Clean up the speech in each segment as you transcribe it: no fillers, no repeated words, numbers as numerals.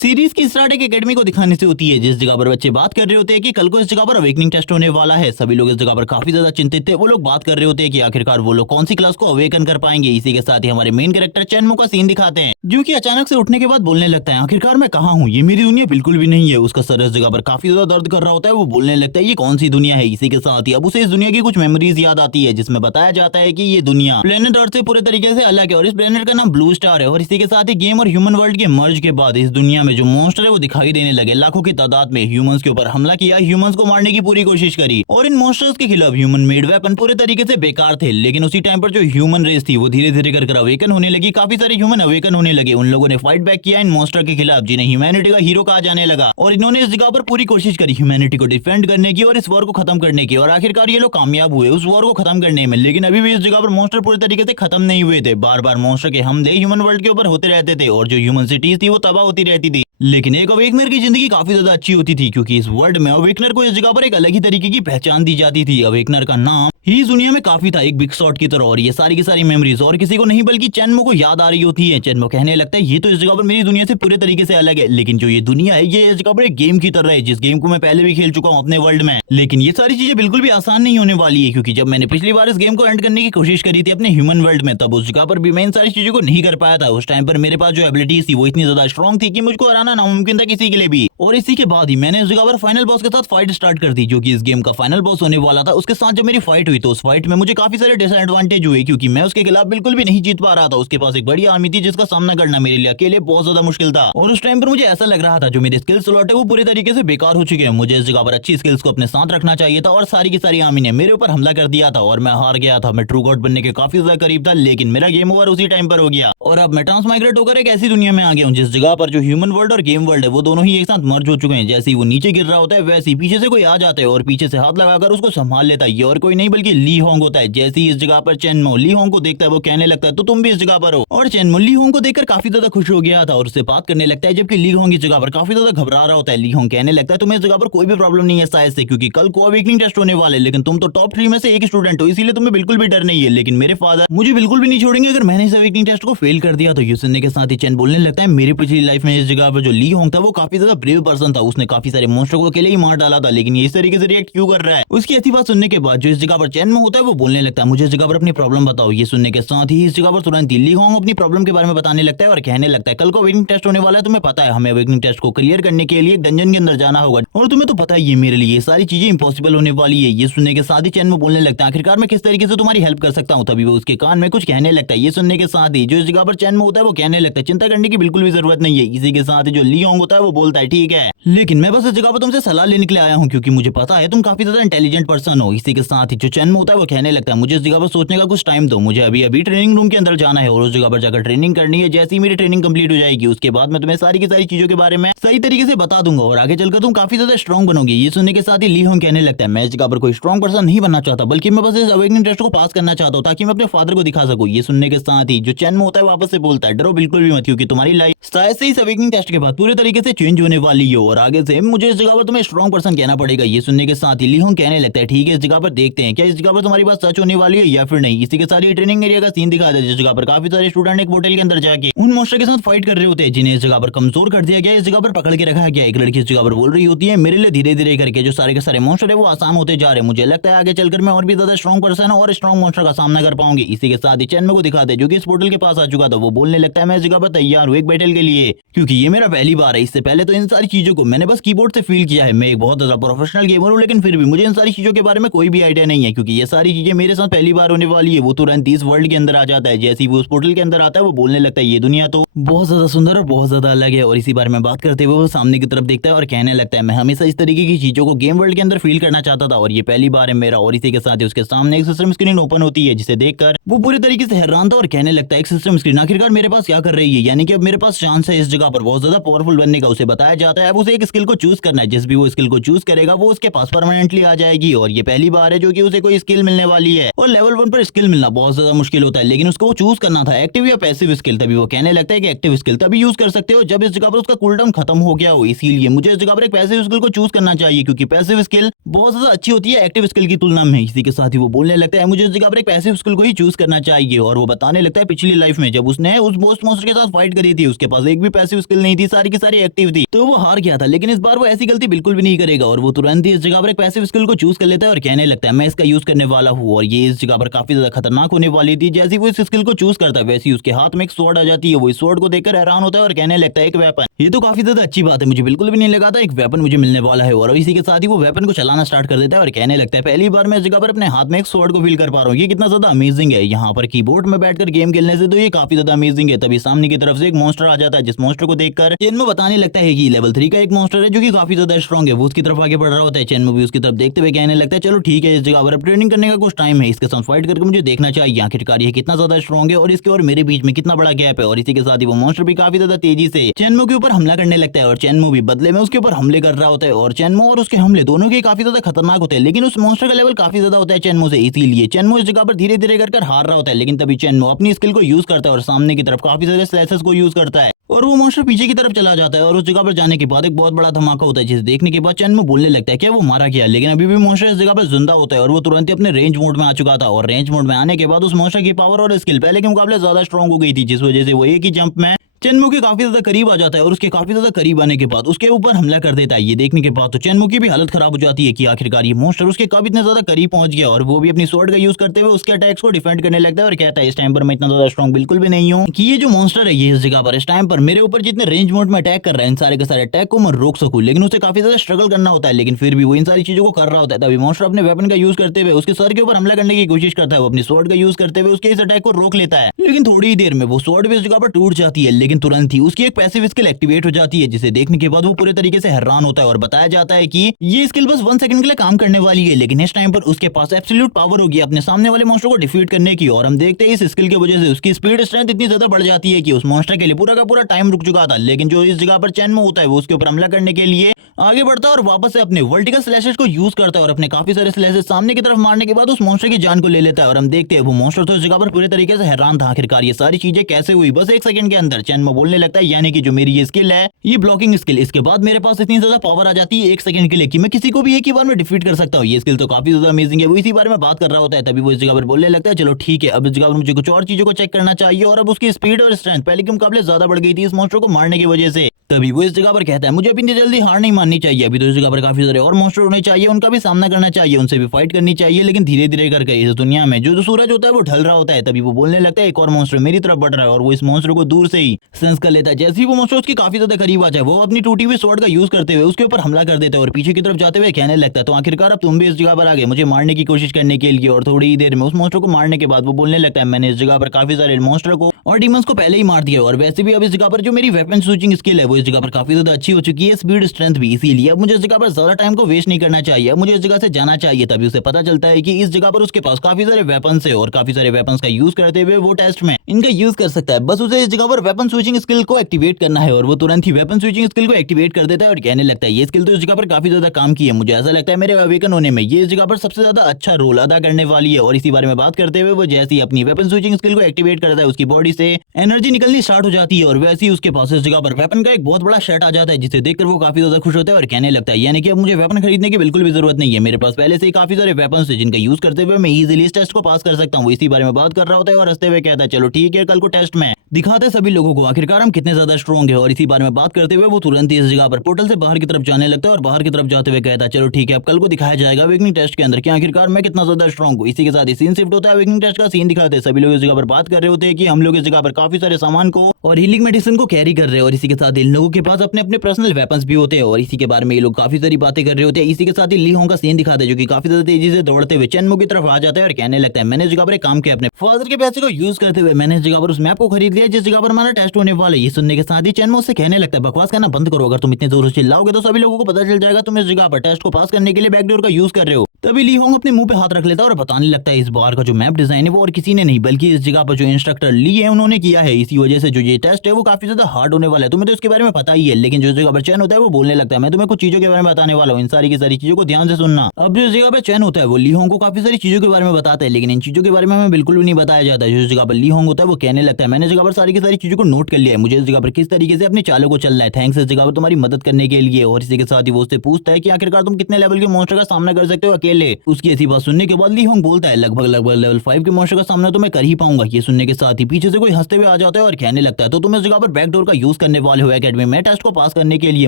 Series की start एक academy को दिखाने से होती है, जिस जगह पर बच्चे बात कर रहे होते हैं कि कल को इस जगह पर अवेकनिंग टेस्ट होने वाला है। सभी लोग इस जगह पर काफी ज्यादा चिंतित थे। वो लोग बात कर रहे होते हैं कि आखिरकार वो लोग कौन सी क्लास को अवेकन कर पाएंगे। इसी के साथ ही हमारे मेन कैरेक्टर चैनमो का सीन दिखाते हैं, जो कि अचानक से उठने के बाद बोलने लगता है, आखिरकार मैं कहाँ हूँ, ये मेरी दुनिया बिल्कुल भी नहीं है। उसका सर इस जगह पर काफी ज्यादा दर्द कर रहा होता है। वो बोलने लगता है ये कौन सी दुनिया है। इसी के साथ ही अब उसे इस दुनिया की कुछ मेमोरीज याद आती है, जिसमें बताया जाता है कि ये दुनिया प्लेनेट अर्थ से पूरे तरीके से अलग है और इस प्लेनेट का नाम ब्लू स्टार है। और इसी के साथ ही गेम और ह्यूमन वर्ल्ड के मर्ज के बाद इस दुनिया में जो मॉन्स्टर है वो दिखाई देने लगे। लाखों की तादाद में ह्यूमंस के ऊपर हमला किया, ह्यूमंस को मारने की पूरी कोशिश करी और इन मॉन्स्टर्स के खिलाफ ह्यूमन मेड वेपन पूरे तरीके से बेकार थे। लेकिन उसी टाइम पर जो ह्यूमन रेस थी वो धीरे धीरे कर अवेकन होने लगी। काफी सारे ह्यूमन अवेकन होने लगे। उन लोगों ने फाइट बैक किया इन मॉन्स्टर के खिलाफ, जिन्हें ह्यूमैनिटी का हीरो कहा जाने लगा। और इन्होंने इस जगह पर पूरी कोशिश करी ह्यूमैनिटी को डिफेंड करने की और इस वॉर को खत्म करने की। और आखिरकार ये लोग कामयाब हुए उस वॉर को खत्म करने में। लेकिन अभी भी इस जगह पर मॉन्स्टर पूरी तरीके से खत्म नहीं हुए थे। बार बार मॉन्स्टर के हमले ह्यूमन वर्ल्ड के ऊपर होते रहते थे और जो ह्यूमन सिटीज थी वो तबाह होती रहती थी। लेकिन एक अवेकनर की जिंदगी काफी ज्यादा अच्छी होती थी, क्योंकि इस वर्ल्ड में अवेकनर को इस जगह पर एक अलग ही तरीके की पहचान दी जाती थी। अवेकनर का नाम ही इस दुनिया में काफी था, एक बिग शॉट की तरह। और ये सारी की सारी मेमोरीज और किसी को नहीं बल्कि चैनमो को याद आ रही होती है। चैनमो कहने लगता है ये तो इस जगह पर मेरी दुनिया से पूरे तरीके से अलग है। लेकिन जो ये दुनिया है ये इस जगह पर एक गेम की तरह है, जिस गेम को मैं पहले भी खेल चुका हूँ अपने वर्ल्ड में। लेकिन ये सारी चीजें बिल्कुल भी आसान नहीं होने वाली है, क्योंकि जब मैंने पिछली बार इस गेम को एंड करने की कोशिश करी थी अपने ह्यूमन वर्ल्ड में, तब उस जगह पर भी मैं इन सारी चीजों को नहीं कर पाया था। उस टाइम पर मेरे पास जो एबिलिटीज थी वो इतनी ज्यादा स्ट्रॉन्ग थी कि मुझको हराना नामुमकिन था किसी के लिए भी। और इसी के बाद ही मैंने उस जगह पर फाइनल बॉस के साथ फाइट स्टार्ट कर दी, जो कि इस गेम का फाइनल बॉस होने वाला था। उसके साथ जब मेरी फाइट हुई तो उस फाइट में मुझे काफी सारे डिसएडवांटेज हुए, क्योंकि मैं उसके खिलाफ बिल्कुल भी नहीं जीत पा रहा था। उसके पास एक बड़ी आर्मी थी जिसका सामना करना मेरे लिए अकेले बहुत ज्यादा मुश्किल था। और उस टाइम पर मुझे ऐसा लग रहा था जो मेरे स्किल स्लॉट है वो पूरी तरीके से बेकार हो चुके हैं। मुझे इस जगह पर अच्छी स्किल्स को अपने साथ रखना चाहिए था और सारी की सारी आर्मी ने मेरे ऊपर हमला कर दिया था और मैं हार गया था। मैं ट्रू गॉड बनने के काफी ज्यादा करीब था, लेकिन मेरा गेम ओवर उसी टाइम पर हो गया। और अब मैं ट्रांसमाइग्रेट होकर एक ऐसी दुनिया में आ गया हूँ जिस जगह पर जो ह्यूमन वर्ल्ड और गेम वर्ल्ड है वो दोनों ही एक साथ मर्ज हो चुके हैं। जैसे ही वो नीचे गिर रहा होता है वैसे ही पीछे से कोई आ जाता है और पीछे से हाथ लगाकर उसको संभाल लेता है। ये और कोई नहीं बल्कि ली होंग होता है। जैसे ही इस जगह पर चैनमो ली होंग को देखता है वो कहने लगता है तो तुम भी इस जगह पर हो। और चैनमो ली होंग को देखकर काफी ज्यादा खुश हो गया था और उससे बात करने लगता है, जबकि ली होंग इस जगह पर काफी ज्यादा घबरा रहा होता है। ली होंग कहने लगता है तुम्हें इस जगह पर कोई भी प्रॉब्लम नहीं है शायद से, क्योंकि कल को अवेकनिंग टेस्ट होने वाले, लेकिन तुम तो टॉप 3 में से एक स्टूडेंट हो, इसीलिए तुम्हें बिल्कुल भी डर नहीं है। लेकिन मेरे फादर मुझे बिल्कुल भी नहीं छोड़ेंगे अगर मैंने इस अवेकनिंग टेस्ट को फेल कर दिया। तो ये सुनने के साथ ही चैन बोलने लगता है मेरी पिछली लाइफ में इस जगह पर जो ली होंग था वो काफी ज्यादा ब्रेव पर्सन था। उसने काफी सारे मॉन्स्टर को अकेले ही मार डाला था, लेकिन ये इस तरीके से रिएक्ट क्यों कर रहा है। उसकी ऐसी बात सुनने के बाद जो इस जगह पर चैन में होता है वो बोलने लगता है मुझे इस जगह पर अपनी प्रॉब्लम बताओ। ये सुनने के साथ ही इस जगह पर तुरंत ली होंग अपनी प्रॉब्लम के बारे में बताने लगता है और कहने लगता है कल को अवेकनिंग टेस्ट होने वाला है, तुम्हें पता है हमें अवेकनिंग टेस्ट को क्लियर करने के लिए डंजन के अंदर जाना होगा और तुम्हें तो पता ही है मेरे लिए ये सारी चीजें इंपॉसिबल होने वाली है। ये सुनने के साथ ही चैन में बोलने लगता है आखिरकार मैं किस तरीके से तुम्हारी हेल्प कर सकता हूँ। तभी वो उसके कान में कुछ कहने लगता है। ये सुनने के साथ ही जो इस जगह पर चैन में होता है वो कहने लगता है चिंता करने की बिल्कुल भी जरूरत नहीं है। इसी के साथ ही जो ली होंग होता है वो बोलता है ठीक है, लेकिन मैं बस इस जगह पर तुमसे सलाह लेने के लिए आया हूँ, क्योंकि मुझे पता है तुम काफी ज्यादा इंटेलिजेंट पर्सन हो। इसी के साथ ही जो चैन में होता है वो कहने लगता है मुझे इस जगह पर सोचने का कुछ टाइम दो, मुझे अभी अभी ट्रेनिंग रूम के अंदर जाना है और उस जगह पर जाकर ट्रेनिंग करनी है। जैसे ही मेरी ट्रेनिंग कंप्लीट हो जाएगी उसके बाद मैं तुम्हें सारी की सारी चीजों के बारे में सही तरीके से बता दूंगा और आगे चलकर तुम काफी ज्यादा स्ट्रॉन्ग बनोगी। ये सुनने के साथ ही ली होंग कहने लगता है मैं इस जगह पर कोई स्ट्रॉन्ग पर्सन नहीं बनना चाहता, बल्कि मैं बस इस अवेकनिंग टेस्ट को पास करना चाहता हूँ ताकि मैं अपने फादर को दिखा सकूं। ये सुनने के साथ ही जो चैन में होता है वापस से बोलता है डरो बिल्कुल भी मत, क्योंकि तुम्हारी लाइफ शायद से इस अवेकनिंग टेस्ट के बाद पूरे तरीके से चेंज होने वाली हो और आगे से मुझे इस जगह पर तुम्हें स्ट्रॉन्ग पर्सन कहना पड़ेगा। ये सुनने के साथ ही ली होंग कहने लगता है ठीक है इस जगह पर देखते हैं क्या इस जगह पर तुम्हारी बात सच होने वाली है या फिर नहीं। इसी के साथ ही ट्रेनिंग एरिया का सीन दिखा है जिस जगह पर काफी सारे स्टूडेंट एक होटल के अंदर जाके उन मॉन्स्टर के साथ फाइट कर रहे होते हैं जिन्हें इस जगह पर कमजोर कर दिया गया, इस जगह पर पकड़ के रखा गया। एक लड़की इस जगह पर बोल रही होती है मेरे लिए धीरे धीरे करके जो सारे के सारे मॉन्स्टर है वो आसान होते जा रहे हैं, मुझे लगता है आगे चलकर मैं और भी ज्यादा स्ट्रॉन्ग पर्सन और स्ट्रॉन्ग मॉन्स्टर का सामना कर पाऊंगी। इसी के साथ ही चैनमो को दिखाते जो कि इस पोर्टल के पास आ चुका था वो बोलने लगता है मैं इस जगह पर तैयार हूँ एक बैटल के लिए, क्योंकि ये मेरा पहली बार है। इससे पहले तो इन सारी चीजों को मैंने बस कीबोर्ड से फील किया है। मैं एक बहुत ज्यादा प्रोफेशनल गेमर हूँ, लेकिन फिर भी मुझे इन सारी चीजों के बारे में कोई भी आइडिया नहीं है, क्योंकि ये सारी चीजें मेरे साथ पहली बार होने वाली है। वो तुरंत इस वर्ल्ड के अंदर आ जाता है। जैसे ही वो उस पोर्टल के अंदर आता है वो बोलने लगता है ये दुनिया तो बहुत ज्यादा सुंदर और बहुत ज्यादा अलग है। और इसी बारे में बात करते हुए वो सामने की तरफ देखता है और कहने लगता है मैं हमेशा इस तरीके की चीजों को गेम वर्ल्ड के अंदर फील करना चाहता था और ये पहली बार है मेरा। और इसी के साथ ही उसके सामने एक सिस्टम स्क्रीन ओपन होती है जिसे देखकर वो पूरी तरीके से हैरान था और कहने लगता है एक सिस्टम स्क्रीन आखिरकार मेरे पास क्या कर रही है, यानी कि अब मेरे पास चांस है इस जगह पर बहुत ज्यादा पावरफुल बनने का। उसे बताया जाता है अब उसे एक स्किल को चूज करना है, जिस भी वो स्किल को चूज करेगा वो उसके पास परमानेंटली आ जाएगी और ये पहली बार है जो कि उसे कोई को स्किल मिलने वाली है और लेवल 1 पर स्किल मिलना बहुत ज्यादा मुश्किल होता है, लेकिन उसको वो चूज करना था एक्टिव या पैसिव स्किल। तभी वो कहने लगता है कि एक्टिव स्किल तभी यूज कर सकते हो जब इस जगह पर उसका कूल डाउन खत्म हो गया हो, इसीलिए मुझे इस जगह पर एक पैसिव स्किल को चूज करना चाहिए क्योंकि पैसिव स्किल बहुत ज्यादा अच्छी होती है एक्टिव स्किल की तुलना में। इसी के साथ ही वो बोलने लगता है मुझे इस जगह पर एक पैसिव स्किल को ही चूज करना चाहिए और वो बताने लगता है पिछली लाइफ में जब उसने उस मोस्ट मॉन्स्टर के साथ फाइट करी थी उसके पास एक भी पैसिव स्किल नहीं थी, सारी की सारी एक्टिव थी, तो वो हार गया था। लेकिन इस बार वो ऐसी गलती बिल्कुल भी नहीं करेगा और वो तुरंत ही इस जगह पर एक पैसिव स्किल को चूज कर लेता है और कहने लगता है मैं इसका यूज करने वाला हूँ और ये इस जगह पर काफी ज्यादा खतरनाक होने वाली थी। जैसे वो इस स्किल को चूज करता है वैसे ही उसके हाथ में एक स्वॉर्ड आ जाती है। वो इस स्वॉर्ड को देखकर हैरान होता है और कहने लगता है एक वेपन, ये तो काफी ज्यादा अच्छी बात है, मुझे बिल्कुल भी नहीं लगा था एक वेपन मुझे मिलने वाला है। और इसी के साथ ही वो वेपन को चलाना स्टार्ट कर देता है और कहने लगता है पहली बार मैं इस जगह पर अपने हाथ में एक स्वॉर्ड को फील कर पा रहा हूँ, ये कितना ज्यादा अमेजिंग है। यहाँ पर कीबोर्ड में बैठकर गेम खेलने से तो ये काफी ज्यादा अमेजिंग है। तभी सामने की तरफ से एक मॉन्स्टर आ जाता है जिस मॉन्स्टर को देखकर चेन्मो बताने लगता है कि लेवल 3 का एक मॉन्स्टर है जो कि काफी ज्यादा स्ट्रॉन्ग है। वो उसकी तरफ आगे बढ़ रहा होता है, चेन्मो भी उसकी तरफ देखते हुए कहने लगता है चलो ठीक है इस जगह पर अब ट्रेनिंग करने का कुछ टाइम है, इसके साथ फाइट करके मुझे देखना चाहिए आखिरकार ये कितना ज्यादा स्ट्रॉन्ग है और इसके और मेरे बीच में कितना बड़ा गैप है। और इसी के साथ ही वो मॉन्स्टर भी काफी ज्यादा तेजी से चेन्मो के ऊपर हमला करने लगता है और चेन्मो भी बदले में उसके ऊपर हमले कर रहा होता है और चेन्मो और उसके हमले दोनों के काफी ज्यादा खतरनाक होते हैं। लेकिन उस मॉन्स्टर का लेवल काफी ज्यादा होता है चेन्मो से, इसीलिए चेन्मो इस जगह पर धीरे धीरे कर हार रहा होता है। लेकिन तभी चेन्मो अपनी स्किल को यूज करता है और सामने की तरफ काफी सारे स्लैशेस को यूज करता है और वो मॉन्स्टर पीछे की तरफ चला जाता है और उस जगह पर जाने के बाद एक बहुत बड़ा धमाका होता है जिसे देखने के बाद चेन्मो बोलने लगता है क्या वो मारा गया, लेकिन अभी भी मॉन्स्टर इस जगह पर जिंदा होता है और वो तुरंत ही अपने रेंज मोड में आ चुका था। और रेंज मोड में आने के बाद उस मॉन्स्टर की पावर और स्किल पहले के मुकाबले ज्यादा स्ट्रॉन्ग हो गई थी, जिस वजह से वो एक ही जंप में चेन्मो के काफी ज्यादा करीब आ जाता है और उसके काफी ज्यादा करीब आने के बाद उसके ऊपर हमला कर देता है। ये देखने के बाद तो चेन्मो की भी हालत खराब हो जाती है कि आखिरकार ये मॉन्स्टर उसके कब इतने ज्यादा करीब पहुंच गया और वो भी अपनी स्वॉर्ड का यूज करते हुए उसके अटैक्स को डिफेंड करने लगता है और कहता है इस टाइम पर मैं इतना ज्यादा स्ट्रॉन्ग बिल्कुल भी नहीं हूँ कि ये जो मॉन्स्टर है ये इस जगह पर इस टाइम पर मेरे ऊपर जितने रेंज मोड में अटैक कर रहा है इन सारे के सारे अटैक को मैं रोक सकूं। लेकिन उसे काफी ज्यादा स्ट्रगल करना होता है, लेकिन फिर भी वो इन सारी चीजों को कर रहा होता है। तभी मॉन्स्टर अपने वेपन का यूज करते हुए उसके सर के ऊपर हमला करने की कोशिश करता है। वो अपनी स्वॉर्ड का यूज करते हुए उसके इस अटैक को रोक लेता है, लेकिन थोड़ी ही देर में वो स्वॉर्ड भी इस जगह पर टूट जाती है। लेकिन तुरंत ही उसकी एक पैसिव स्किल एक्टिवेट हो जाती है जिसे देखने के बाद वो पूरे तरीके से हैरान होता है और बताया जाता है कि ये स्किल बस 1 सेकंड के लिए काम करने वाली है, लेकिन इस टाइम पर उसके पास एब्सोल्यूट पावर होगी अपने सामने वाले मॉन्स्टर को डिफीट करने की। और हम देखते हैं इस स्किल की वजह से उसकी स्पीड स्ट्रेंथ इतनी ज्यादा बढ़ जाती है कि उस मॉन्स्टर के लिए पूरा का पूरा टाइम रुक चुका था। लेकिन जो इस जगह पर चेन्मो होता है वो उसके ऊपर हमला करने के लिए आगे बढ़ता है और वापस से अपने वर्टिकल स्लैशेस को यूज करता है और अपने काफी सारे स्लैशेस सामने की तरफ मारने के बाद उस मॉन्स्टर की जान को ले लेता है। और हम देखते हैं वो मॉन्स्टर तो इस जगह पर पूरे तरीके से हैरान था आखिरकार ये सारी चीजें कैसे हुई बस 1 सेकंड के अंदर। चेन्मो बोलने लगता है यानी कि जो मेरी ये स्किल है ये ब्लॉकिंग स्किल, इसके बाद मेरे पास इतनी ज्यादा पावर आ जाती है 1 सेकंड के लिए कि मैं किसी को भी एक ही बार में डिफीट कर सकता हूँ। ये स्किल तो काफी ज्यादा अमेजिंग है। वो इसी बारे में बात कर रहा होता है तभी वो इस जगह पर बोलने लगता है चलो ठीक है अब इस जगह पर मुझे कुछ और चीजों को चेक करना चाहिए और अब उसकी स्पीड और स्ट्रेंथ पहले के मुकाबले ज्यादा बढ़ गई थी इस मॉन्स्टर को मारने की वजह से। तभी वो इस जगह पर कहता है मुझे अभी जल्दी हार नहीं माननी चाहिए, अभी तो इस जगह पर काफी सारे और मॉन्स्टर होने चाहिए, उनका भी सामना करना चाहिए, उनसे भी फाइट करनी चाहिए। लेकिन धीरे धीरे करके इस दुनिया में जो सूरज होता है वो ढल रहा होता है। तभी वो बोलने लगता है एक और मॉन्स्टर मेरी तरफ बढ़ रहा है और वो इस मॉन्स्टर को दूर से ही सेंस कर लेता है। जैसे ही वो मॉन्स्टर उसकी काफी ज्यादा करीब आ जाए वो अपनी टूटी हुई स्वॉर्ड का यूज करते हुए उसके ऊपर हमला कर देता है और पीछे की तरफ जाते हुए कहने लगता है तो आखिरकार अब तुम भी इस जगह पर आ गए मुझे मारने की कोशिश करने के लिए। और थोड़ी ही देर में उस मॉन्स्टर को मारने के बाद वो बोलने लगता है मैंने इस जगह पर काफी सारे मॉन्स्टर को और डीमंस को पहले ही मार दिया और वैसे भी अब इस जगह पर जो मेरी वेपन स्विचिंग स्किल है वो इस जगह पर काफी ज्यादा अच्छी हो चुकी है, स्पीड स्ट्रेंथ भी, इसीलिए अब मुझे इस जगह पर ज्यादा टाइम को वेस्ट नहीं करना चाहिए, अब मुझे इस जगह से जाना चाहिए। तभी उसे पता चलता है कि इस जगह पर उसके पास काफी सारे वेपन्स है और काफी सारे वेपन्स का यूज करते हुए वो टेस्ट में इनका यूज कर सकता है। बस उसे इस जगह पर वेपन स्विचिंग स्किल को एक्टिवेट करना है और वो तुरंत ही वेपन स्विचिंग स्किल को एक्टिवेट कर देता है और कहने लगता है ये स्किल तो इस जगह पर काफी ज्यादा काम की है, मुझे ऐसा लगता है मेरे अवेकन होने में ये इस जगह पर सबसे ज्यादा अच्छा रोल अदा करने वाली है। और इसी बारे में बात करते हुए वो जैसे ही अपनी वेपन स्विचिंग स्किल को एक्टिवेट करता है उसकी बॉडी से एनर्जी निकलनी स्टार्ट हो जाती है और वैसे ही उसके पास इस जगह पर वेपन का एक बहुत बड़ा सेट आ जाता है जिसे देखकर वो काफी ज्यादा खुश होता है और कहने लगता है यानी कि अब मुझे वेपन खरीदने की बिल्कुल भी जरूरत नहीं है, मेरे पास पहले से ही काफी सारे वेपन्स हैं जिनका यूज करते हुए मैं इजीली इस टेस्ट को पास कर सकता हूँ। इसी बारे में बात कर रहा होता है और हंसते हुए कहता है चलो ठीक है कल को टेस्ट में दिखाते हैं सभी लोगों को आखिरकार हम कितने ज्यादा स्ट्रॉन्ग है। और इसी बारे में बात करते हुए वो तुरंत ही इस जगह पर पोर्टल से बाहर की तरफ जाने लगता है और बाहर की तरफ जाते हुए कहता है चलो ठीक है अब कल को दिखाया जाएगा अवेकनिंग टेस्ट के अंदर कि आखिरकार मैं कितना ज्यादा स्ट्रॉन्ग हूँ। इसी के साथ ही सीन शिफ्ट होता है, अवेकनिंग टेस्ट का सीन दिखाते हैं, सभी लोग इस जगह पर बात कर रहे होते हैं कि हम लोग इस जगह पर काफी सारे सामान को और हीलिंग मेडिसिन को कैरी कर रहे हैं और इसी के साथ इन लोगों के पास अपने अपने पर्सनल वेपन्स भी होते हैं और इसी के बारे में ये लोग काफी सारी बातें कर रहे होते हैं। इसी के साथ ही ली होंग का सीन दिखाते हैं जो कि काफी ज्यादा तेजी से दौड़ते हुए चेन्मो की तरफ आ जाता है और कहने लगता है मैंने इस जगह पर एक काम किया, अपने फादर के पैसे को यूज करते हुए मैंने इस जगह पर उस मैप को खरीद लिया जिस जगह पर हमारा टेस्ट होने वाला है। ये सुनने के साथ ही चेन्मो उससे कहने लगता है बकवास करना बंद करो, अगर तुम इतने जोर से चिल्लाओगे तो सभी लोगों को पता चल जाएगा तुम इस जगह पर टेस्ट को पास करने के लिए बैकडोर का यूज कर रहे हो। तभी ली होंग अपने मुंह पे हाथ रख लेता है और बताने लगता है इस बार का जो मैप डिजाइन है वो और किसी ने नहीं बल्कि इस जगह पर जो इंस्ट्रक्टर ली है उन्होंने किया है। इसी वजह से जो ये टेस्ट है वो काफी ज्यादा हार्ड होने वाला है। तुम्हें तो इसके बारे में पता ही है, लेकिन जो जगह पर चैन होता है वो बोलने लगता है मैं तुम्हें कुछ चीजों के बारे में बताने वाला हूँ, इन सारी की सारी चीजों को ध्यान से सुनना। अब जो जगह पर चैन होता है वो ली होंग को काफी सारी चीजों के बारे में बताता है, लेकिन इन चीजों के बारे में हमें बिल्कुल भी नहीं बताया जाता है। जो जगह पर ली होंग होता है वो कहने लगता है मैंने जगह पर सारी की सारी चीजों को नोट कर लिया है, मुझे इस जगह पर किस तरीके से अपने चालों को चलना है। थैंक्स इस जगह पर तुम्हारी मदद करने के लिए। और इसी के साथ ही वो उससे पूछता है कि आखिरकार तुम कितने लेवल के मॉन्स्टर का सामना कर सकते हो अकेले। उसकी ऐसी बात सुनने के बाद ली होंग बोलता है लगभग लगभग लेवल 5 के मॉन्स्टर का सामना तो मैं कर ही पाऊंगा। ये सुनने के साथ ही पीछे से कोई हंसते हुए आ जाता है और कहने लगता है तो तुम इस जगह पर बैकडोर का यूज करने वाले हो एकेडमी में टेस्ट को पास करने के लिए।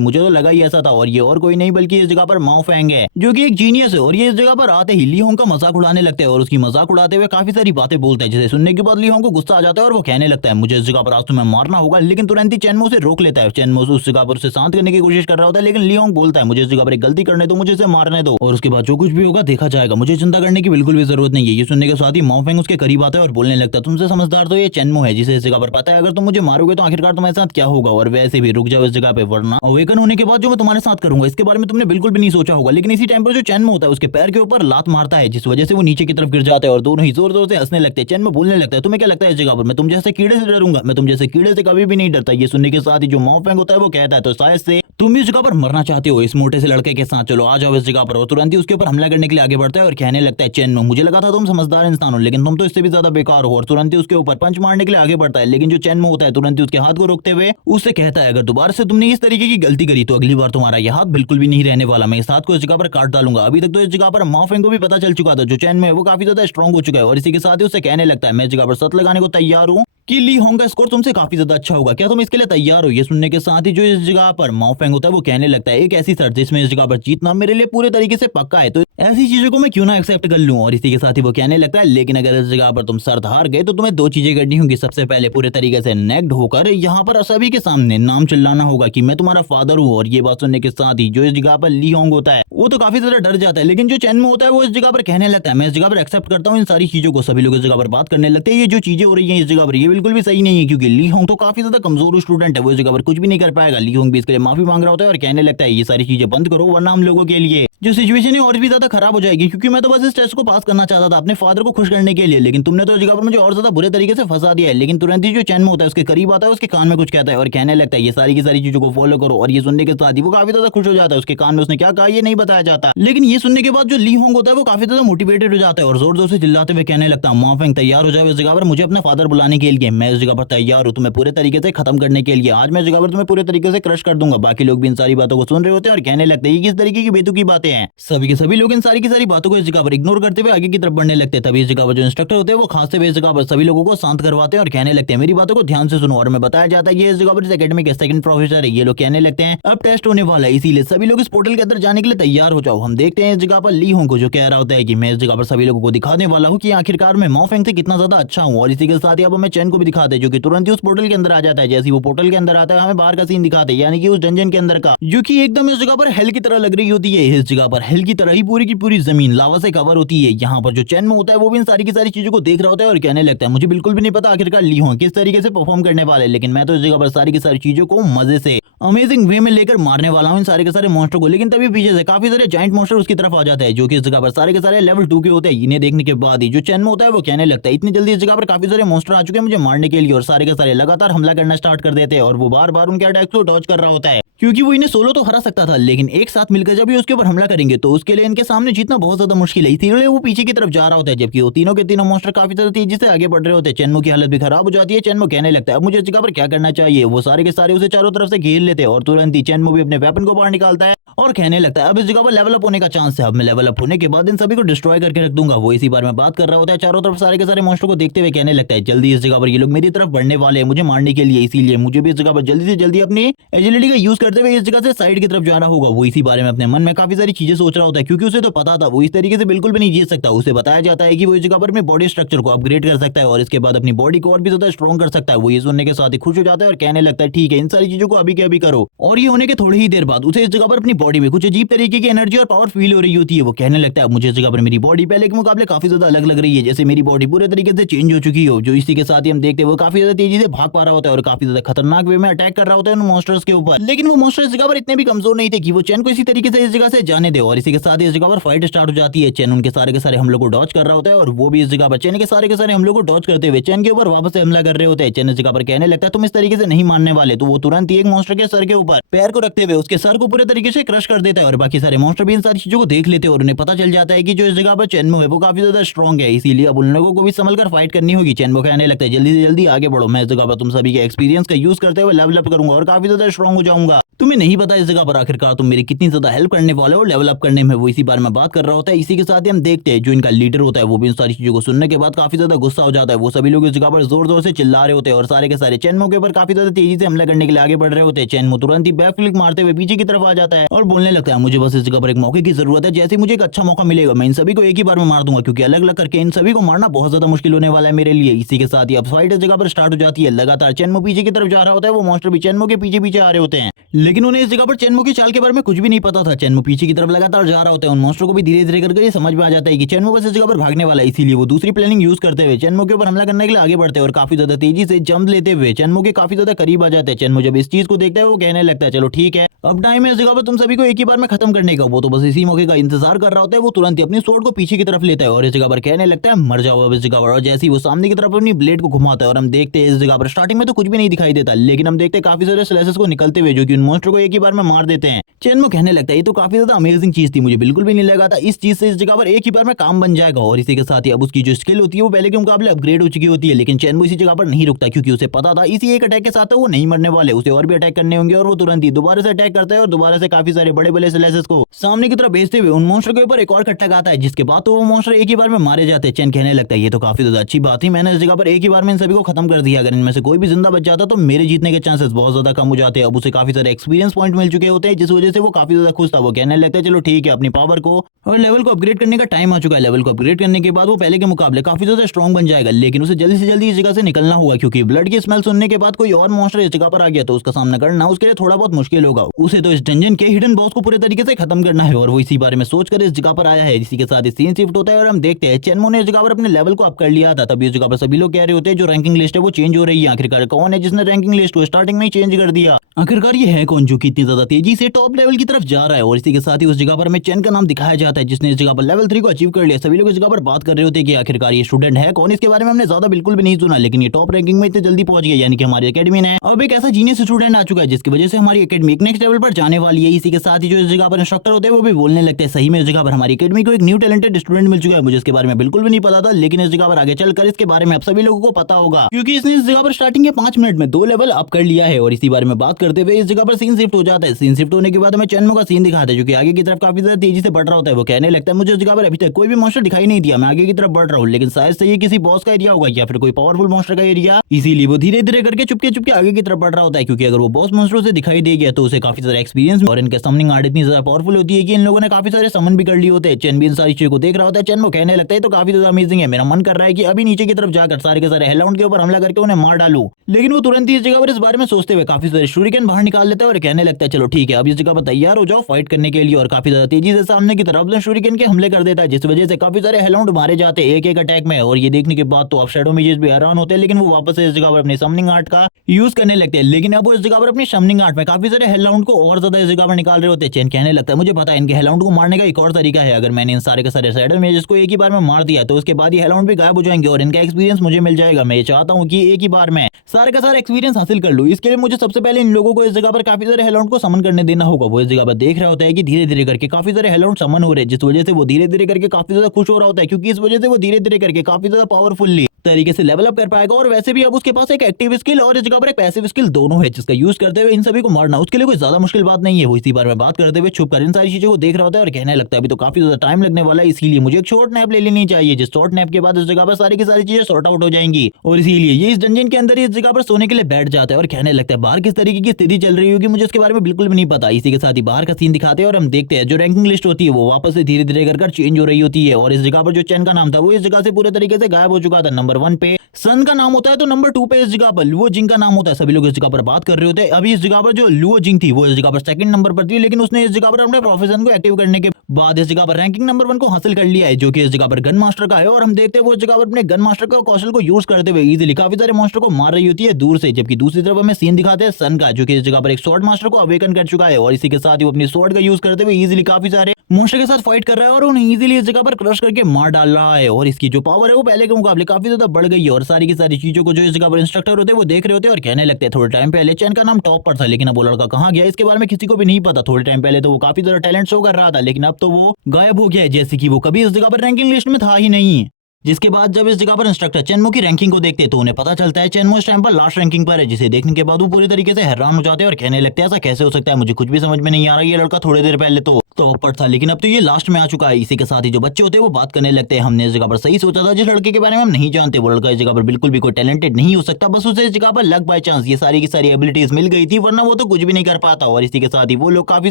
मुझे तो लगा ही ऐसा था, और ये और कोई नहीं बल्कि इस जगह पर माओ फेंग है जो कि एक जीनियस है। और ये इस जगह पर आते ही ली होंग का मजाक उड़ाने लगते हैं और उसकी मजाक उड़ाते हुए काफी सारी बातें बोलता है, जिसे सुनने के बाद ली होंग को गुस्सा आ जाता है और वो कहने लगता है मुझे इस जगह पर आज तुम्हें मारना होगा। लेकिन तुरंत ही चैनमो से रोक लेता है। चैनमो उस जगह पर उसे शांत करने की कोशिश कर रहा होता है, लेकिन ली होंग बोलता है मुझे इस जगह पर एक गलती करने दो, मुझे इसे मारने दो और उसके बाद जो कुछ भी होगा देखा जाएगा, मुझे चिंता करने की बिल्कुल भी जरूरत नहीं है। ये सुनने के साथ ही माओ फेंग उसके करीब आता है और बोलने लगता है तुमसे समझदार तो ये चैनमो है जिसे इस जगह पर पता है अगर तुम मुझे मारोगे तो आखिरकार तुम्हारे साथ क्या होगा। और वैसे भी रुक जाओ इस जगह पे, वरना अवेकन होने के बाद जो मैं तुम्हारे साथ करूंगा इसके बारे में तुमने बिल्कुल भी नहीं सोचा होगा। लेकिन इसी टाइम पर जो चैनमो होता है उसके पैर के ऊपर लात मारता है, जिस वजह से वो नीचे की तरफ गिर जाता है और दोनों ही जोर जोर से हंसने लगते हैं। चैनमो बोलने लगता है तुम्हें क्या लगता है इस जगह पर मैं तुम जैसे कीड़े से डरूंगा? मैं तुम जैसे कीड़े से कभी भी नहीं डरता। ये सुनने के साथ ही जो माओ फेंग होता है वो कहता है तो शायद से तुम भी इस जगह पर मरना चाहते हो इस मोटे से लड़के के साथ, चलो आ जाओ इस जगह पर। और तुरंत ही उसके ऊपर हमला करने के लिए आगे बढ़ता है और कहने लगता है चैनमो मुझे लगा था तुम समझदार इंसान हो, लेकिन तुम तो इससे भी ज्यादा बेकार हो। और तुरंत ही उसके ऊपर पंच मारने के लिए आगे बढ़ता है, लेकिन जो चैनमो होता है तुरंत ही उसके हाथ को रोकते हुए उससे कहता है अगर दोबारा से तुमने इस तरीके की गलती करी तो अगली बार तुम्हारा यह हाथ बिल्कुल भी नहीं रहने वाला, मैं इस हाथ को इस जगह पर काट डालूंगा। अभी तक तो इस जगह पर माओ फेंग को भी पता चल चुका था जो चैनमो है वो काफी ज्यादा स्ट्रॉन्ग हो चुका है। और इसी के साथ ही उससे कहने लगता है मैं इस जगह पर सत लगाने को तैयार हूँ कि ली होंग का स्कोर तुमसे काफी ज्यादा अच्छा होगा, क्या तुम इसके लिए तैयार हो? ये सुनने के साथ ही जो इस जगह पर माओ फेंग होता है वो कहने लगता है एक ऐसी शर्त जिसमें इस जगह पर जीतना मेरे लिए पूरे तरीके से पक्का है, तो ऐसी चीजों को मैं क्यों ना एक्सेप्ट कर लूं। और इसी के साथ ही वो कहने लगता है लेकिन अगर इस जगह पर तुम शर्त हार गए तो तुम्हें दो चीजें करनी होंगी। सबसे पहले पूरे तरीके से नेक्ड होकर यहाँ पर सभी के सामने नाम चिल्लाना होगा कि मैं तुम्हारा फादर हूँ। और ये बात सुनने के साथ ही जो इस जगह पर ली होंग होता है वो तो काफी ज्यादा डर जाता है, लेकिन जो चैनमो होता है वो इस जगह पर कहने लगता है मैं इस जगह पर एक्सेप्ट करता हूँ इन सारी चीजों को। सभी लोग इस जगह पर बात करने लगते हैं ये जो चीजें हो रही है इस जगह पर ये बिल्कुल भी सही नहीं है, क्योंकि ली होंग तो काफी ज्यादा कमजोर स्टूडेंट है, वो इस जगह पर कुछ भी नहीं कर पाएगा। ली होंग भी इसके लिए माफी मांग रहा होता है और कहने लगता है ये सारी चीजें बंद करो वरना हम लोगों के लिए जो सिचुएशन है और भी ज्यादा खराब हो जाएगी, क्योंकि मैं तो बस इस टेस्ट को पास करना चाहता था अपने फादर को खुश करने के लिए, लेकिन तुमने तो इस जगह पर मुझे और ज्यादा बुरे तरीके से फंसा दिया है। लेकिन तुरंत ही जो चैनमो होता है उसके करीब आता है उसके कान में कुछ कहता है और कहने लगता है ये सारी की सारी चीजों को फॉलो करो। और ये सुनने के साथ ही वो काफी ज्यादा खुश हो जाता है। उसके कान में उसने क्या कहा ये नहीं बताया जाता, लेकिन ये सुनने के बाद जो ली होंग होता है वो काफी ज्यादा मोटिवेटेड हो जाता है और जोर जोर से चिल्लाते हुए कहने लगता है माओ फेंग तैयार हो जाओ इस जगह पर मुझे अपना फादर बुलाने के लिए, मैं इस जगह पर तैयार हूँ तुम्हें पूरे तरीके से खत्म करने के लिए। आज मैं इस जगह पर तुम्हें पूरे तरीके से क्रश कर दूंगा। बाकी लोग भी इन सारी बातों को सुन रहे होते हैं और कहने लगते हैं ये किस तरीके की बेतुकी बातें हैं। सभी के सभी लोग इन सारी की सारी बातों को इस जगह पर इग्नोर करते हुए आगे की तरफ बढ़ने लगते हैं। तभी इस जगह पर जो इंस्ट्रक्टर होते हैं वो खांसते हुए इस जगह पर सभी लोगों को शांत करवाते हैं और कहने लगते हैं मेरी बातों को ध्यान से सुनो। और मैं बताया जाता है ये इस जगह पर इस एकेडमी के सेकंड प्रोफेसर है। ये लोग कहने लगते हैं अब टेस्ट होने वाला है इसीलिए सभी लोग इस पोर्टल के अंदर जाने के लिए तैयार हो जाओ। हम देखते हैं इस जगह पर ली होंग को जो कह रहा होता है कि मैं इस जगह पर सभी लोगों को दिखाने वाला हूँ कि आखिरकार मैं माओ फेंग से कितना ज्यादा अच्छा हूँ। और इसी के साथ ही अब हमें चैन को भी दिखाते हैं जो कि तुरंत ही उस पोर्टल के अंदर आ जाता है। जैसे वो पोर्टल के अंदर आता है हमें बाहर का सीन दिखाते हैं, यानी कि उस डंजन के अंदर का, जो कि एकदम इस जगह पर हेल की तरह लग रही होती है। इस जगह पर हेल की तरह ही पूरी की पूरी जमीन लावा से कवर होती है। यहाँ पर जो चैन में होता है वो भी इन सारी की सारी चीजों को देख रहा होता है और कहने लगता है मुझे बिल्कुल भी नहीं पता आखिरकार ली होंग किस तरीके से परफॉर्म करने वाले, लेकिन मैं तो इस जगह पर सारी की सारी चीजों को मजे से अमेजिंग वे में लेकर मारने वाला हूँ इन सारे के सारे मॉन्स्टर को। लेकिन तभी पीछे से काफी सारे जाइंट मॉन्स्टर उसकी तरफ आ जाते हैं जो कि इस जगह पर सारे के सारे लेवल 2 के होते हैं। इन्हें देखने के बाद ही जो चैन में होता है वो कहने लगता है इतनी जल्दी इस जगह पर काफी सारे मॉन्स्टर आ चुके हैं मुझे मारने के लिए, और सारे के सारे लगातार हमला करना स्टार्ट कर देते हैं। और वो बार बार उनके अटैक को डॉज कर रहा होता है क्योंकि वो इन्हें सोलो तो हरा सकता था, लेकिन एक साथ मिलकर जब ये उसके ऊपर हमला करेंगे तो उसके लिए इनके सामने जीतना बहुत ज्यादा मुश्किल है। इसीलिए वो पीछे की तरफ जा रहा होता है जबकि वो तीनों के तीनों मॉन्स्टर काफी ज्यादा तेजी से आगे बढ़ रहे होते हैं। चैनमो की हालत भी खराब हो जाती है। चैनमो कहने लगता है अब मुझे इस जगह पर क्या करना चाहिए। वो सारे के सारे उसे चारों तरफ से घेर लेते हैं और तुरंत ही चैनमो भी अपने वेपन को बाहर निकालता है और कहने लगता है अब इस जगह पर लेवल अप होने का चांस है, अब मैं लेवल अप होने के बाद इन सभी को डिस्ट्रॉय करके रख दूंगा। वो इसी बारे में बात कर रहा होता है। चारों तरफ सारे के सारे मॉन्स्टर को देखते हुए कहने लगता है जल्दी इस जगह पर ये लोग मेरी तरफ बढ़ने वाले हैं मुझे मारने के लिए, इसीलिए मुझे भी इस जगह पर जल्दी से जल्दी अपनी एजिलिटी का यूज करते हुए इस जगह से साइड की तरफ जाना होगा। वो इसी बारे में अपने मन में काफी सारी चीजें सोच रहा होता है क्योंकि उसे तो पता था वो इस तरीके से बिल्कुल भी नहीं जीत सकता। उसे बताया जाता है कि वो इस जगह पर अपने बॉडी स्ट्रक्चर को अपग्रेड कर सकता है और इसके बाद अपनी बॉडी को और भी ज्यादा स्ट्रॉन्ग कर सकता है। वो ये सुनने के साथ ही खुश हो जाता है और कहने लगता है ठीक है इन सारी चीजों को अभी के अभी करो। और ये होने के थोड़ी ही देर बाद उसे इस जगह पर अपनी बॉडी में कुछ अजीब तरीके की एनर्जी और पावर फील हो रही होती है। वो कहने लगता है मुझे इस जगह पर मेरी बॉडी पहले के मुकाबले काफी ज्यादा अलग लग रही है, जैसे मेरी बॉडी पूरे तरीके से चेंज हो चुकी हो। जो इसी के साथ ही हम देखते हैं वो काफी ज्यादा तेजी से भाग पा रहा होता है और काफी ज्यादा खतरनाक वे में अटैक कर रहा होता है उन मॉन्स्टर्स के ऊपर। लेकिन वो मॉन्स्टर इस जगह पर इतने भी कमजोर नहीं थे कि वो चैन को इसी तरीके से इस जगह से जाने दे। और इसी के साथ ही इस जगह पर फाइट स्टार्ट हो जाती है। चैन उनके सारे के सारे हमलों को डॉज कर रहा होता है और वो भी इस जगह पर चैन के सारे हमलों को डॉज करते हुए चैन के ऊपर वापस से हमला कर रहे होते हैं। चैन इस जगह पर कहने लगता है तुम इस तरीके से नहीं मानने वाले, तो वो तुरंत ही एक मॉन्स्टर के सर के ऊपर पैर को रखते हुए उसके सर को पूरे तरीके से क्रश कर देता है। और बाकी सारे मॉन्स्टर भी इन सारी चीजों को देख लेते हैं और उन्हें पता चल जाता है कि जो इस जगह पर चैनमो है वो काफी ज्यादा स्ट्रॉन्ग है, इसीलिए अब उन लोगों को भी संभल कर फाइट करनी होगी। चैनमो कहने लगता है जल्दी से जल्दी आगे बढ़ो, मैं इस जगह पर तुम सभी के एक्सपीरियंस का यूज करते हुए लेवल अप करूंगा और काफी ज्यादा स्ट्रॉन्ग हो जाऊंगा। तुम्हें नहीं पता इस जगह पर आखिरकार तुम मेरी कितनी ज्यादा हेल्प करने वाले हो लेवल अप करने में। वो इसी बारे में बात कर रहा होता है। इसी के साथ ही हम देखते हैं जो इनका लीडर होता है वो भी इन सारी चीजों को सुनने के बाद काफी ज्यादा गुस्सा हो जाता है। वो सभी लोग इस जगह पर जोर जोर से चिल्ला रहे होते हैं और सारे के सारे चैनमो के ऊपर काफी ज्यादा तेजी से हमला करने के लिए आगे बढ़ रहे होते हैं। चैनमो तुरंत ही बैक फ्लिक मारते हुए पीछे की तरफ आ जाता है और बोलने लगता है मुझे बस इस जगह पर एक मौके की जरूरत है, जैसे मुझे एक अच्छा मौका मिलेगा मैं इन सभी को एक ही बार में मार दूंगा, क्योंकि अलग अलग करके इन सभी को मारना बहुत ज्यादा मुश्किल होने वाला है मेरे लिए। इसी के साथ ही अब फाइट इस जगह पर स्टार्ट हो जाती है। लगातार चैनमो पीछे की तरफ जा रहा होता है, वो मॉन्स्टर भी चैनमो के पीछे पीछे आ रहे होते हैं, लेकिन उन्हें इस जगह पर चैनमो की चाल के बारे में कुछ भी नहीं पता था। चैनमो पीछे की तरफ लगातार जा रहा होता है। उन मॉन्स्टर को भी धीरे धीरे करके ये समझ में आ जाता है कि चैनमो बस इस जगह पर भागने वाला है, इसीलिए वो दूसरी प्लानिंग यूज करते हुए चैनमो के ऊपर हमला करने के लिए आगे बढ़ते हैं और काफी ज्यादा तेजी से जंप लेते हुए चैनमो के काफी ज्यादा करीब आ जाते हैं। चैनमो जब इस चीज को देखता है वो कहने लगता है चलो ठीक है अब टाइम है इस जगह पर तुम सभी को एक ही बार में खत्म करने का। वो तो बस इसी मौके का इंतजार कर रहा होता है। वो तुरंत ही अपनी स्वॉर्ड को पीछे की तरफ लेता है और इस जगह पर कहने लगता है मर जाओ अब इस जगह पर। और जैसे ही वो सामने की तरफ अपनी ब्लेड को घुमाता है और हम देखते हैं इस जगह पर स्टार्टिंग में तो कुछ भी नहीं दिखाई देता, लेकिन हम देखते हैं काफी सारे स्लैशेस को निकलते हुए जो कि उन मॉन्स्टर को एक ही बार में मार देते हैं। चैनमो कहने लगता है ये तो काफी ज्यादा अमेजिंग चीज थी, मुझे बिल्कुल भी नहीं लगा था इस चीज से इस जगह पर एक ही बार में काम बन जाएगा। और इसी के साथ ही अब उसकी जो स्किल होती है वो पहले के मुकाबले अपग्रेड हो चुकी होती है, लेकिन चैनमो इसी जगह पर नहीं रुकता क्योंकि उसे पता था इसी एक अटैक के साथ वो नहीं मरने वाले, उसे और भी अटैक करने होंगे। और वो तुरंत ही दोबारा से अटैक करता है और दोबारा से काफी सारे बड़े बड़े स्लैशेस को सामने की तरफ भेजते हुए उन मॉन्स्टर के ऊपर एक और कट्टा आता है, जिसके बाद तो वो मॉन्स्टर एक ही बार में मारे जाते हैं। चैन कहने लगता है ये तो काफी ज्यादा अच्छी बात थी, मैंने इस जगह पर एक ही बार में इन सभी को खत्म कर दिया, अगर इनमें से कोई भी जिंदा बच जाता तो मेरे जीतने के चांसेस बहुत ज्यादा कम हो जाते हैं। अब उसे काफी सारे एक्सपीरियंस पॉइंट मिल चुके होते हैं जिस वजह से वो काफी ज्यादा खुश था। वो कहने लगता है चलो ठीक है अपनी पावर को और लेवल को अपग्रेड करने का टाइम आ चुका है। लेवल को अपग्रेड करने के बाद वो पहले के मुकाबले काफी ज्यादा स्ट्रॉन्ग बन जाएगा, लेकिन उसे जल्दी से जल्दी इस जगह से निकलना होगा क्योंकि ब्लड की स्मेल सुनने के बाद कोई और मॉन्स्टर इस जगह पर आ गया तो उसका सामना करना उसके लिए थोड़ा बहुत मुश्किल होगा। उसे तो इस डंजन के हिडन बॉस को पूरे तरीके से खत्म करना है और वो इसी बारे में सोचकर इस जगह पर आया है। इसी के साथ सीन शिफ्ट होता है और हम देखते हैं चैनमो ने इस जगह पर अपने लेवल को अप कर लिया था। तभी इस जगह पर सभी लोग कह रहे होते हैं जो रैंकिंग लिस्ट है वो चेंज हो रही है। आखिरकार कौन है जिसने रैंकिंग लिस्ट को स्टार्टिंग में ही चेंज कर दिया? आखिरकार ये है कौन जो कि इतनी ज्यादा तेजी से टॉप लेवल की तरफ जा रहा है? और इसी के साथ ही उस जगह पर हमें चैन का नाम दिखाया जाता है जिसने इस जगह पर लेवल 3 को अचीव कर लिया। सभी लोग इस जगह पर बात कर रहे होते हैं कि आखिरकार ये स्टूडेंट है कौन, इसके बारे में हमने ज्यादा बिल्कुल भी नहीं सुना, लेकिन ये टॉप रैंकिंग में इतने जल्दी पहुंच गया, यानी कि हमारी एकेडमी में अब एक ऐसा जीनियस स्टूडेंट आ चुका है जिसकी वजह से हमारी एकेडमी एक नेक्स्ट लेवल पर जाने वाली है। इसी के साथ ही जो इस जगह पर इंस्ट्रक्टर होते हैं वो भी बोलने लगते हैं सही में इस जगह पर हमारी एकेडमी को एक न्यू टैलेंटेड स्टूडेंट मिल चुका है, मुझे इसके बारे में बिल्कुल भी नहीं पता था, लेकिन इस जगह पर आगे चलकर इसके बारे में अब सभी लोगों को पता होगा क्योंकि इसने इस जगह पर स्टार्टिंग के 5 मिनट में 2 लेवल अप कर लिया है। और इसी बारे में बात करते हुए इस जगह पर सीन शिफ्ट हो जाता है। सीन शिफ्ट होने के बाद हमें चैनमो का सीन दिखाते हैं जो कि आगे की तरफ काफी ज्यादा तेजी से बढ़ रहा होता है। वो कहने लगता है मुझे इस जगह पर अभी तक कोई भी मॉन्स्टर दिखाई नहीं दिया, मैं आगे की तरफ बढ़ रहा हूँ, लेकिन शायद से ये किसी बॉस का एरिया होगा या फिर कोई पावरफुल मॉन्स्टर का एरिया, इसीलिए वो धीरे धीरे करके चुपके चुपके आगे की तरफ बढ़ रहा होता है क्योंकि अगर वो बॉस मॉन्स्टरों से दिखाई दे गया तो उसे काफी सारा एक्सपीरियंस और इनके समनिंग आर्ट इतनी ज्यादा पावरफुल होती है कि इन लोगों ने काफी सारे समन भी कर लिए होते हैं। चैन भी इन सारी चीजों को देख रहा होता है। चैन वो कहने लगता है तो काफी ज्यादा अमेजिंग है, मेरा मन कर रहा है कि अभी नीचे की तरफ जाकर सारे के सारे हेलाउंड के ऊपर हमला करके उन्हें मार डालूं, लेकिन वो तुरंत ही इस जगह पर इस बारे में सोचते हुए काफी सारे शूरिकेन बाहर निकाल लेता है और कहने लगता है चलो ठीक है अब इस जगह पर तैयार हो जाओ फाइट करने के लिए। और काफी ज्यादा तेजी से सामने की तरफ शूरिकेन के हमले कर देता है जिस वजह से काफी सारे हेलाउंड मारे जाते हैं एक एक अटैक में। और ये देखने के बाद तो अब शैडो मेजेस भी हैरान होते हैं, लेकिन वो वापस से इस जगह पर अपनी समनिंग आर्ट का यूज करने लगते हैं, लेकिन अब वो इस जगह पर अपनी समनिंग आर्ट में काफी सारे हेलाउंड को और ज्यादा इस जगह पर निकाल रहे होते हैं। चैन कहने लगता है मुझे पता है इनके हेलाउंड को मारने का एक और तरीका है, अगर मैंने इन सारे के सारे शैडो मेजेस को एक ही बार में मार दिया तो उसके बाद ये हेलाउंड भी गायब हो जाएंगे और इनका एक्सपीरियंस मुझे मिल जाएगा। मैं चाहता हूँ कि एक ही बार में सारे का सारा एक्सपीरियंस हासिल कर लूं, इसके लिए मुझे सबसे पहले इन लोगों को इस जगह पर काफी सारे हेलाउंड को समन करने देना होगा। वो इस जगह पर देख रहा होता है कि धीरे धीरे करके काफी सारे हेलाउंड समन हो रहे हैं जिस वजह से वो धीरे धीरे करके काफी ज्यादा खुश हो रहा होता है क्योंकि इस वजह से वो धीरे धीरे करके काफी ज्यादा पावरफुली तरीके से लेवल अप कर पाएगा। और वैसे भी अब उसके पास एक एक्टिव स्किल और इस जगह पर एक पैसिव स्किल दोनों है जिसका यूज करते हुए इन सभी को मारना उसके लिए कोई ज्यादा मुश्किल बात नहीं है। वो इसी बारे में बात करते हुए छुप कर इन सारी चीजों को देख रहा होता है और कहने लगता है अभी तो काफी ज्यादा टाइम लगने वाला है, इसीलिए मुझे एक शॉर्ट नैप ले लेनी चाहिए, जिस शॉर्ट नैप के बाद इस जगह पर सारी की सारी चीजें सॉर्ट आउट हो जाएंगी। और इसीलिए ये इस डंजन के अंदर इस जगह पर सोने के लिए बैठ जाता है और कहने लगता है बाहर किस तरीके की स्थिति चल रही होगी मुझे उसके बारे में बिल्कुल भी नहीं पता। इसी के साथ ही बाहर का सीन दिखाते हैं और हम देखते हैं जो रैंकिंग लिस्ट होती है वो वापस से धीरे धीरे कर चेंज हो रही होती है। और इस जगह पर जो चैन का नाम था वो इस जगह से पूरे तरीके से गायब हो चुका था। नंबर 1 पे सन का नाम होता है तो नंबर 2 पे इस जगह पर लुओ जिंग का नाम होता है। सभी लोग इस जगह पर बात कर रहे होते हैं। अभी इस जगह पर जो लुओ जिंग थी वो इस जगह पर सेकंड नंबर पर होती है, लेकिन उसने इस जगह पर अपने प्रोफेशन को एक्टिव करने के बाद इस जगह पर रैंकिंग नंबर 1 को हासिल कर लिया है, जो कि इस जगह पर गन मास्टर का है। और हम देखते हैं वो इस जगह पर अपने गन मास्टर का कौशल को यूज करते हुए इजीली काफी सारे मॉन्स्टर को मार रही होती है दूर से। जबकि दूसरी तरफ हमें सीन दिखाते हैं सन का, जो कि इस जगह पर एक स्वॉर्ड मास्टर को अवेकन कर चुका है और इसी के साथ ही वो अपनी स्वॉर्ड का यूज करते हुए इजीली काफी सारे मॉन्स्टर के साथ फाइट कर रहा है और उन्हें इजीली इस जगह पर क्रश करके मार डाल रहा है। और इसकी जो पावर है वो पहले के मुकाबले काफी ज्यादा बढ़ गई है और सारी की सारी चीजों को जो इस जगह पर इंस्ट्रक्टर होते हैं वो देख रहे होते हैं और कहने लगते हैं थोड़े टाइम पहले चैन का नाम टॉप पर था, लेकिन अब वो लड़का कहाँ गया इसके बारे में किसी को भी नहीं पता। थोड़े टाइम पहले तो वो काफी ज्यादा टैलेंट शो कर रहा था, लेकिन अब तो वो गायब हो गया है, जैसे कि वो कभी इस जगह पर रैंकिंग लिस्ट में था ही नहीं। जिसके बाद जब इस जगह पर इंस्ट्रक्टर चेनमो की रैंकिंग को देखते हैं तो उन्हें पता चलता है चेनमो इस टाइम पर लास्ट रैंकिंग पर है, जिसे देखने के बाद वो पूरी तरीके से हैरान हो जाते हैं और कहने लगते हैं ऐसा कैसे हो सकता है, मुझे कुछ भी समझ में नहीं आ रहा। ये लड़का थोड़ी देर पहले तो टॉप पर था, लेकिन अब तो ये लास्ट में आ चुका है। इसी के साथ ही जो बच्चे होते हैं वो बात करने लगते हैं, हमने इस जगह पर सही सोचा था, जिस लड़के के बारे में हम नहीं जानते वो लड़का इस जगह पर बिल्कुल भी कोई टैलेंटेड नहीं हो सकता, बस उसे इस जगह पर लक बाय चांस ये सारी की सारी एबिलिटीज मिल गई थी, वरना वो तो कुछ भी नहीं कर पाता। और इसी के साथ ही वो लोग काफी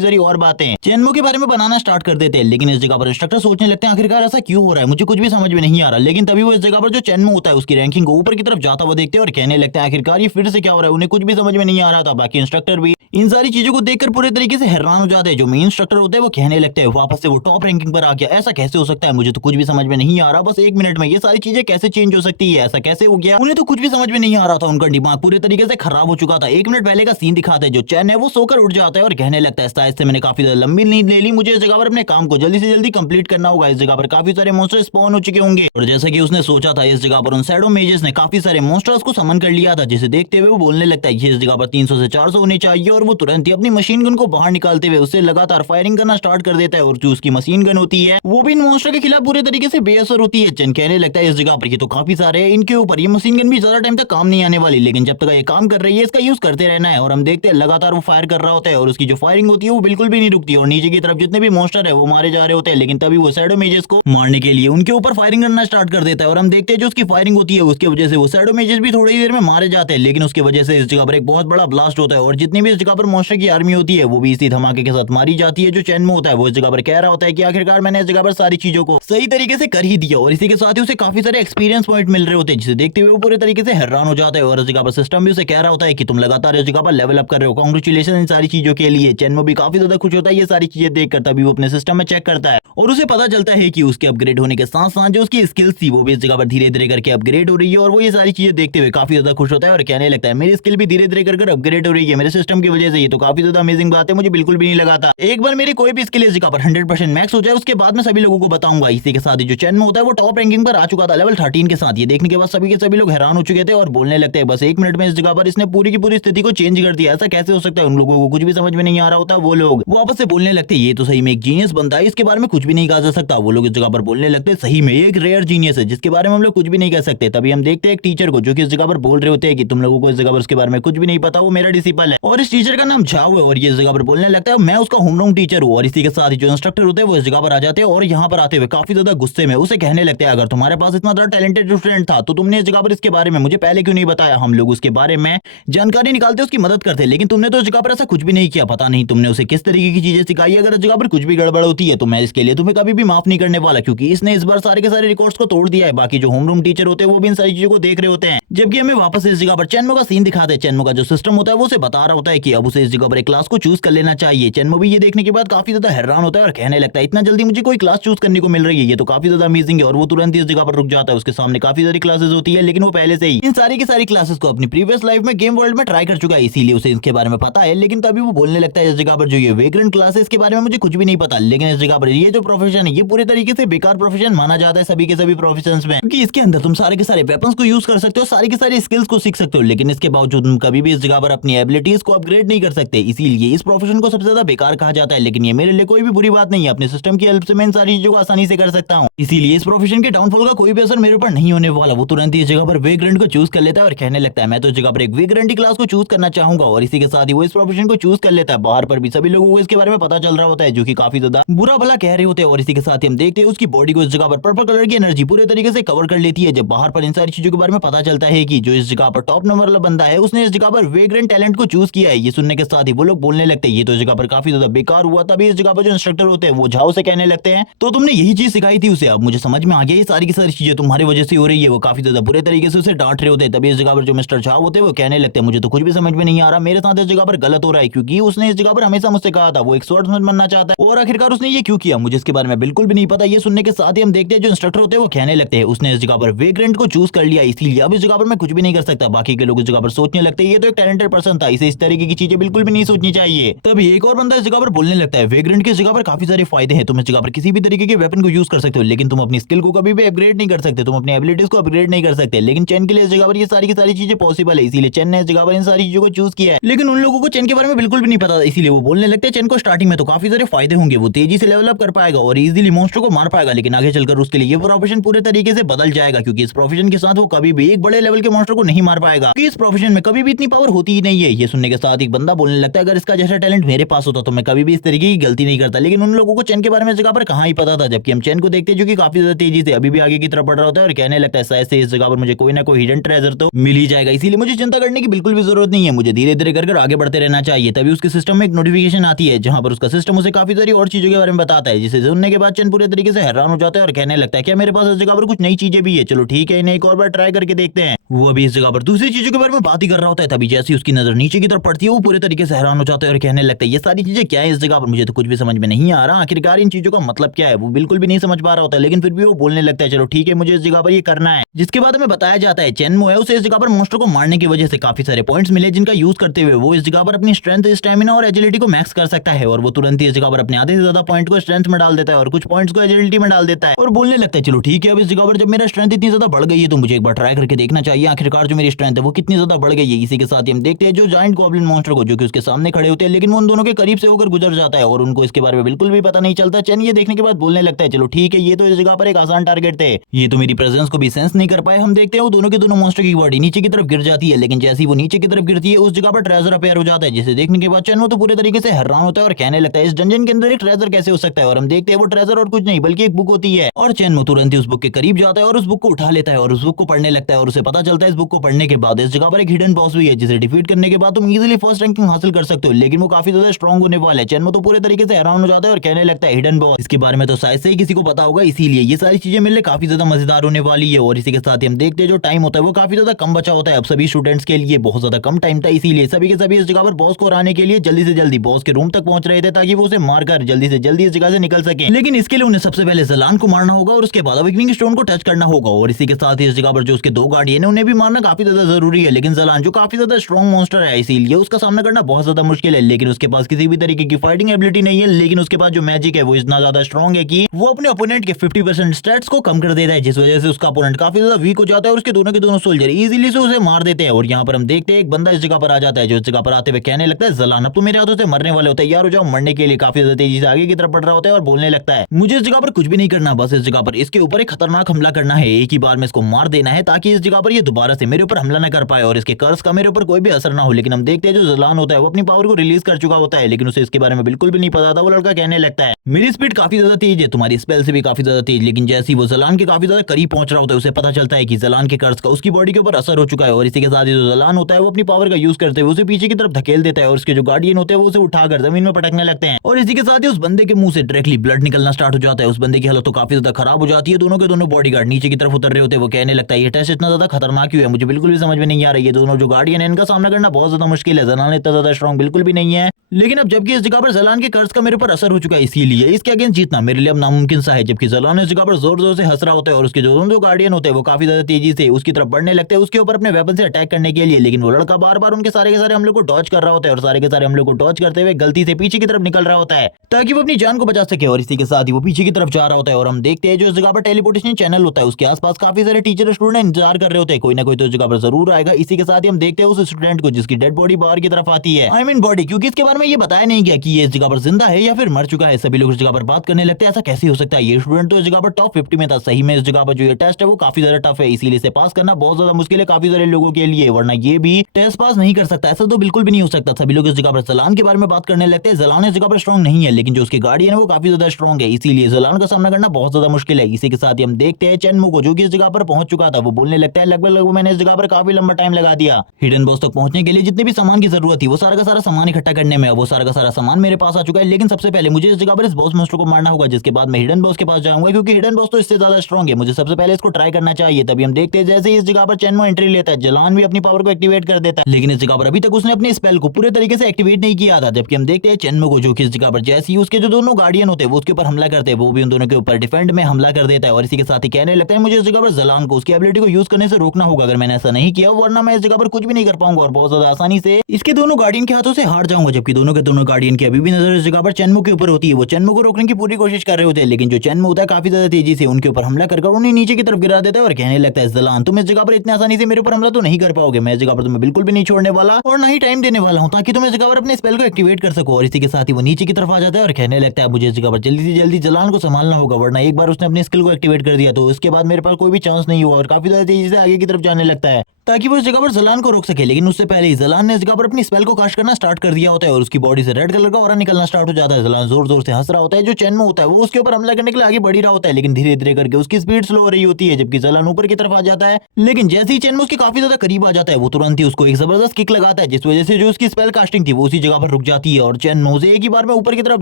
सारी और बातें चेनमो के बारे में बनाना स्टार्ट कर देते हैं, लेकिन इस जगह पर इंस्ट्रक्टर सोचने लगते हैं आखिरकार ऐसा क्यों हो रहा है, मुझे कुछ भी समझ में नहीं आ रहा। लेकिन तभी वो इस जगह पर जो चेनमो होता है उसकी रैंकिंग को ऊपर की तरफ जाता हुआ देखते हैं और कहने लगते हैं आखिरकार ये फिर से क्या हो रहा है, उन्हें कुछ भी समझ में नहीं आ रहा था। बाकी इंस्ट्रक्टर भी इन सारी चीजों को देखकर पूरे तरीके से हैरान हो जाते हैं। जो मेन इंस्ट्रक्टर होते हैं वो कहने लगते हैं वापस से वो टॉप रैंकिंग पर आ गया, ऐसा कैसे हो सकता है, मुझे तो कुछ भी समझ में नहीं आ रहा, बस 1 मिनट में ये सारी चीजें कैसे चेंज हो सकती है, ऐसा कैसे हो गया, उन्हें तो कुछ भी समझ में नहीं आ रहा था। उनका दिमाग पूरे तरीके से खराब हो चुका था। 1 मिनट पहले का सीन दिखाता है, जो चैन है वो सोकर उठ जाता है और कहने लगता है शायद से मैंने काफी ज्यादा लंबी नींद ले ली, मुझे इस जगह पर अपने काम को जल्दी से जल्दी कंप्लीट करना होगा। इस जगह पर काफी सारे मॉन्स्टर स्पॉन हो चुके होंगे और जैसा कि उसने सोचा था इस जगह पर उन शैडो मेजेस ने काफी सारे मॉन्स्टर्स को समन कर लिया था, जिसे देखते हुए वो बोलने लगता है इस जगह पर 300 से 400 होने चाहिए और वो तुरंत ही अपनी मशीन गन को बाहर निकालते हुए उससे लगातार फायरिंग करना स्टार्ट कर देता है। और जो उसकी मशीन गन होती है वो भी इन मॉन्स्टर के खिलाफ पूरे तरीके से बेअसर होती है। चैन कहने लगता है इस जगह पर ये तो काफी सारे हैं, इनके ऊपर ये मशीन गन भी ज्यादा टाइम तक काम नहीं आने वाली, लेकिन जब तक ये काम कर रही है इसका यूज करते रहना है। और हम देखते हैं लगातार वो फायर कर रहा होता है और उसकी जो फायरिंग होती है वो बिल्कुल भी नहीं रुकती और नीचे की तरफ जितने भी मॉन्स्टर है वो मारे जा रहे होते हैं। लेकिन तभी वो शैडो मेजेस को मारने के लिए उनके ऊपर फायरिंग करना स्टार्ट कर देता है और हम देखते हैं जो उसकी फायरिंग होती है उसकी वजह से वो शैडो मेजेस भी थोड़ी देर में मारे जाते हैं, लेकिन उसकी वजह से इस जगह पर एक बहुत बड़ा ब्लास्ट होता है और जितनी भी इस जगह पर मॉन्स्टर की आर्मी होती है वो भी इसी धमाके के साथ मारी जाती है। जो चेनमो होता है वो इस जगह पर कह रहा होता है कि आखिरकार मैंने इस जगह पर सारी चीजों को सही तरीके से कर ही दिया और इसी के साथ ही उसे काफी सारे एक्सपीरियंस पॉइंट मिल रहे होते हैं, जिसे देखते हुए वो पूरे तरीके से हैरान हो जाता है। और इस जगह पर सिस्टम भी उसे कह रहा होता है कि तुम लगातार इस जगह पर लेवल अप कर रहे हो, कांग्रेचुलेशन इन सारी चीजों के लिए। चेनमो भी काफी ज्यादा खुश होता है ये सारी चीजें देखकर, तभी वो अपने सिस्टम में चेक करता है और उसे पता चलता है कि उसके अपग्रेड होने के साथ साथ जो उसकी स्किल्स थी वो भी इस जगह पर धीरे धीरे करके अपग्रेड हो रही है। और वो ये सारी चीजें देखते हुए काफी ज्यादा खुश होता है और कहने लगता है मेरी स्किल भी धीरे धीरे कर अपग्रेड हो रही है मेरे सिस्टम की वजह से, ये तो काफी ज्यादा अमेजिंग बात है, मुझे बिल्कुल भी नहीं लगा था। एक बार मेरी कोई भी स्किल इस जगह पर 100% मैक्स हो जाए उसके बाद मैं सभी लोगों को बताऊंगा। इसी के साथ ही जो चेनमो होता है वो टॉप रैंकिंग पर आ चुका था लेवल 13 के साथ। ये देखने के बाद सभी के सभी लोग हैरान हो चुके थे और बोलने लगते हैं बस 1 मिनट में इस जगह पर इसने पूरी की पूरी स्थिति को चेंज कर दिया, ऐसा कैसे हो सकता है। उन लोगों को कुछ भी समझ में नहीं आ रहा होता, वो लोग वापस से बोलने लगते हैं ये तो सही में एक जीनियस बनता है, इसके बारे में कुछ भी नहीं कहा जा सकता। वो लोग इस जगह पर बोलने लगते हैं सही में एक रेयर जीनियस है जिसके बारे में हम लोग कुछ भी नहीं कह सकते। तभी हम देखते हैं एक टीचर को जो कि इस जगह पर बोल रहे होते हैं कि तुम लोगों को इस जगह पर उसके बारे में कुछ भी नहीं पता, वो मेरा डिसिपल है। और इस टीचर का नाम झाओ है और ये इस जगह पर बोलने लगता है मैं उसका होमरूम टीचर हूँ। और इसी के साथ ही जो इंस्ट्रक्टर होते हैं वो इस जगह पर आ जाते हैं और यहाँ पर आते हुए काफी ज्यादा गुस्से में उसे कहने लगते हैं अगर तुम्हारे पास इतना ज्यादा टैलेंटेड स्टूडेंट था तो तुमने इस जगह पर इसके बारे में मुझे पहले क्यों नहीं बताया, हम लोग उसके बारे में जानकारी निकालते उसकी मदद करते, लेकिन तुमने तो इस जगह पर ऐसा कुछ भी नहीं किया। पता नहीं तुमने उसे किस तरीके की चीजें सिखाई, अगर इस जगह पर कुछ भी गड़बड़ होती है तो मैं इसके लिए तुम्हें कभी भी माफ नहीं करने वाला, क्योंकि इसने इस बार सारे के सारे रिकॉर्ड्स को तोड़ दिया है। बाकी जो होमरूम टीचर होते हैं वो भी इन सारी चीजों को देख रहे होते हैं। जबकि हमें वापस इस जगह पर चेनमो का सीन दिखाते हैं। चेनमो का जो सिस्टम होता है वो उसे बता रहा होता है कि अब उसे इस जगह पर एक क्लास को चूज कर लेना चाहिए। चेनमो भी ये देखने के बाद काफी ज्यादा हैरान होता है और कहने लगता है इतना जल्दी मुझे कोई क्लास चूज करने को मिल रही है, ये तो काफी ज्यादा अमेजिंग है। और वो तुरंत ही इस जगह पर रुक जाता है, उसके सामने काफी सारी क्लासेस होती है, लेकिन वो पहले से ही इन सारी की सारी क्लासेस को अपनी प्रीवियस लाइफ में गेम वर्ल्ड में ट्राई कर चुका है, इसीलिए उसे इसके बारे में पता है। लेकिन तभी वो बोलने लगता है इस जगह पर जो ये वेग्रेंट क्लासेस के बारे में मुझे कुछ भी नहीं पता, लेकिन इस जगह पर ये जो प्रोफेशन है ये पूरे तरीके से बेकार प्रोफेशन माना जाता है सभी के सभी प्रोफेशंस में, क्योंकि इसके अंदर तुम सारे के सारे वेपन्स को यूज कर सकते हो, सारी की सारी स्किल्स को सीख सकते हो, लेकिन इसके बावजूद तुम कभी भी इस जगह पर अपनी एबिलिटीज को अपग्रेड नहीं कर सकते। इसीलिए इस प्रोफेशन को सबसे ज्यादा बेकार कहा जाता है। लेकिन ये मेरे लिए कोई भी बुरी बात नहीं है, अपने सिस्टम की हेल्प से मैं इन सारी चीजों को आसानी से कर सकता हूँ, इसीलिए इस प्रोफेशन के डाउनफॉल का कोई भी असर मेरे ऊपर नहीं होने वाला। वो तुरंत ही इस जगह पर वेग्रेंट को चूज कर लेता है और कहने लगता है मैं तो इस जगह पर एक वेग्रेंट की क्लास को चूज करना चाहूंगा। और इसी के साथ ही वो इस प्रोफेशन को चूज कर लेता है। बाहर पर भी सभी लोगों को इसके बारे में पता चल रहा होता है, जो कि काफी ज्यादा बुरा भला कह रहे होते हैं। और इसी के साथ ही हम देखते हैं उसकी बॉडी को इस जगह पर पर्पल कलर की एनर्जी पूरे तरीके से कवर कर लेती है। जब बाहर पर इन सारी चीजों के बारे में पता चलता है कि जो इस जगह पर टॉप नंबर वाला बंदा है उसने इस जगह पर वेग्रेंट टैलेंट को चूज किया है, ये सुनने के साथ ही वो लोग बोलने लगते हैं ये तो इस जगह पर काफी ज्यादा बेकार हुआ। तभी इस जगह पर जो इंस्ट्रक्टर होते हैं वो झाओ से कहने लगते हैं, तो तुमने यही चीज सिखाई थी उसे, अब मुझे समझ में आ गया ये सारी की सारी चीजें तुम्हारी वजह से हो रही है। वो काफी ज्यादा बुरे तरीके से उसे डांट रहे होते हैं। तभी इस जगह पर जो मिस्टर झाओ होते हैं वो कहने लगते हैं मुझे तो कुछ भी समझ में नहीं आ रहा, मेरे साथ इस जगह पर गलत हो रहा है, क्योंकि उसने इस जगह पर हमेशा मुझसे कहा था वो एक स्वॉर्ड्समैन बनना चाहता है, और आखिरकार उसने ये क्यों किया मुझे इसके बारे में बिल्कुल भी नहीं पता। ये सुनने के साथ ही हम देखते हैं जो इंस्ट्रक्टर होते हैं वो कहने लगते हैं उसने इस जगह पर वेग्रेंट को चूज कर लिया, इसीलिए अब इस जगह पर मैं कुछ भी नहीं कर सकता। बाकी के लोग इस जगह पर सोचने लगते हैं ये तो एक टैलेंटेड पर्सन था, इसे इस तरीके की चीजें बिल्कुल भी नहीं सोचनी चाहिए। तभी एक और बंदा इस जगह पर बोलने लगता है वेग्रेंट की इस जगह पर काफी सारे फायदे हैं, तुम इस जगह पर किसी भी तरीके के वेपन को यूज कर सकते हो, लेकिन तुम अपनी स्किल को कभी भी अपग्रेड नहीं कर सकते, तुम अपनी एबिलिटीज को अपग्रेड नहीं कर सकते। लेकिन चैन के लिए इस जगह पर ये सारी की सारी चीजें पॉसिबल है, इसीलिए चैन ने इस जगह पर इन सारी चीजों को चूज किया है। लेकिन उन लोगों को चैन के बारे में बिल्कुल भी नहीं पता, इसीलिए वो बोलने लगते हैं चैन को स्टार्टिंग में तो काफी सारे फायदे होंगे, वो तेजी से लेवल अप कर पाएगा और इजीली मॉन्स्टर को मार पाएगा, लेकिन आगे चलकर उसके लिए ये प्रोफेशन पूरे तरीके से बदल जाएगा, क्योंकि इस प्रोफेशन के साथ वो कभी भी एक बड़े लेवल के मॉन्स्टर को नहीं मार पाएगा, क्योंकि इस प्रोफेशन में कभी भी इतनी पावर होती ही नहीं है। ये सुनने के साथ एक बंदा बोलने लगता है अगर इसका जैसा टैलेंट मेरे पास होता तो मैं कभी भी इस तरीके की गलती नहीं करता। लेकिन उन लोगों को चैन के बारे में इस जगह पर कहां ही पता था, जबकि हम चैन को देखते हैं जो कि काफी ज्यादा तेजी से अभी भी आगे की तरफ बढ़ रहा होता है और कहने लगता है शायद से इस जगह पर मुझे कोई ना कोई हिडन ट्रेजर तो मिल ही जाएगा, इसीलिए मुझे चिंता करने की बिल्कुल भी जरूरत नहीं है, मुझे धीरे धीरे कर आगे बढ़ते रहना चाहिए। तभी उसके सिस्टम में एक नोटिफिकेशन आती है जहां पर उसका सिस्टम उसे काफी सारी और चीजों के बारे में बताता है, जिसे सुनने के बाद चैन पूरे तरीके से हैरान हो जाता है और कहने लगता है क्या मेरे पास इस जगह पर कुछ नई चीजें भी है, चलो ठीक है इन्हें एक और बार ट्राई करके देखते हैं। वो अभी इस जगह पर दूसरी चीजों के बारे में बात ही कर रहा होता है, तभी जैसे उसकी नजर नीचे की तरफ पड़ती है वो पूरे तरीके से हैरान हो जाता है और कहने लगता है ये सारी चीजें क्या है इस जगह पर, मुझे तो कुछ भी समझ में नहीं आ रहा, आखिरकार इन चीजों का मतलब क्या है। वो बिल्कुल भी नहीं समझ पा रहा होता है, लेकिन फिर भी वो बोलने लगता है चलो ठीक है मुझे इस जगह पर ये करना है। जिसके बाद हमें बताया जाता है चेनमो है उसे इस जगह पर मॉन्स्टर को मारने की वजह से काफी सारे पॉइंट्स मिले, जिनका यूज करते हुए वो इस जगह पर अपनी स्ट्रेंथ, स्टैमिना और एजिलिटी को मैक्स कर सकता है, और वो तुरंत ही इस जगह पर अपने आधे से ज्यादा पॉइंट को स्ट्रेंथ में डाल देता है और कुछ पॉइंट्स को एजिलिटी में डाल देता है, और बोलने लगता है चलो ठीक है अब इस जगह पर जब मेरा स्ट्रेंथ इतनी ज्यादा बढ़ गई है तो मुझे एक बार ट्राई करके देखना चाहिए आखिरकार जो मेरी स्ट्रेंथ है वो कितनी ज्यादा बढ़ गई है। इसी के साथ ही हम देखते हैं जो जायंट गॉब्लिन मॉन्स्टर को जो कि उसके सामने खड़े होते हैं, लेकिन वो उन दोनों के करीब से होकर गुजर जाता है और उनको इसके बारे में बिल्कुल भी पता नहीं चलता। चैन ये देखने के बाद बोलने लगता है चलो ठीक है ये तो इस जगह पर एक आसान टारगेट थे, ये तो मेरी प्रेजेंस को भी सेंस नहीं कर पाए। हम देखते हैं वो दोनों के दोनों मॉन्स्टर की बॉडी नीचे की तरफ गिर जाती है, लेकिन जैसे ही वो नीचे की तरफ गिरती है उस जगह पर ट्रेजर अपेयर हो जाता है, जिसे देखने के बाद चैन वो तो पूरे तरीके से हैरान होता है और कहने लगता है इस डंजन के अंदर एक ट्रेजर कैसे हो सकता है, और हम देखते हैं वो ट्रेजर और कुछ नहीं बल्कि एक बुक होती है, और चैन वो तुरंत ही उस बुक के करीब जाता है और उस बुक को उठा लेता है और उस बुक को पढ़ने लगता है, और उसे पता चलता है इस बुक को पढ़ने के बाद इस जगह पर एक हिडन बॉस भी है जिसे डिफीट करने के बाद तुम इजीली फर्स्ट रैंकिंग हासिल कर सकते हो, लेकिन वो काफी ज्यादा स्ट्रॉन्ग होने वाला है। चैन तो पूरे तरीके से हैरान हो जाता है और कहने लगता है हिडन बॉस, इसके बारे में तो शायद से ही किसी को पता होगा, इसीलिए ये सारी चीजें मिलने काफी ज्यादा मजेदार होने वाली है। और इसी के साथ ही हम देखते हैं जो टाइम होता है वो काफी ज्यादा कम बचा होता है, अब सभी स्टूडेंट्स के लिए बहुत ज्यादा कम टाइम था, इसीलिए सभी के सभी इस जगह पर बॉस को हराने के लिए जल्दी से जल्दी बॉस के रूम तक पहुंच रहे थे ताकि वो उसे मारकर जल्दी से जल्दी इस जगह से निकल सके। लेकिन इसके लिए उन्हें सबसे पहले ज़लान को मारना होगा और उसके बाद अवेकनिंग स्टोन को टच करना होगा, और इसी के साथ ही इस जगह पर जो उसके दो गार्डियन है उन्हें भी मारना काफी ज्यादा जरूरी है। लेकिन ज़लान जो काफी ज्यादा स्ट्रॉन्ग मॉन्स्टर है इसीलिए उसका सामना करना बहुत ज्यादा मुश्किल है, लेकिन उसके पास किसी भी तरीके की फाइटिंग एबिलिटी नहीं है, लेकिन उसके पास जो मैजिक है वो इतना ज्यादा स्ट्रॉन्ग है कि वो अपने ओपोनेंट के 50% स्टैट्स को कम कर देता है, जिस वजह से उसका ओपोनेंट काफी ज्यादा वीक हो जाता है और उसके दोनों के दोनों सोल्जर इजीली से उसे मार देते हैं। और यहाँ पर हम देखते हैं एक बंदा इस जगह पर आ जाता है जो इस जगह पर आते हुए कहने लगता है ज़लान अब तो मेरे हाथों से मरने वाले होते हैं, तैयार हो जाओ। मरने के लिए काफी ज्यादा तेजी से आगे की तरफ बढ़ रहा होता है और बोलने लगता है मुझे इस जगह पर कुछ भी नहीं करना, बस इस जगह पर इसके ऊपर एक खतरनाक हमला करना है, एक ही बार में इसको मार देना है ताकि इस जगह पर ये दोबारा से मेरे ऊपर हमला न कर पाए और इसके कर्स का मेरे ऊपर कोई भी असर ना हो। लेकिन हम देखते हैं जो ज़लान होता है वो अपनी पावर को रिलीज कर चुका होता है, लेकिन उसे इसके बारे में बिल्कुल भी नहीं पता था। वो लड़का कहने लगता है मेरी स्पीड काफी ज्यादा तेज है, तुम्हारी स्पेल से भी काफी ज्यादा तेज, लेकिन जैसे ही वो ज़लान के काफी ज्यादा करीब पहुंच रहा होता है उसे पता चलता है कि ज़लान के कर्स का उसकी बॉडी के ऊपर असर हो चुका है, और इसी के साथ ही जो ज़लान होता है वो अपनी पावर का यूज करते हुए उसे पीछे की तरफ धकेल देता है और उसके जो गार्डियन होते हैं वो उसे उठाकर जमीन में पटकने लगते हैं, और इसी के साथ ही उस बंदे के मुंह से डायरेक्टली ब्लड निकलना स्टार्ट हो जाता है। उस बंदे की हालत तो काफी ज्यादा खराब हो जाती है, दोनों के दोनों बॉडीगार्ड नीचे की तरफ उतर रहे होते हैं। वो कहने लगता है ये टेस्ट इतना ज्यादा खतरनाक क्यों है, मुझे बिल्कुल भी समझ में नहीं आ रही है, दोनों जो गार्डियन है इनका सामना करना बहुत ज्यादा मुश्किल है, ज़लान इतना ज्यादा स्ट्रॉन्ग बिल्कुल भी नहीं है। लेकिन अब जबकि इस जगह पर ज़लान के कर्ज का मेरे ऊपर असर हो चुका है इसीलिए इसके अगेंस्ट जीतना मेरे लिए अब नामुमकिन सा है। जबकि ज़लान इस जगह पर जोर जोर से हंस रहा होता है और उसके जो गार्डियन होते हैं वो काफी ज्यादा तेजी से उसकी तरफ बढ़ने लगते हैं उसके ऊपर अपने वेपन से अटैक करने के लिए, लेकिन वो लड़का बार बार उनके सारे के सारे हमलों को डॉज कर रहा होता है और सारे के सारे हमलों को डॉज करते हुए गलती से पीछे की तरफ निकल रहा होता है ताकि वो अपनी जान को बचा सके, और इसी के साथ ही वो पीछे की तरफ जा रहा होता है। और हम देखते हैं जो इस जगह पर टेलीपोर्टेशन चैनल होता है उसके आसपास काफी सारे टीचर स्टूडेंट इंतजार कर रहे होते हैं, कोई ना कोई तो इस जगह पर जरूर आएगा। इसी के साथ ही हम देखते हैं उस स्टूडेंट को जिसकी डेड बॉडी बाहर की तरफ आती है, आई मीन बॉडी, क्योंकि इसके बारे में ये बताया नहीं गया कि ये इस जगह पर जिंदा है या फिर मर चुका है। सभी लोग इस जगह पर बात करने लगते हैं ऐसा कैसे हो सकता है, ये स्टूडेंट तो इस जगह पर टॉप 50 में था, सही में इस जगह पर जो ये टेस्ट है वो काफी ज्यादा टफ है, इसीलिए इसे पास करना बहुत ज्यादा मुश्किल है काफी सारे लोगों के लिए, वरना ये भी टेस्ट पास नहीं कर सकता, ऐसा तो बिल्कुल भी नहीं हो सकता। सभी लोग इस जगह पर ज़लान के बारे में बात करने लगते हैं, ज़लान इस जगह पर स्ट्रॉन्ग नहीं है, लेकिन जो उसके गार्डियन है वो काफी ज्यादा स्ट्रॉन्ग है, इसीलिए ज़लान का सामना करना बहुत ज्यादा मुश्किल है। इसी के साथ ही हम देखते हैं चेनमू को जो कि इस जगह पर पहुंच चुका था, वो बोलने लगता है लगभग मैंने इस जगह पर काफी लंबा टाइम लगा दिया हिडन बॉस तक पहुंचने के लिए, जितने भी सामान की जरूरत थी वो सारा का सारा सामान इकट्ठा करने में, वो सारा का सारा सामान मेरे पास आ चुका है, है, लेकिन सबसे पहले मुझे इस जगह पर इस बॉस मॉन्स्टर को मारना होगा, जिसके बाद मैं हिडन बॉस के पास जाऊंगा, क्योंकि हिडन बॉस तो इससे ज्यादा स्ट्रॉन्ग है। मुझे सबसे पहले इसको ट्राई करना चाहिए। तभी हम देखते हैं जैसे ही इस जगह पर चेनमो एंट्री लेता है, जलान भी अपनी पावर को एक्टिवेट कर देता है, लेकिन इस जगह पर अभी तक उसने अपने स्पेल को पूरे तरीके से एक्टिवेट नहीं किया था। जबकि हम देखते हैं चेनमो को, जो कि इस जगह पर जैसे ही उसके जो दोनों गार्डियन होते हैं वो उसके ऊपर हमला करते हैं, वो भी उन दोनों के ऊपर डिफेंड में हमला कर देता है। और इसी के साथ ही कहने लगता है मुझे इस जगह पर जलान को उसकी एबिलिटी को यूज करने से रोकना होगा। अगर मैंने ऐसा नहीं किया वरना मैं इस जगह पर कुछ भी नहीं कर पाऊंगा और बहुत ज्यादा आसानी से इसके दोनों गार्डियन के हाथों से हार जाऊंगा। जबकि दोनों के दोनों गार्डियन की अभी भी नजर इस जगह पर चेनमो के ऊपर होती है। वो चेनमो को रोकने की पूरी कोशिश कर रहे होते हैं, लेकिन जो चेनमो होता है काफी ज्यादा तेजी से उनके ऊपर हमला कर उन्हें नीचे की तरफ गिरा देता है और कहने लगता है जलान तुम इस जगह पर इतनी आसानी से मेरे ऊपर हमला तो नहीं कर पाओगे। मैं इस जगह पर तुम्हें बिल्कुल भी नहीं छोड़ने वाला और ना ही टाइम देने वाला हूं, ताकि तुम इस जगह पर अपने स्पेल को एक्टिवेट कर सको। और इसी के साथ ही वो नीचे की तरफ आ जाता है और कहने लगता है मुझे इस जगह पर जल्दी से जल्दी जलान को संभालना होगा, वरना एक बार उसने अपनी स्किल को एक्टिवेट कर दिया तो उसके बाद मेरे पास कोई भी चांस नहीं हुआ। और काफी ज्यादा तेजी से आगे की तरफ जाने लगता है ताकि वो इस जगह पर जलान को रोक सके। लेकिन उससे पहले ही जलान ने इस जगह पर अपनी स्पेल को कास्ट करना स्टार्ट कर दिया होता है और उसकी बॉडी से रेड कलर का ऑरा निकलना स्टार्ट हो जाता है। जलान जोर जोर से हंस रहा होता है। जो चेनमो होता है वो उसके ऊपर हमला करने के लिए आगे बढ़ ही रहा होता है, लेकिन धीरे धीरे करके उसकी स्पीड स्लो हो रही होती है। जबकि जलान ऊपर की तरफ आ जाता है, लेकिन जैसे ही चेनमो उसके काफी ज्यादा करीब आ जाता है वो तुरंत ही उसको एक जबरदस्त किक लगाता है, जिस वजह से जो उसकी स्पेल कास्टिंग थी वो उसी जगह पर रुक जाती है। और चेनमो से एक ही बार में ऊपर की तरफ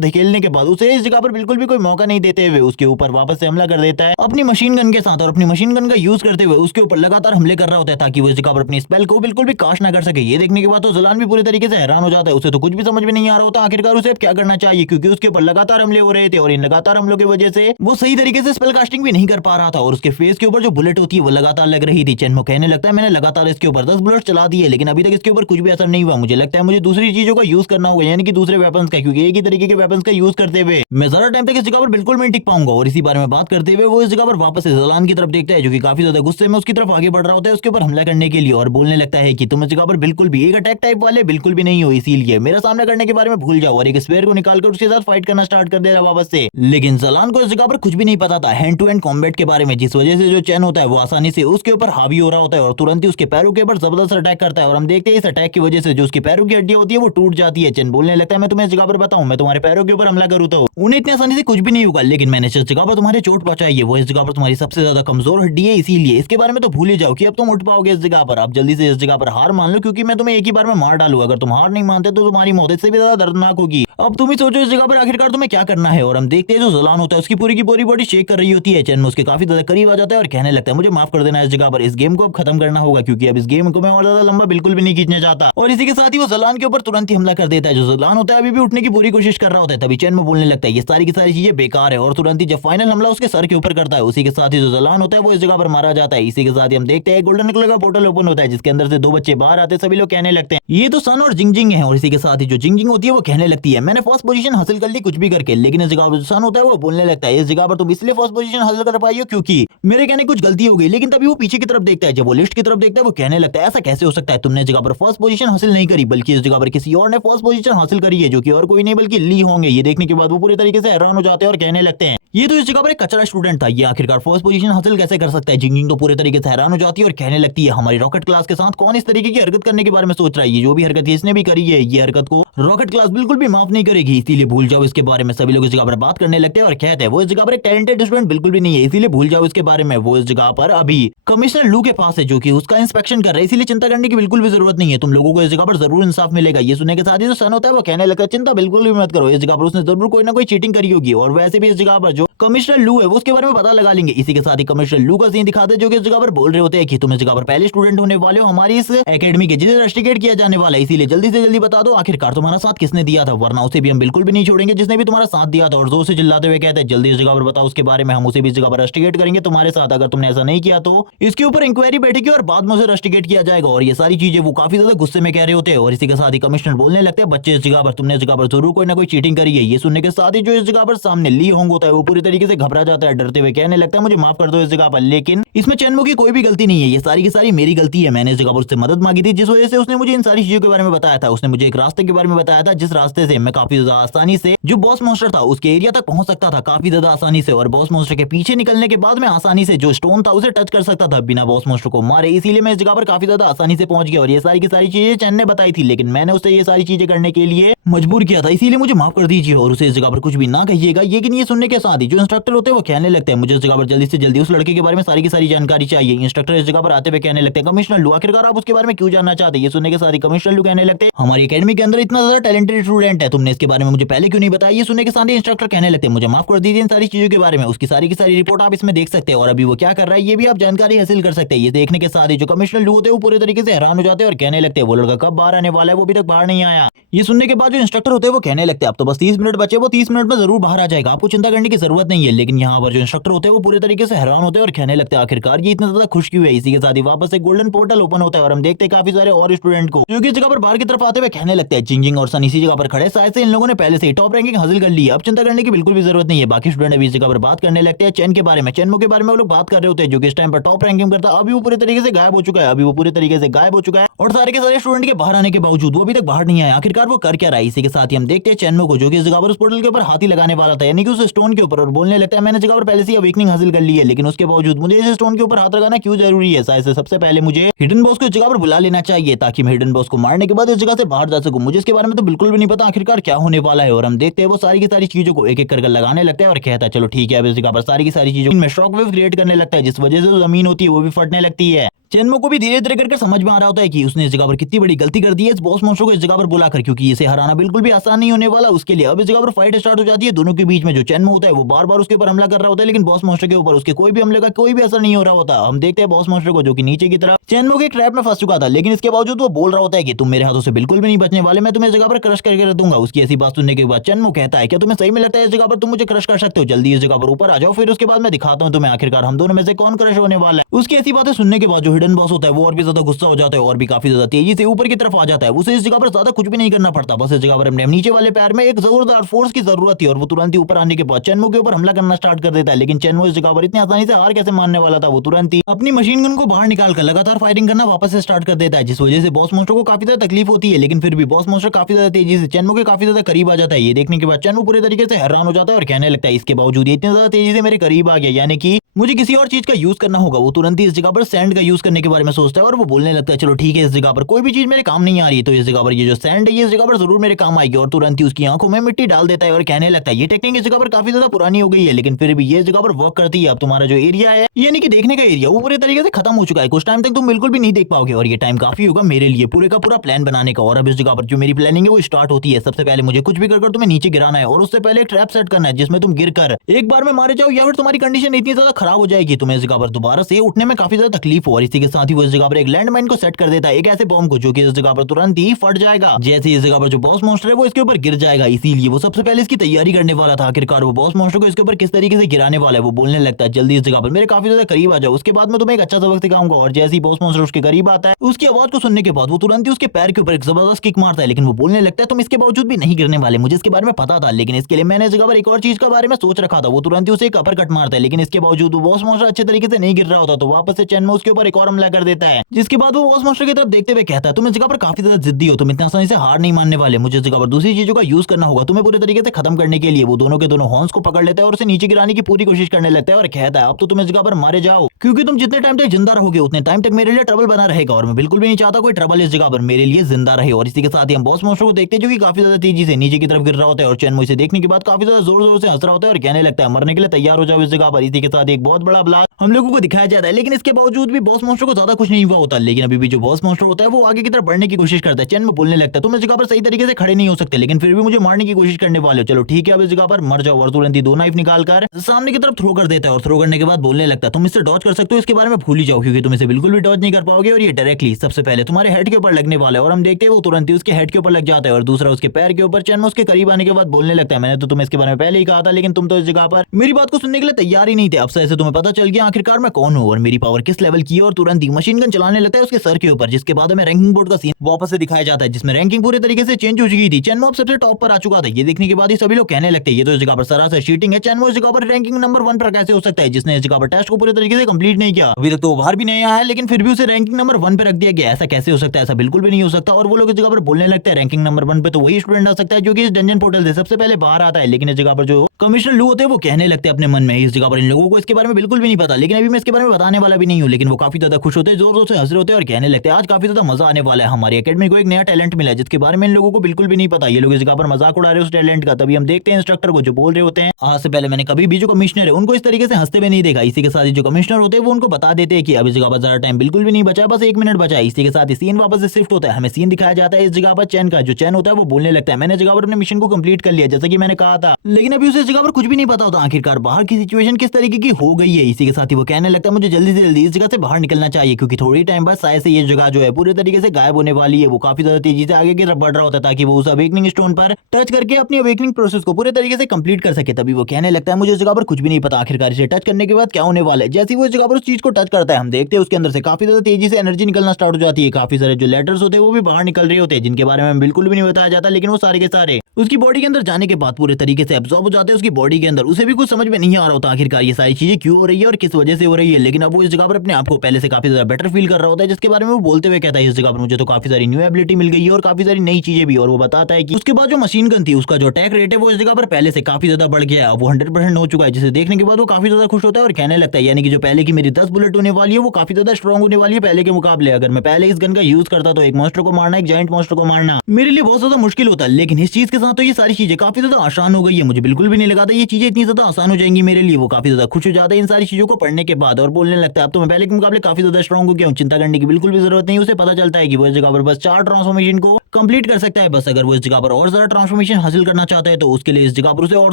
धकेलने के बाद उसे इस जगह पर बिल्कुल भी कोई मौका नहीं देते हुए उसके ऊपर वापस से हमला कर देता है अपनी मशीन गन के साथ। और अपनी मशीन गन का यूज करते हुए उसके ऊपर लगातार हमले कर रहा होता है ताकि वो इस जगह पर अपनी स्पेल को बिल्कुल भी कास्ट ना कर सके। ये देखने के बाद तो जलान भी पूरी तरीके से हैरान हो जाता है। उसे तो कुछ भी समझ में नहीं आ रहा होता आखिरकार उसे अब क्या करना चाहिए, क्योंकि उसके ऊपर लगातार हमले हो रहे थे और इन लगातार हमलों की वजह से वो सही तरीके से स्पेल कास्टिंग भी नहीं कर पा रहा था और उसके फेस के ऊपर जो बुलेट होती है वो लगातार लग रही थी। चेनमो कहने लगता है मैंने लगातार इसके ऊपर 10 बुलेट चला दिए, लेकिन अभी तक इसके ऊपर कुछ भी असर नहीं हुआ। मुझे लगता है मुझे दूसरी चीजों का यूज करना होगा, यानी कि दूसरे वेपन्स का, क्योंकि एक ही तरीके के वेपन्स का यूज करते हुए मैं ज्यादा टाइम तक इस जगह पर बिल्कुल नहीं टिक पाऊंगा। और इसी बारे में बात करते हुए वो इस जगह पर वापस से जलान की तरफ देखता है, जो कि काफी ज्यादा गुस्से में उसकी तरफ आगे बढ़ रहा होता है उसके ऊपर हमला करने के लिए, और बोलने लगता है कि तुम इस जगह पर बिल्कुल भी एक अटैक टाइप वाले बिल्कुल भी नहीं हो, इसीलिए मेरा सामना करने के बारे में भूल जाओ। और एक स्पेयर को निकालकर उसके साथ फाइट करना स्टार्ट कर दे रहा वापस से। लेकिन जलान को इस जगह पर कुछ भी नहीं पता था हैंड टू हैंड कॉम्बैट के बारे में, जिस वजह से जो चैन होता है वो आसानी से उसके ऊपर हावी हो रहा होता है और तुरंत ही उसके पैरों के ऊपर जबरदस्त अटैक करता है। और हम देखते हैं इस अटैक की वजह से जो उसके पैरों की हड्डियां होती है वो टूट जाती है। चैन बोलने लगता है मैं तुम्हें इस जगह पर बताऊं, मैं तुम्हारे पैरों के ऊपर हमला करूं तो उन्हें इतनी आसानी से कुछ भी नहीं होगा, लेकिन मैंने जिस जगह पर तुम्हारे चोट पहुंचाई है वो इस जगह पर तुम्हारी सबसे ज्यादा कमजोर हड्डी है, इसीलिए इसके बारे में तो भूल ही जाओ कि अब तुम उठ पाओगे इस जगह पर। आप जल्दी से इस जगह पर हार मान लो, क्योंकि मैं तुम्हें एक ही बार में मार डालूंगा। अगर तुम हार नहीं मानते तो तुम्हारी मौत इससे भी ज्यादा दर्दनाक होगी। अब तुम ही सोचो इस जगह पर आखिरकार तुम्हें क्या करना है। और हम देखते हैं जो जलान होता है उसकी पूरी की पूरी बॉडी शेक कर रही होती है। चैन उसके काफी ज्यादा करीब आ जाता है और कहने लगता है मुझे माफ कर देना, इस जगह पर इस गेम को अब खत्म करना होगा, क्योंकि अब इस गेम को मैं और ज्यादा लंबा बिल्कुल भी नहीं खींचना चाहता। और इसी के साथ ही वो जलान के ऊपर तुरंत ही हमला कर देता है। जो जलान होता है अभी भी उठने की पूरी कोशिश कर रहा होता है, तभी चैन में बोलने लगता है ये सारी की सारी चीजें बेकार है, और तुरंत ही जब फाइनल हमला उसके सर के ऊपर करता है उसी के साथ ही जो जलान होता है वो इस जगह पर मारा जाता है। इसी के साथ ही हम देखते हैं गोल्डन कलर का पोर्टल ओपन होता है, जिसके अंदर से दो बच्चे बाहर आते हैं। सभी लोग कहने लगते हैं ये तो सन और जिंग है। और इसी के साथ ही जो जिंग होती है वो कहने लगती है मैंने फर्स्ट पोजीशन हासिल कर ली कुछ भी करके, लेकिन इस जगह पर जो सन होता है वो बोलने लगता है इस जगह पर तुम इसलिए फर्स्ट पोजीशन हासिल कर पाई हो क्योंकि मेरे कहने कुछ गलती हो गई। लेकिन तभी वो पीछे की तरफ देखता है, जब वो लिस्ट की तरफ देखता है वो कहने लगता है ऐसा कैसे हो सकता है, तुमने इस जगह पर फर्स्ट पोजीशन हासिल नहीं करी, बल्कि इस जगह पर किसी और ने फर्स्ट पोजीशन हासिल करी है, जो कि और कोई नहीं बल्कि ली होंगे। ये देखने के बाद वो पूरी तरीके से हैरान हो जाते हैं और कहने लगते हैं ये तो इस जगह पर एक कचरा स्टूडेंट था, ये आखिरकार फर्स्ट पोजीशन हासिल कैसे कर सकता है। जिंग तो पूरे तरीके से हैरान हो जाती है और कहने लगती है हमारी रॉकेट क्लास के साथ कौन इस तरीके की हरकत करने के बारे में सोच रहा है, ये जो भी हरकत इसने भी करी है ये हरकत को रॉकेट क्लास बिल्कुल भी माफ नहीं करेगी, इसीलिए भूल जाओ इसके बारे में। सभी लोग इस जगह पर बात करने लगते हैं और कहते हैं वो इस जगह पर एक टैलेंटेड स्टूडेंट बिल्कुल भी नहीं है, इसीलिए भूल जाओ इसके बारे में। वो इस जगह पर अभी कमिश्नर लू के पास है जो कि उसका इंस्पेक्शन कर रहा है, इसीलिए चिंता करने की बिल्कुल भी जरूरत नहीं है, तुम लोगों को इस जगह पर जरूर इंसाफ मिलेगा। ये सुनने के साथ ही जो सन होता है वो कहने लगता है चिंता बिल्कुल भी मत करो, इस जगह पर उसने जरूर कोई ना कोई चीटिंग करी होगी, और वैसे भी इस जगह पर जो कमिश्नर लू है वो उसके बारे में पता लगा लेंगे। इसी के साथ ही कमिश्नर लू का सीन दिखाते हैं जो कि इस जगह पर बोल रहे होते हैं कि तुम इस जगह पर पहले स्टूडेंट होने वाले हो हमारी इस एकेडमी के, जिसे रस्टिकेट किया जाने वाला है, इसीलिए जल्दी से जल्दी बता दो आखिरकार तुम्हारा साथ किसने दिया था, वरना उसे भी हम बिल्कुल भी नहीं छोड़ेंगे जिसने भी तुम्हारा साथ दिया था। और जोर से चिल्लाते हुए कहते हैं जल्दी इस जगह पर बताओ उसके बारे में, हम उसे भी इस जगह पर रस्टिकेट करेंगे तुम्हारे साथ, अगर तुमने ऐसा नहीं किया तो इसके ऊपर इंक्वायरी बैठेगी और बाद में उसे रस्टिकेट किया जाएगा। और ये सारी चीजें वो काफी ज्यादा गुस्से में कह रहे होते हैं। और इसी के साथ ही कमिश्नर बोलने लगते हैं बच्चे इस जगह पर तुमने इस जगह पर जरूर कोई ना कोई चीटिंग करी है। ये सुनने के साथ ही जो इस जगह पर सामने ली होंग होता है वो पूरी तरीके से घबरा जाता है, डरते हुए कहने लगता है मुझे माफ कर दो इस जगह पर, लेकिन इसमें चैनमो की कोई भी गलती नहीं है, ये सारी की सारी मेरी गलती है। मैंने इस जगह पर उससे मदद मांगी थी जिस वजह से उसने मुझे इन सारी चीजों के बारे में बताया था। उसने मुझे एक रास्ते के बारे में बताया था जिस रास्ते से मैं काफी ज्यादा आसानी से जो बॉस मॉन्स्टर था उसके एरिया तक पहुंच सकता था काफी ज्यादा आसानी से, और बॉस मॉन्स्टर के पीछे निकलने के बाद मैं आसानी से जो स्टोन था उसे टच कर सकता था बिना बॉस मॉन्स्टर को मारे, इसीलिए मैं इस जगह पर काफी ज्यादा आसानी से पहुंच गया। और ये सारी की सारी चीजें चैन ने बताई थी, लेकिन मैंने उसे ये सारी चीजें करने के लिए मजबूर किया था, इसीलिए मुझे माफ कर दीजिए और उसे इस जगह पर कुछ भी ना कहिएगा। लेकिन ये सुनने के साथ ही जो इंस्ट्रक्टर होते हैं वो कहने लगते हैं मुझे इस जगह पर जल्दी से जल्दी उस लड़के के बारे में सारी की सारी जानकारी चाहिए। इंस्ट्रक्टर इस जगह पर आते हुए कहने लगते हैं कमिश्नर लू आखिरकार आप उसके बारे में क्यों जानना चाहते हैं। ये सुनने के साथ ही कमिश्नर लू कहने लगते हैं हमारी एकेडमी के अंदर इतना ज्यादा टैलेंटेड स्टूडेंट है, तुमने इसके बारे में मुझे पहले क्यों नहीं बताया। ये सुनने के साथ ही इंस्ट्रक्टर कहने लगते हैं मुझे माफ कर दीजिए इन सारी चीजों के बारे में, उसकी सारी की सारी रिपोर्ट आप इसमें देख सकते हैं और अभी वो क्या कर रहा है ये भी आप जानकारी हासिल कर सकते हैं। ये देखने के साथ ही जो कमिश्नर लू होते हैं वो पूरे तरीके से हैरान हो जाते हैं और कहने लगते हैं वो लड़का कब बाहर आने वाला है, वो अभी तक बाहर नहीं आया। ये सुनने के बाद जो इंस्ट्रक्टर होते हैं वो कहने लगते हैं अब तो बस 30 मिनट बचे, वो 30 मिनट में जरूर बाहर आ जाएगा, आपको चिंता करने की जरूरत नहीं है। लेकिन यहाँ पर जो इंस्ट्रक्टर होते हैं वो पूरे तरीके से हैरान होते हैं और कहने लगते हैं आखिरकार ये इतना ज्यादा खुश क्यों है। इसी के साथ ही वापस से गोल्डन पोर्टल ओपन होता है और हम देखते हैं काफी सारे और स्टूडेंट को जो कि इस जगह पर बाहर की तरफ आते हुए कहने लगते हैं जिंग और सन इसी जगह पर खड़े, शायद से इन लोगों ने पहले से ही टॉप रैंकिंग हासिल कर ली है, अब चिंता करने की बिल्कुल भी जरूरत नहीं है। बाकी स्टूडेंट अभी इस जगह पर बात करने लगते हैं चैन के बारे में, चैनमो के बारे में वो लोग बात कर रहे होते हैं जो कि इस टाइम पर टॉप रैंकिंग करता है। अभी वो पूरे तरीके से गायब हो चुका है, और सारे के सारे स्टूडेंट के बाहर आने के बावजूद वो अभी तक बाहर नहीं आया। आखिरकार वो कर क्या रहा है। इसी के साथ ही हम देखते हैं चैनमो को जो कि इस जगह पर उस पोर्टल के ऊपर हाथी लगाने वाला था, यानी कि उस स्टोन के ऊपर, और बोलने लगता है मैंने जगह पर पहले से अवेकनिंग हासिल कर ली है, लेकिन उसके बावजूद मुझे इस स्टोन के ऊपर हाथ लगाना क्यों जरूरी है। शायद से सबसे पहले मुझे हिडन बॉस को इस जगह पर बुला लेना चाहिए ताकि मैं हिडन बॉस को मारने के बाद इस जगह से बाहर जा सकूं। मुझे इसके बारे में तो बिल्कुल भी नहीं पता आखिरकार क्या होने वाला है। और हम देखते हैं वो सारी की सारी चीजों को एक एक करके लगाने लगता है और कहता है चलो ठीक है अब इस जगह पर सारी की सारी चीजों में शॉक वेव क्रिएट करने लगता है, जिस वजह से जो जमीन होती है वो भी फटने लगती है। चेनमो को भी धीरे धीरे करके समझ में आ रहा होता है कि उसने इस जगह पर कितनी बड़ी गलती कर दी है इस बॉस मॉन्स्टर को इस जगह पर बुलाकर, क्योंकि इसे हराना बिल्कुल भी आसान नहीं होने वाला उसके लिए। अब इस जगह पर फाइट स्टार्ट हो जाती है दोनों के बीच में। जो चेनमो होता है वो बार बार उसके ऊपर हमला कर रहा होता है, लेकिन बॉस मॉन्स्टर के ऊपर उसके कोई भी हमले का कोई भी असर नहीं हो रहा होता। हम देखते हैं बॉस मॉन्स्टर को जो कि नीचे की तरफ चेनमो के ट्रैप में फंस चुका था, लेकिन इसके बावजूद वो बोल रहा होता है कि तुम मेरे हाथों से बिल्कुल भी नहीं बचने वाले, मैं तुम्हें इस जगह पर क्रश करके रख दूंगा। उसकी ऐसी बात सुनने के बाद चेनमो कहता है क्या तुम्हें सही में लगता है इस जगह पर तुम मुझे क्रश कर सकते हो, जल्दी इस जगह पर ऊपर आ जाओ, फिर उसके बाद मैं दिखाता हूँ तुम्हें आखिरकार हम दोनों में से कौन क्रश होने वाला है। उसकी ऐसी बातें सुनने के बाद जो हिडन बॉस होता है वो और भी ज्यादा गुस्सा हो जाता है और भी काफी ज्यादा तेजी से ऊपर की तरफ आ जाता है। उसे इस जगह पर ज्यादा कुछ भी नहीं करना पड़ता, बस इस जगह पर अपने नीचे वाले पैर में एक जोरदार फोर्स की जरूरत थी और वो तुरंत ही ऊपर आने के बाद चेनमो के ऊपर हमला करना स्टार्ट कर देता है। लेकिन चेनमो इस जगह पर इतनी आसानी से हार कैसे मानने वाला था, वो तुरंत ही अपनी मशीन गन को बाहर निकालकर लगातार फायरिंग करना वापस से स्टार्ट कर देता है, जिस वजह से बॉस मॉन्स्टर को काफी ज्यादा तकलीफ होती है। लेकिन फिर भी बॉस मॉन्स्टर काफी ज्यादा तेजी से चेनमो के काफी ज्यादा करीब आ जाता है। ये देखने के बाद चेनमो पूरे तरीके से हैरान हो जाता है और कहने लगता है इसके बावजूद ये इतनी ज्यादा तेजी से मेरे करीब आ गया, यानी कि मुझे किसी और चीज का यूज करना होगा। वो तुरंत ही इस जगह पर सैंड का यूज करने के बारे में सोचता है और वो बोलने लगता है चलो ठीक है इस जगह पर कोई भी चीज मेरे काम नहीं आ रही, तो इस जगह पर ये जो सैंड है ये इस जगह पर जरूर मेरे काम आएगी। और तुरंत ही उसकी आंखों में मिट्टी डाल देता है और कहने लगता है ये टेक्निक इस जगह पर काफी ज्यादा पुरानी हो गई है, लेकिन फिर भी ये जगह पर वर्क करती है। अब तुम्हारा जो एरिया है यानी कि देखने का एरिया वो पूरे तरीके से खत्म हो चुका है, कुछ टाइम तक तुम बिल्कुल भी नहीं देख पाओगे और ये टाइम काफी होगा मेरे लिए पूरे का पूरा प्लान बनाने का। और अब इस जगह पर जो मेरी प्लानिंग है वो स्टार्ट होती है। सबसे पहले मुझे कुछ भी कर तुम्हें नीचे गिराना है और उससे पहले एक ट्रैप सेट करना है जिसमें तुम गिर कर एक बार में मारे जाओ या फिर तुम्हारी कंडीशन इतनी ज्यादा खराब हो जाएगी तुम्हें इस जगह पर दोबारा से उठने में काफी ज्यादा तकलीफ हो। और इसी के साथ ही वो इस जगह पर एक लैंडमाइन को सेट कर देता है, एक ऐसे बॉम्ब को जो कि इस जगह पर तुरंत ही फट जाएगा जैसे ही इस जगह पर जो बॉस मॉन्स्टर है वो इसके ऊपर गिर जाएगा। इसीलिए वो सबसे पहले इसकी तैयारी करने वाला था। आखिरकार वो बॉस मॉन्स्टर को इसके ऊपर किस तरीके से गिराने वाला है। वो बोलने लगता है जल्दी इस जगह पर मेरे काफी ज्यादा करीब आ जाओ, उसके बाद मैं तुम्हें एक अच्छा सबक सिखाऊंगा। और जैसे ही बॉस मॉन्स्टर उसके करीब आता है उसकी आवाज को सुनने के बाद वो तुरंत ही उसके पैर के ऊपर एक जबरदस्त किक मारता है, लेकिन वो बोलने लगता है तुम इसके बावजूद भी नहीं गिरने वाले, मुझे इसके बारे में पता था, लेकिन इसके लिए मैंने इस जगह पर एक और चीज के बारे में सोच रखा था। वो तुरंत ही उसे एक अपर कट मारता है, लेकिन इसके बावजूद वो बॉस मॉन्स्टर अच्छे तरीके से नहीं गिर रहा होता, तो वापस से चेनमो उसके ऊपर एक और हमला कर देता है। जिसके बाद वो बॉस मॉन्स्टर की तरफ देखते हुए कहता है तुम इस जगह पर काफी ज्यादा जिद्दी हो, तुम इतना आसानी से हार नहीं मानने वाले, मुझे इस जगह पर दूसरी चीजों का यूज करना होगा तुम्हें पूरे तरीके से खत्म करने के लिए। वो दोनों के दोनों हॉर्न्स को पकड़ लेता है और उसे नीचे गिराने की पूरी कोशिश करने लगता है और कहता है अब तो तुम इस जगह पर मारे जाओ, क्योंकि तुम जितने टाइम तक जिंदा रहोगे उतने टाइम तक मेरे लिए ट्रबल बना रहेगा और मैं बिल्कुल भी नहीं चाहता कोई ट्रबल इस जगह पर मेरे लिए जिंदा रहे। और इसी के साथ ही हम बॉस मॉन्स्टर को देखते हैं जो कि काफी ज्यादा तेजी से नीचे की तरफ गिर रहा होता है और चेनमो इसे देखने के बाद काफी ज्यादा जोर जोर से हंस रहा होता है और कहने लगता है मरने के लिए तैयार हो जाओ इस जगह पर। इसी के साथ एक बहुत बड़ा ब्लास्ट हम लोगों को दिखाया जाता है, लेकिन इसके बावजूद भी बॉस मॉन्स्टर को ज्यादा कुछ नहीं हुआ होता। लेकिन अभी भी जो बॉस मॉन्स्टर होता है वो आगे की तरफ बढ़ने की कोशिश करता है। चेनमो बोलने लगता है तुम इस जगह पर सही तरीके से खड़े नहीं हो सकते, लेकिन फिर भी मुझे मारने की कोशिश करने वाले हो, चलो ठीक है अब इस जगह पर मर जाओ। और तुरंत ही दो नाइफ निकालकर सामने की तरफ थ्रो कर देता है और थ्रो करने के बाद बोलने लगता है तुम इससे डॉज कर सकते हो, इसके बारे में भूल ही जाओ क्योंकि तुम इसे बिल्कुल भी डॉज नहीं कर पाओगे और ये डायरेक्टली सबसे पहले तुम्हारे हेड के ऊपर लगने वाला है। और हम देखते हैं वो तुरंत ही उसके हेड के ऊपर लग जाता है और दूसरा उसके पैर के ऊपर। चेनमो उसके करीब आने के बाद बोलने लगता है मैंने तो तुम्हें इसके बारे में पहले ही कहा था, लेकिन तुम तो इस जगह पर मेरी बात को सुनने के लिए तैयार ही नहीं थे। अब से ऐसे तुम्हें पता चल गया आखिरकार मैं कौन हूँ और मेरी पावर किस लेवल की है। और तुरंत ही मशीन गन चलाने लगता है उसके सर के ऊपर, जिसके बाद हमें रैंकिंग बोर्ड का सीन वापस से दिखाया जाता है जिसमें रैंकिंग पूरे तरीके से चेंज हो चुकी थी। चेनमो अब सबसे टॉप पर आ चुका था। ये देखने के बाद ही सभी लोग कहने लगते हैं ये तो इस जगह पर सरासर चीटिंग है, चेनमो इस जगह पर रैंकिंग नंबर 1 पर कैसे हो सकता है, जिसने इस जगह पर टेस्ट को पूरे तरीके से कंप्लीट नहीं किया। अभी तक तो वो बाहर भी नहीं आया है, लेकिन फिर भी उसे रैंकिंग नंबर 1 पे रख दिया गया। ऐसा कैसे हो सकता है? ऐसा बिल्कुल भी नहीं हो सकता। और वो लोग इस जगह पर बोलने लगते हैं रैंकिंग नंबर 1 पे तो वही स्टूडेंट आ सकता है जो कि इस डंजन पोर्टल से सबसे पहले बाहर आता है। लेकिन इस जगह पर जो कमिश्नर लू होते हैं वो कहने लगते हैं अपने मन में, इस जगह पर इन लोगों को इसके बारे में बिल्कुल भी नहीं पता। लेकिन अभी मैं इसके बारे में बताने वाला भी नहीं हूँ। लेकिन वो काफी ज्यादा खुश होते हैं, जोर जोर से हंस रहे होते हैं और कहने लगते हैं आज काफी ज्यादा मजा आने वाला है। हमारी अकेडमी को एक नया टैलेंट मिला है जिसके बारे में इन लोगों को बिल्कुल भी नहीं पता। ये लोग इस जगह पर मजाक उड़ा रहे हैं उस टैलेंट का। तभी हम देखते हैं इंस्ट्रक्टर को जो बोल रहे होते हैं आज से पहले मैंने कभी भी जो कमिश्नर है उनको इस तरीके से हंसते हुए नहीं देखा। इसी के साथ ही जो कमिश्नर होते हैं वो उनको बता देते हैं कि अब इस जगह पर ज्यादा टाइम बिल्कुल भी नहीं बचा, बस 1 मिनट बचा है। इसी के साथ ही सीन वापस से शिफ्ट होता है। हमें सीन दिखाया जाता है इस जगह पर चैन का। जो चैन होता है वो बोलने लगता है मैंने जगह पर अपने मिशन को कंप्लीट कर लिया जैसा कि मैंने कहा था। लेकिन अभी उसे जगह पर कुछ भी नहीं पता होता आखिरकार बाहर की सिचुएशन किस तरीके की हो गई है। इसी के साथ ही वो कहने लगता है मुझे जल्दी से जल्दी इस जगह से बाहर निकलना चाहिए क्योंकि थोड़ी टाइम बाद शायद से ये जगह जो है पूरे तरीके से गायब होने वाली है। वो काफी ज्यादा तेजी से आगे की तरफ बढ़ रहा होता है ताकि वो उस अवेकनिंग स्टोन पर टच करके अपनी अवेकनिंग प्रोसेस को पूरे तरीके से कंप्लीट कर सके। तभी वो कहने लगता है मुझे इस जगह पर कुछ भी नहीं पता आखिरकार इसे टच करने के बाद क्या होने वाला है। जैसे वो इस जगह पर उस चीज को टच करता है हम देखते हैं उसके अंदर से काफी ज्यादा तेजी से एनर्जी निकलना स्टार्ट हो जाती है। काफी सारे जो लेटर्स होते हैं वो भी बाहर निकल रहे होते हैं जिनके बारे में बिल्कुल भी नहीं बताया जाता। लेकिन वो सारे के सारे उसकी बॉडी के अंदर जाने के बाद पूरे तरीके से एब्जॉर्ब हो जाते हैं उसकी बॉडी के अंदर। उसे भी कुछ समझ में नहीं आ रहा होता आखिरकार ये सारी चीजें क्यों हो रही है और किस वजह से हो रही है। लेकिन अब वो इस जगह पर अपने आप को पहले से काफी ज्यादा बेटर फील कर रहा होता है जिसके बारे में वो बोलते हुए कहता है इस जगह पर मुझे तो काफी सारी न्यू एबिलिटी मिल गई है और काफी सारी नई चीजें भी। और वो बताता है कि उसके बाद जो मशीन गन थी उसका जो अटैक रेट है वो इस जगह पर पहले से काफी ज्यादा बढ़ गया है। वो 100% हो चुका है जिसे देखने के बाद वो काफी ज्यादा खुश होता है और कहने लगता है यानी कि जो पहले की मेरी 10 बुलेट होने वाली है वो काफी ज्यादा स्ट्रॉन्ग होने वाली है पहले के मुकाबले। अगर मैं पहले इस गन का यूज करता तो एक मॉन्स्टर को मारना, एक जायंट मॉन्स्टर को मारना मेरे लिए बहुत ज्यादा मुश्किल होता है। लेकिन इस चीज के साथ तो ये सारी चीजें काफी ज्यादा आसान हो गई है। मुझे बिल्कुल भी नहीं लगा था ये चीजें इतनी ज्यादा आसान हो जाएंगी मेरे लिए। वो काफी ज्यादा खुश हो जाता है इन सारी चीजों को पढ़ने के बाद और बोलने लगता है अब तो मैं पहले के मुकाबले काफी ज्यादा स्ट्रॉन्ग हो गया हूँ, चिंता करने की बिल्कुल भी जरूरत नहीं। उसे पता चलता है कि वो इस जगह पर बस 4 ट्रांसफॉर्मेशन को कंप्लीट कर सकता है बस। अगर वो इस जगह पर और ज्यादा ट्रांसफॉर्मेशन हासिल करना चाहता है तो उसके लिए इस जगह पर उसे और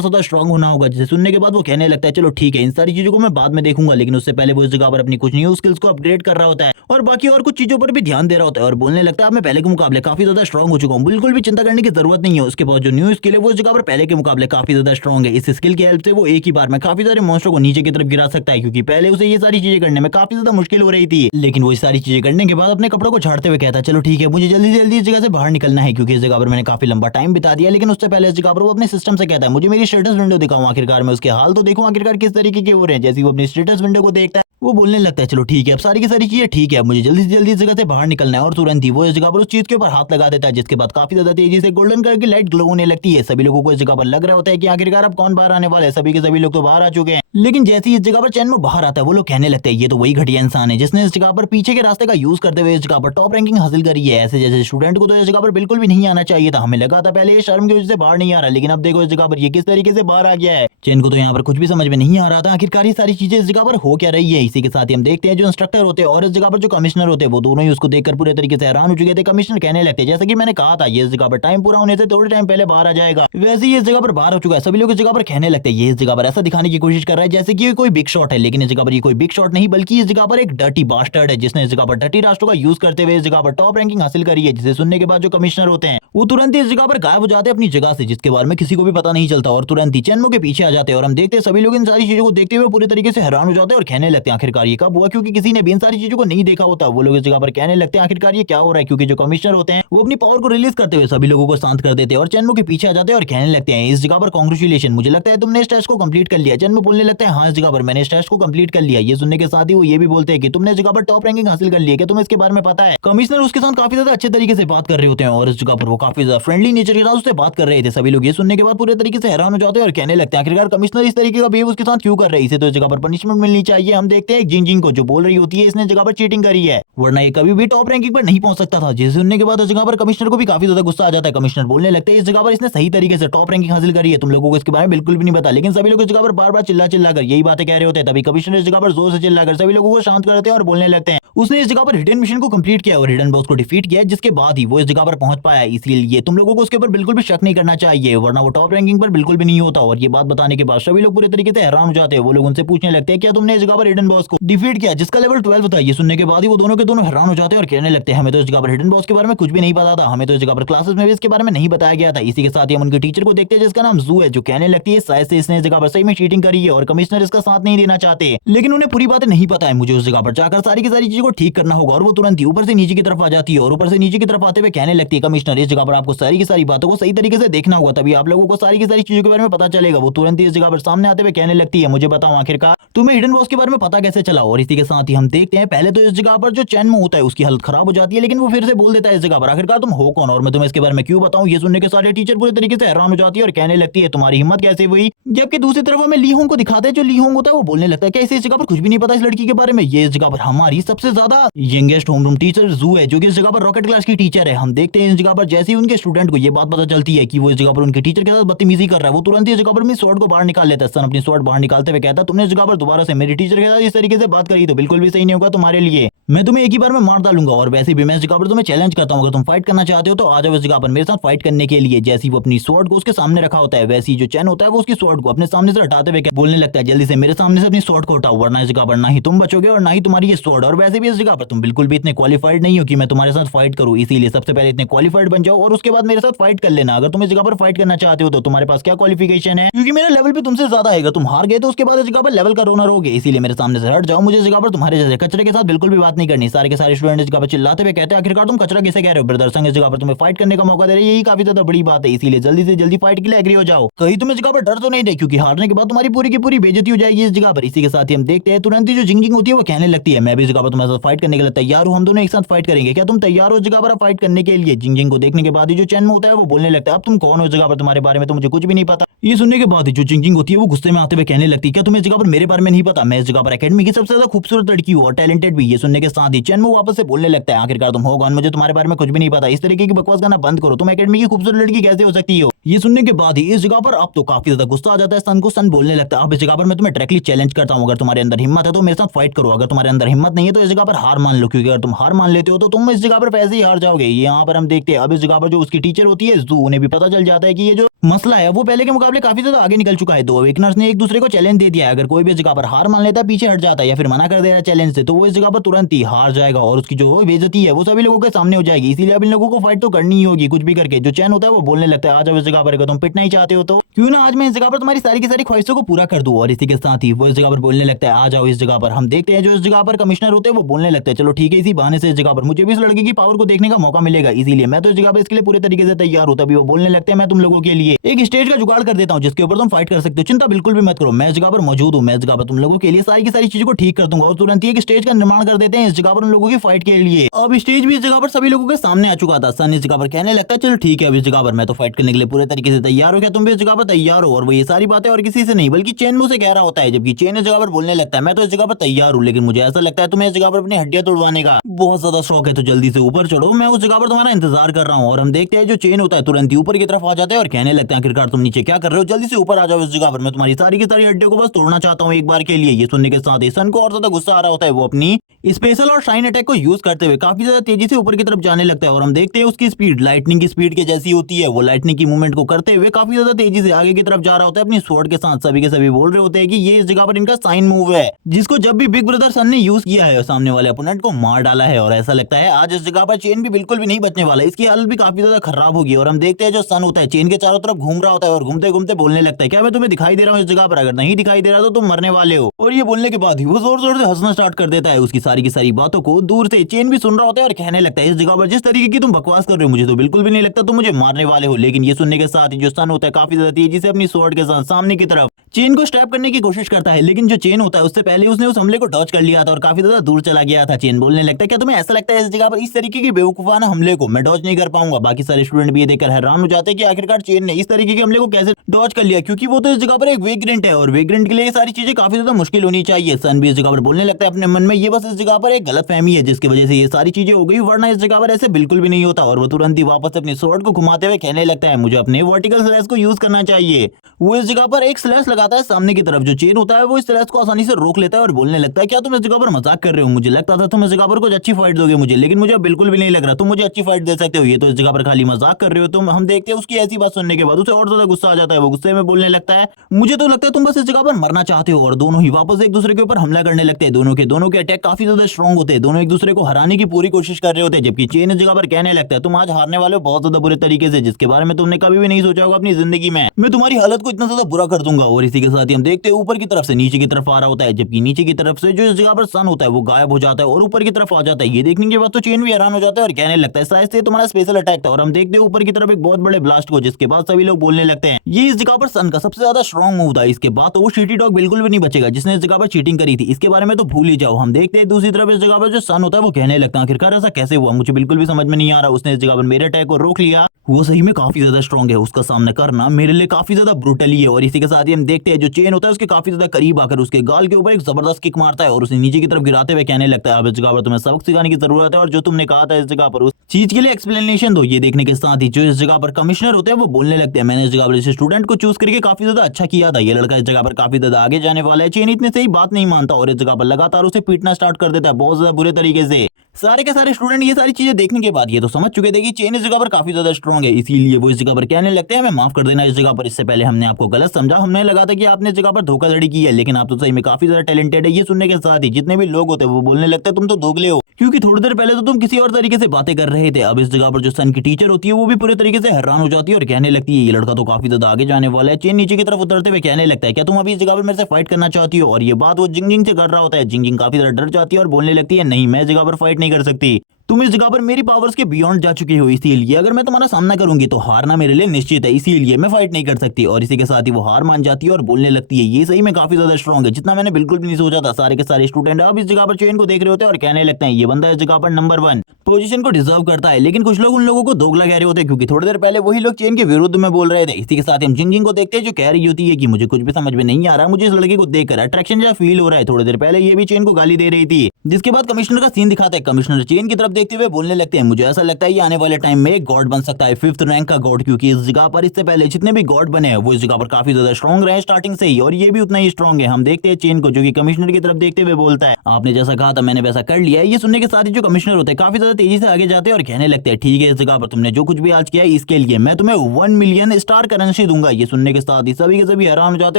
ज्यादा स्ट्रॉन्ग होना होगा। जिसे सुनने के बाद वो कहने लगता है चलो ठीक है इन सारी चीजों को मैं बाद में देखूंगा। लेकिन उससे पहले वो इस जगह पर अपनी कुछ न्यू स्किल्स को अपग्रेड कर रहा होता है और बाकी और कुछ चीजों पर भी ध्यान दे रहा होता है और बोलने लगता है मैं पहले के मुकाबले काफी ज्यादा स्ट्रॉन्ग हो चुका हूँ, बिल्कुल भी चिंता करने की जरूरत नहीं है। उसके बाद जो न्यू स्किल है वो इस जगह पर पहले के मुकाबले काफी ज्यादा स्ट्रॉन्ग है। इस स्किल की हेल्प से वो एक ही बार में काफी सारे मॉन्स्टर को नीचे की तरफ गिरा सकता है क्योंकि पहले उसे ये सारी चीजें करने में काफी ज्यादा मुश्किल हो रही थी। लेकिन वो इस सारी चीजें करने के बाद अपने कपड़ों को झाड़ते हुए कहता है चलो ठीक है मुझे जल्दी से जल्दी इस जगह से बाहर निकलना है क्योंकि इस जगह पर मैंने काफी लंबा टाइम बिता दिया। लेकिन उससे पहले इस जगह पर वो अपने सिस्टम से कहता है मुझे मेरी स्टेटस विंडो दिखाऊं आखिरकार मैं उसके हाल तो देखूं आखिरकार किस तरीके के हो रहे हैं। जैसे वो अपनी स्टेटस विंडो को देखता है वो बोलने लगता है चलो ठीक है अब सारी की सारी चीजें ठीक है मुझे जल्दी से जल्दी इस जगह से बाहर निकलना है। और तुरंत ही वो इस जगह पर उस चीज के ऊपर हाथ लगा देता है जिसके बाद काफी ज्यादा तेजी से गोल्डन कलर की लाइट ग्लो होने लगती है। सभी लोगों को इस जगह पर लग रहा होता है कि आखिरकार अब कौन बाहर आने वाला है। सभी के सभी लोग तो बाहर आ चुके हैं। लेकिन जैसे ही इस जगह पर चैन में बाहर आता है वो लोग कहने लगते हैं ये तो वही घटिया इंसान है जिसने इस जगह पर पीछे के रास्ते का यूज करते हुए इस जगह पर टॉप रैंकिंग हासिल करी है। ऐसे जैसे स्टूडेंट को तो इस जगह पर बिल्कुल भी नहीं आना चाहिए था। हमें लगा था पहले ये शर्म की वजह से बाहर नहीं आ रहा लेकिन अब देखो इस जगह पर ये किस तरीके से बाहर आ गया है। चैन को तो यहाँ पर कुछ भी समझ में नहीं आ रहा था आखिरकार ये सारी चीजें इस जगह पर हो क्या रही है। इसी के साथ ही हम देखते हैं जो इंस्ट्रक्टर होते हैं और इस जगह पर जो कमिश्नर होते हैं वो दोनों ही उसको देखकर पूरे तरीके से हैरान हो चुके थे। कमिश्नर कहने लगते हैं जैसा कि मैंने कहा था ये इस जगह पर टाइम पूरा होने से थोड़े टाइम पहले बाहर आ जाएगा, वैसे ही इस जगह पर बाहर हो चुका है। सभी लोग इस जगह पर कहने लगते हैं ये इस जगह पर ऐसा दिखाने की कोशिश कर रहा है जैसे कि ये कोई बिग शॉट है। लेकिन इस जगह पर ये कोई बिग शॉट नहीं बल्कि इस जगह पर एक डर्टी बास्टर्ड है जिसने इस जगह पर डर्टी राष्ट्रों का यूज करते हुए इस जगह पर टॉप रैंकिंग हासिल करी है। जिसे सुनने के बाद जो कमिश्नर होते हैं वो तुरंत ही इस जगह पर गायब हो जाते हैं अपनी जगह से जिसके बारे में किसी को भी पता नहीं चलता और तुरंत ही चैनमो के पीछे आ जाते हैं। और हम देखते हैं सभी लोग इन सारी चीजों को देखते हुए पूरे तरीके से हैरान हो जाते हैं और कहने लगते हैं आखिरकार ये कब हुआ क्योंकि किसी ने भी इन सारी चीजों को नहीं देखा होता। वो लोग इस जगह पर कहने लगते हैं आखिरकार ये क्या हो रहा है क्योंकि जो कमिश्नर होते हैं वो अपनी पावर को रिलीज करते हुए सभी लोगों को शांत कर देते हैं और चैनमो के पीछे आ जाते हैं और कहने लगते हैं इस जगह पर कांग्रेचुलेशन मुझे लगता है तुमने इस टेस्ट को कंप्लीट कर लिया। चैनमो बोलने लगता है हाँ इस जगह पर मैंने इस टेस्ट को कंप्लीट कर लिया। ये सुनने के साथ ही वो ये भी बोलते हैं कि तुमने इस जगह पर टॉप रैंकिंग हासिल कर ली है, क्या तुम्हें इसके बारे में पता है। कमिश्नर उसके साथ काफी ज्यादा अच्छे तरीके से बात कर रहे होते हैं और इस जगह पर वो काफी ज्यादा फ्रेंडली नेचर के साथ उससे बात कर रहे थे। सभी लोग ये सुनने के बाद पूरे तरीके से हैरान हो जाते हैं और कहने लगते हैं आखिरकार कमिश्नर इस तरीके का बिहेव उसके साथ क्यों कर रहे हैं, इसे तो इस जगह पर पनिशमेंट मिलनी चाहिए। हम देखते हैं एक जिंजिंग को जो बोल रही होती है इसने जगह पर चीटिंग करी है वरना ये कभी भी टॉप रैंकिंग पर नहीं पहुंच सकता था। जिसे सुनने के बाद इस जगह पर कमिश्नर को भी काफी ज्यादा गुस्सा आ जाता है। कमिश्नर बोलने लगते हैं इस जगह पर इसने सही तरीके से टॉप रैंकिंग हासिल करी है, तुम लोगों को इसके बारे में बिल्कुल भी नहीं पता। लेकिन सभी लोग इस जगह पर बार बार चिल्ला चिल्ला कर यही बातें कह रहे होते हैं। तभी कमिश्नर इस जगह पर जोर से चिल्लाकर सभी लोगों को शांत करते हैं और बोलने लगते हैं उसने इस जगह पर हिडन मिशन को कंप्लीट किया और हिडन बॉस को डिफीट किया जिसके बाद ही वो इस जगह पर पहुंच पाया। इसीलिए तुम लोगों को उसके ऊपर बिल्कुल भी शक नहीं करना चाहिए वरना वो टॉप रैंकिंग पर बिल्कुल भी नहीं होता। और ये बात बताने के बाद सभी लोग पूरे तरीके से हैरान हो जाते हैं। वो लोग उनसे पूछने लगते हैं क्या तुमने इस जगह पर हिडन बॉस को डिफीट किया जिसका लेवल 12 था। ये सुनने के बाद ही वो दोनों के दोनों हैरान हो जाते हैं और कहने लगते हैं हमें तो इस जगह पर हिडन बॉस के बारे में कुछ भी नहीं पता था, हमें तो इस जगह पर क्लासेस में भी इसके बारे में नहीं बताया गया था। इसी के साथ ही हम उनके टीचर को देखते हैं जिसका नाम जू है जो कहने लगती है शायद से इसने इस जगह पर सही में चीटिंग करी है और कमिश्नर इसका साथ नहीं देना चाहते। लेकिन उन्हें पूरी बातें नहीं पता है, मुझे उस जगह पर जाकर सारी की सारी चीज को ठीक करना होगा। और वो तुरंत ही ऊपर से नीचे की तरफ आ जाती है और ऊपर से नीचे की तरफ आते हुए कहने लगती है, कमिश्नर इस जगह पर आपको सारी की सारी बातों को सही तरीके से देखना होगा, तभी आप लोगों को सारी की सारी चीजों के बारे में पता चलेगा। वो तुरंत ही इस जगह पर सामने आते हुए कहने लगती है, मुझे बताओ आखिरकार तुम्हें हिडन बॉक्स के बारे में पता कैसे चला। और इसी के साथ ही हम देखते हैं पहले तो इस जगह पर जो चैनमो होता है उसकी हालत खराब हो जाती है, लेकिन वो फिर से बोल देता है इस जगह पर, आखिरकार तुम हो कौन और मैं तुम्हें इसके बारे में क्यों बताऊं। ये सुनने के सारे टीचर पूरे तरीके से हैरान हो जाती है और कहने लगती है, तुम्हारी हिम्मत कैसे हुई। जबकि दूसरी तरफ हमें ली होंग को दिखाते हैं, जो ली होंग होता है वो बोलने लगता है, कैसे इस जगह पर कुछ भी नहीं पता इस लड़की के बारे में। ये इस जगह पर हमारी सबसे ज्यादा यंगेस्ट होमरूम टीचर जू है, जो कि इस जगह पर रॉकेट क्लास की टीचर है। हम देखते हैं इस जगह पर जैसे ही उनके स्टूडेंट को ये बात पता चलती है कि वो इस जगह पर उनके टीचर के साथ बदतमीजी कर रहा है, वो तुरंत ही इस जगह पर अपनी स्वॉर्ड को बाहर निकाल लेता है। सन अपनी स्वॉर्ड बाहर निकालते हुए कहता है, तुमने इस जगह पर दोबारा से मेरे टीचर के साथ इस तरीके से बात करी तो बिल्कुल भी सही नहीं होगा तुम्हारे लिए, मैं तुम्हें एक ही बार में मार डालूंगा। और वैसे भी मैं इस जगह पर तुम्हें चैलेंज करता हूं, अगर तुम फाइट करना चाहते हो तो आ जाओ इस जगह पर मेरे साथ फाइट करने के लिए। जैसी वो अपनी स्वॉर्ड को उसके सामने रखा होता है, वैसी जो चैन होता है वो उसकी स्वॉर्ड को अपने सामने से हटाते हुए बोलने लगता है, जल्दी से मेरे सामने से अपनी स्वॉर्ड को हटाओ, वरना इस जगह पर ना ही तुम बचोगे और ना ही तुम्हारी ये स्वॉर्ड। और वैसे भी इस जगह पर तुम बिल्कुल भी इतने क्वालिफाइड नहीं हो कि मैं तुम्हारे साथ फाइट करूं, इसीलिए सबसे पहले इतने क्वालिफाइड बन जाओ और उसके बाद मेरे साथ फाइट कर लेना। अगर तुम इस जगह पर फाइट करना चाहते हो तो तुम्हारे पास क्या क्वालिफिकेशन है, क्योंकि मेरा लेवल भी तुमसे ज्यादा है। तुम हार गए तो उसके बाद इस जगह पर लेवल का रोना रहोगे, इसीलिए मेरे सामने से हट जाओ। मुझे इस जगह पर तुम्हारे जैसे कचरे के साथ बिल्कुल भी बात नहीं करनी। सारे के सारे स्टूडेंट इस जगह पर चिल्लाते हुए कहते हैं, आखिरकार तुम कचरा कैसे कह रहे हो, ब्रदर संग इस जगह पर तुम्हें फाइट करने का मौका दे रहे हैं, यही काफी ज्यादा बड़ी बात है, इसीलिए जल्दी से जल्दी फाइट के लिए एग्री हो जाओ। कहीं तुम इस जगह पर डर तो नहीं रहे, क्योंकि हारने के बाद तुम्हारी पूरी की पूरी बेइज्जती हो जाएगी इस जगह पर। इसी के साथ ही हम देखते हैं तुरंत ही जो जिंग जिंग होती है वो कहने लगती है, मैं भी इस जगह पर तुम्हारे साथ फाइट करने के लिए तैयार हूं, हम दोनों एक साथ फाइट करेंगे, क्या तुम तैयार हो इस जगह पर फाइट करने के लिए। जिंग जिंग को देखने के बाद ही जो चैनमो होता है वो बोलने लगता है, अब तुम कौन हो इस जगह पर, तुम्हारे बारे में तो मुझे कुछ भी नहीं पता। ये सुनने के बाद ही जो जिंग जिंग होती है वो गुस्से में आते हुए कहने लगती है, क्या तुम्हें इस जगह पर मेरे बारे में नहीं पता, मैं इस जगह पर एकेडमी की सबसे ज्यादा खूबसूरत लड़की हूं और टैलेंटेड भी। ये सुनने के साथ ही चैनमो वापस से बोलने लगता है, आखिरकार तुम हो कौन, मुझे तुम्हारे बारे में कुछ भी नहीं पता, इस तरीके की बकवास करना बंद करो, तुम एकेडमी की खूबसूरत लड़की कैसे हो सकती हो। ये सुनने के बाद ही इस जगह पर अब तो काफी ज्यादा गुस्सा आ जाता है सन को। सन बोलने लगता है, अब इस जगह पर मैं तुम्हें डायरेक्टली चैलेंज करता हूं, अगर तुम्हारे अंदर हिम्मत है तो मेरे साथ फाइट करो, अगर तुम्हारे अंदर हिम्मत नहीं है तो इस जगह पर हार मान लो, क्योंकि अगर तुम हार मान लेते हो तो तुम इस जगह पर वैसे ही हार जाओगे। यहाँ पर हम देखते हैं अब इस जगह पर जो उसकी टीचर होती है जू, उन्हें भी पता चल जाता है कि ये जो मसला है वो पहले के मुकाबले काफी ज्यादा आगे निकल चुका है। दो अवेकनर्स ने एक दूसरे को चैलेंज दे दिया है, अगर कोई भी इस जगह पर हार मान लेता है, पीछे हट जाता है या फिर मना कर दे रहा है चैलेंज से, तो वो इस जगह पर तुरंत ही हार जाएगा और उसकी जो बेइज्जती है वो सभी लोगों के सामने हो जाएगी। इसीलिए अब इन लोगों को फाइट तो करनी ही होगी कुछ भी करके। जो चैन होता है वो बोलने लगता है, आ जाओ इस जगह पर, अगर तुम पिटना ही चाहते हो तो क्यों ना आज मैं इस जगह पर तुम्हारी सारी की सारी ख्वाहिशों को पूरा कर दूं। और इसी के साथ ही वो इस जगह पर बोलने लगता है, आ जाओ इस जगह पर। हम देखते हैं जो इस जगह पर कमिश्नर होते हैं वो बोलने लगते हैं, चलो ठीक है, इसी बहाने से इस जगह पर मुझे भी इस लड़की की पावर को देखने का मौका मिलेगा, इसीलिए मैं तो इस जगह पर इसके लिए पूरे तरीके से तैयार हूं। तभी वो बोलने लगते हैं, मैं तुम लोगों के लिए एक स्टेज का जुगाड़ कर देता हूं जिसके ऊपर तुम फाइट कर सकते हो, चिंता बिल्कुल भी मत करो, मैं इस जगह पर मौजूद हूं, मैं इस जगह पर तुम लोगों के लिए सारी की सारी चीजों को ठीक कर दूंगा। और तुरंत ही एक स्टेज का निर्माण कर देते हैं इस जगह पर उन लोगों की फाइट के लिए। अब स्टेज भी इस जगह पर सभी लोगों के सामने आ चुका था। सन इस जगह पर कहने लगता है, चलो ठीक है, अब इस जगह पर मैं तो फाइट करने के लिए पूरे तरीके से तैयार हो, क्या तुम भी इस जगह पर तैयार हो। और वो ये सारी बातें और किसी से नहीं बल्कि चैनमो से कह रहा होता है, जबकि चैन इस जगह पर बोलने लगता है, मैं तो इस जगह पर तैयार हूं, लेकिन मुझे ऐसा लगता है तुम्हें इस जगह पर अपनी हड्डियां तोड़वाने का बहुत ज्यादा शौक है, तो जल्दी से ऊपर चढ़ो, मैं उस जगह पर तुम्हारा इंतजार कर रहा हूं। और हम देखते हैं जो चेन होता है तुरंत ही ऊपर की तरफ आ जाता है और कहने लगता है, आखिरकार तुम नीचे क्या कर रहे हो, जल्दी से ऊपर आ जाओ इस जगह पर, मैं तुम्हारी सारी की सारी हड्डियों को बस तोड़ना चाहता हूं एक बार के लिए। ये सुनने के साथ ही सन को और ज्यादा गुस्सा आ रहा होता है, वो अपनी स्पेशल और शाइन अटैक को यूज करते हुए काफी ज्यादा तेजी से ऊपर की तरफ जाने लगता है। और हम देखते हैं उसकी स्पीड लाइटनिंग की स्पीड के जैसी होती है, वो लाइटनिंग की मूवमेंट को करते हुए काफी ज्यादा तेजी से आगे की तरफ जा रहा होता है अपनी स्वॉर्ड के साथ। सभी के सभी बोल रहे होते हैं कि ये इस जगह पर इनका साइन मूव है, जिसको जब भी बिग ब्रदर सन ने यूज किया है सामने वाले अपोनेंट को मार डाला है। और ऐसा लगता है आज इस जगह पर चेन भी बिल्कुल भी नहीं बचने वाला, इसकी हालत भी काफी ज्यादा खराब होगी। और हम देखते हैं जो सन होता है चेन के चारों तरफ घूम रहा होता है और घूमते घूमते बोलने लगता है, क्या मैं तुम्हें दिखाई दे रहा हूँ इस जगह पर, अगर नहीं दिखाई दे रहा तो तुम मरने वाले हो। और ये बोलने के बाद ही वो जोर जोर से हंसना स्टार्ट कर देता है, उसकी सारी की सारी बातों को दूर से चेन भी सुन रहा होता है और कहने लगता है, इस जगह पर जिस तरीके की तुम बकवास कर रहे हो मुझे तो बिल्कुल भी नहीं लगता तुम मुझे मारने वाले हो। लेकिन ये सुनने के साथ ही जो सन होता है काफी ज्यादा तेजी से अपनी स्वॉर्ड के साथ सामने की तरफ चेन को स्टैप करने की कोशिश करता है, लेकिन जो चेन होता है उससे पहले उसने उस हमले को डॉज कर लिया था और काफी ज्यादा दूर चला गया था। चेन बोलने लगता है, क्या तुम्हें ऐसा लगता है इस जगह पर इस तरीके की बेवकूफाना हमले को मैं डॉज नहीं कर पाऊंगा। बाकी सारे स्टूडेंट भी ये देखकर हैरान हो जाते हैं कि आखिरकार चेन ने इस तरीके के हमले को कैसे डॉज कर लिया, क्योंकि वो तो इस जगह पर एक वेग्रेंट है और वेग्रेंट के लिए सारी चीजें काफी ज्यादा मुश्किल होनी चाहिए। सन भी इस जगह पर बोलने लगता है अपने मन में, ये बस इस जगह पर एक गलतफहमी है जिसकी वजह से ये सारी चीजें हो गई, वरना इस जगह पर ऐसे बिल्कुल भी नहीं होता। और वो तुरंत ही वापस अपनी स्वॉर्ड को घुमाते हुए कहने लगता है, मुझे अपने वर्टिकल स्लैश को यूज करना चाहिए। वो इस जगह पर एक स्लैश लगाता है सामने की तरफ, जो चेन होता है वो इस स्लैश को आसानी से रोक लेता है और बोलने लगता है, क्या तुम इस जगह पर मजाक कर रहे हो, मुझे लगता था तुम इस जगह पर कुछ अच्छी फाइट दोगे मुझे, लेकिन मुझे बिल्कुल भी नहीं लग रहा तुम मुझे अच्छी फाइट दे सकते हो, ये तो इस जगह पर खाली मजाक कर रहे हो तुम। हम देखते हैं उसकी ऐसी बात सुनने के बाद उसे और ज्यादा गुस्सा आ जाता है, वो गुस्से में बोलने लगता है, मुझे तो लगता है तुम बस इस जगह पर मरना चाहते हो। और दोनों ही वापस एक दूसरे के ऊपर हमला करने लगते हैं। दोनों के अटैक काफी ज्यादा स्ट्रॉन्ग होते हैं, दोनों एक दूसरे को हराने की पूरी कोशिश कर रहे होते हैं, जबकि चेन इस जगह पर कहने लगता है तुम आज हारने वाले हो बहुत ज्यादा बुरे तरीके से, जिसके बारे में तुमने कभी भी नहीं सोचा होगा अपनी जिंदगी में। मैं तुम्हारी हालत को इतना ज्यादा बुरा कर दूंगा। और इसी के साथ ही हम देखते हैं ऊपर की तरफ से नीचे की तरफ आ रहा होता है, जबकि नीचे की तरफ से जो इस जगह पर सन होता है वो गायब हो जाता है और ऊपर की तरफ आ जाता है। ये देखने के बाद तो चेन भी हैरान हो जाता है और कहने लगता है शायद से तुम्हारा स्पेशल अटैक था। और हम देखते हैं ऊपर की तरफ एक बहुत बड़े ब्लास्ट को, जिसके बाद सभी लोग बोलने लगते हैं ये इस जगह पर सन का सबसे ज्यादा स्ट्रॉन्ग मूव था। इसके बाद तो वो चीटी डॉग बिल्कुल भी नहीं बचेगा जिसने इस जगह पर चीटिंग करी थी, इसके बारे में तो भूल ही जाओ। हम देखते हैं दूसरी तरफ इस जगह पर जो सन होता है वो कहने लगता है आखिरकार ऐसा कैसे हुआ, मुझे बिल्कुल भी समझ में नहीं आ रहा। उसने इस जगह पर मेरे अटैक को रोक लिया, वो सही में काफी ज्यादा स्ट्रॉन्ग है, उसका सामना करना मेरे लिए काफी ज्यादा ब्रूटली है। और इसी के साथ ही हम देखते हैं जो चेन होता है उसके काफी ज्यादा करीब आकर उसके गाल के ऊपर एक जबरदस्त किक मारता है और उसे नीचे की तरफ गिराते हुए कहने लगता है अब इस जगह पर तुम्हें सबक सिखाने की जरूरत है और जो तुमने कहा था इस जगह पर उस चीज के लिए एक्सप्लेनेशन दो। ये देखने के साथ ही जो इस जगह पर कमिश्नर होते हैं वो बोलने लगते हैं मैंने इस जगह पर इस स्टूडेंट को चूज करके काफी ज्यादा अच्छा किया था, ये लड़का इस जगह पर काफी ज्यादा आगे जाने वाला है। चेन इतने से ही बात नहीं मानता और इस जगह पर लगातार उसे पीटना स्टार्ट कर देता है बहुत ज्यादा बुरे तरीके से। सारे के सारे स्टूडेंट ये सारी चीजें देखने के बाद ये तो समझ चुके थे कि चेन इस जगह पर काफी ज्यादा स्ट्रॉन्ग है, इसीलिए वो इस जगह पर कहने लगते हैं हमें माफ कर देना इस जगह पर, इससे पहले हमने आपको गलत समझा, हमने लगा था कि आपने इस जगह पर धोखाधड़ी की है, लेकिन आप तो सही में काफी ज्यादा टैलेंटेड है। ये सुनने के साथ ही जितने भी लोग होते हैं वो बोलने लगते हैं तुम तो दोगले हो, क्योंकि थोड़ी देर पहले तो तुम किसी और तरीके से बातें कर रहे थे। अब इस जगह पर जो सन की टीचर होती है वो भी पूरे तरीके से हैरान हो जाती है और कहने लगती है ये लड़का तो काफी ज्यादा आगे जाने वाला है। चेन नीचे की तरफ उतरते हुए कहने लगता है क्या तुम अभी इस जगह पर मेरे से फाइट करना चाहती हो, और ये बात वो जिंग जिंग से कर रहा होता है। जिंग जिंग काफी ज्यादा डर जाती है और बोलने लगती है नहीं मैं इस जगह पर फाइट नहीं कर सकती, तुम इस जगह पर मेरी पावर्स के बियॉन्ड जा चुकी हो, इसीलिए अगर मैं तुम्हारा सामना करूंगी तो हारना मेरे लिए निश्चित है, इसीलिए मैं फाइट नहीं कर सकती। और इसी के साथ ही वो हार मान जाती है और बोलने लगती है ये सही में काफी ज्यादा स्ट्रॉन्ग है, जितना मैंने बिल्कुल भी नहीं सोचा था। सारे के सारे स्टूडेंट अब इस जगह पर चेन को देख रहे होते हैं और कहने लगते हैं ये बंदा इस जगह पर नंबर 1 पोजीशन को डिजर्व करता है, लेकिन कुछ लोग उन लोगों को दोगला कह रहे होते हैं क्योंकि थोड़ी देर पहले वही लोग चेन के विरुद्ध में बोल रहे थे। इसी के साथ हम जिंग जिंग को देखते हैं जो कह रही होती है कि मुझे कुछ भी समझ में नहीं आ रहा, मुझे इस लड़के को देखकर अट्रैक्शन जैसा फील हो रहा है। थोड़ी देर पहले ये भी चेन को गाली दे रही थी, जिसके बाद कमिश्नर का सीन दिखाता है। कमिश्नर चेन की तरफ देखते हुए बोलने लगते हैं मुझे ऐसा लगता है ये आने वाले टाइम में एक गॉड बन सकता है, 5th रैंक का गॉड, क्योंकि इस जगह पर इससे पहले जितने भी गॉड बने हैं वो इस जगह पर काफी ज्यादा स्ट्रॉन्ग रहे स्टार्टिंग से ही, और ये भी उतना ही स्ट्रॉन्ग है। हम देखते हैं चेन को जो कि कमिश्नर की तरफ देखते हुए बोलता है आपने जैसा कहा था मैंने वैसा कर लिया है। ये सुनने के साथ ही जो कमिश्नर होते हैं काफी ज्यादा तेजी से आगे जाते हैं और कहने लगते हैं ठीक है इस जगह पर तुमने जो कुछ भी आज किया है इसके लिए मैं तुम्हें 1 मिलियन स्टार करेंसी दूंगा। ये सुनने के साथ ही सभी के सभी हैरान हो जाते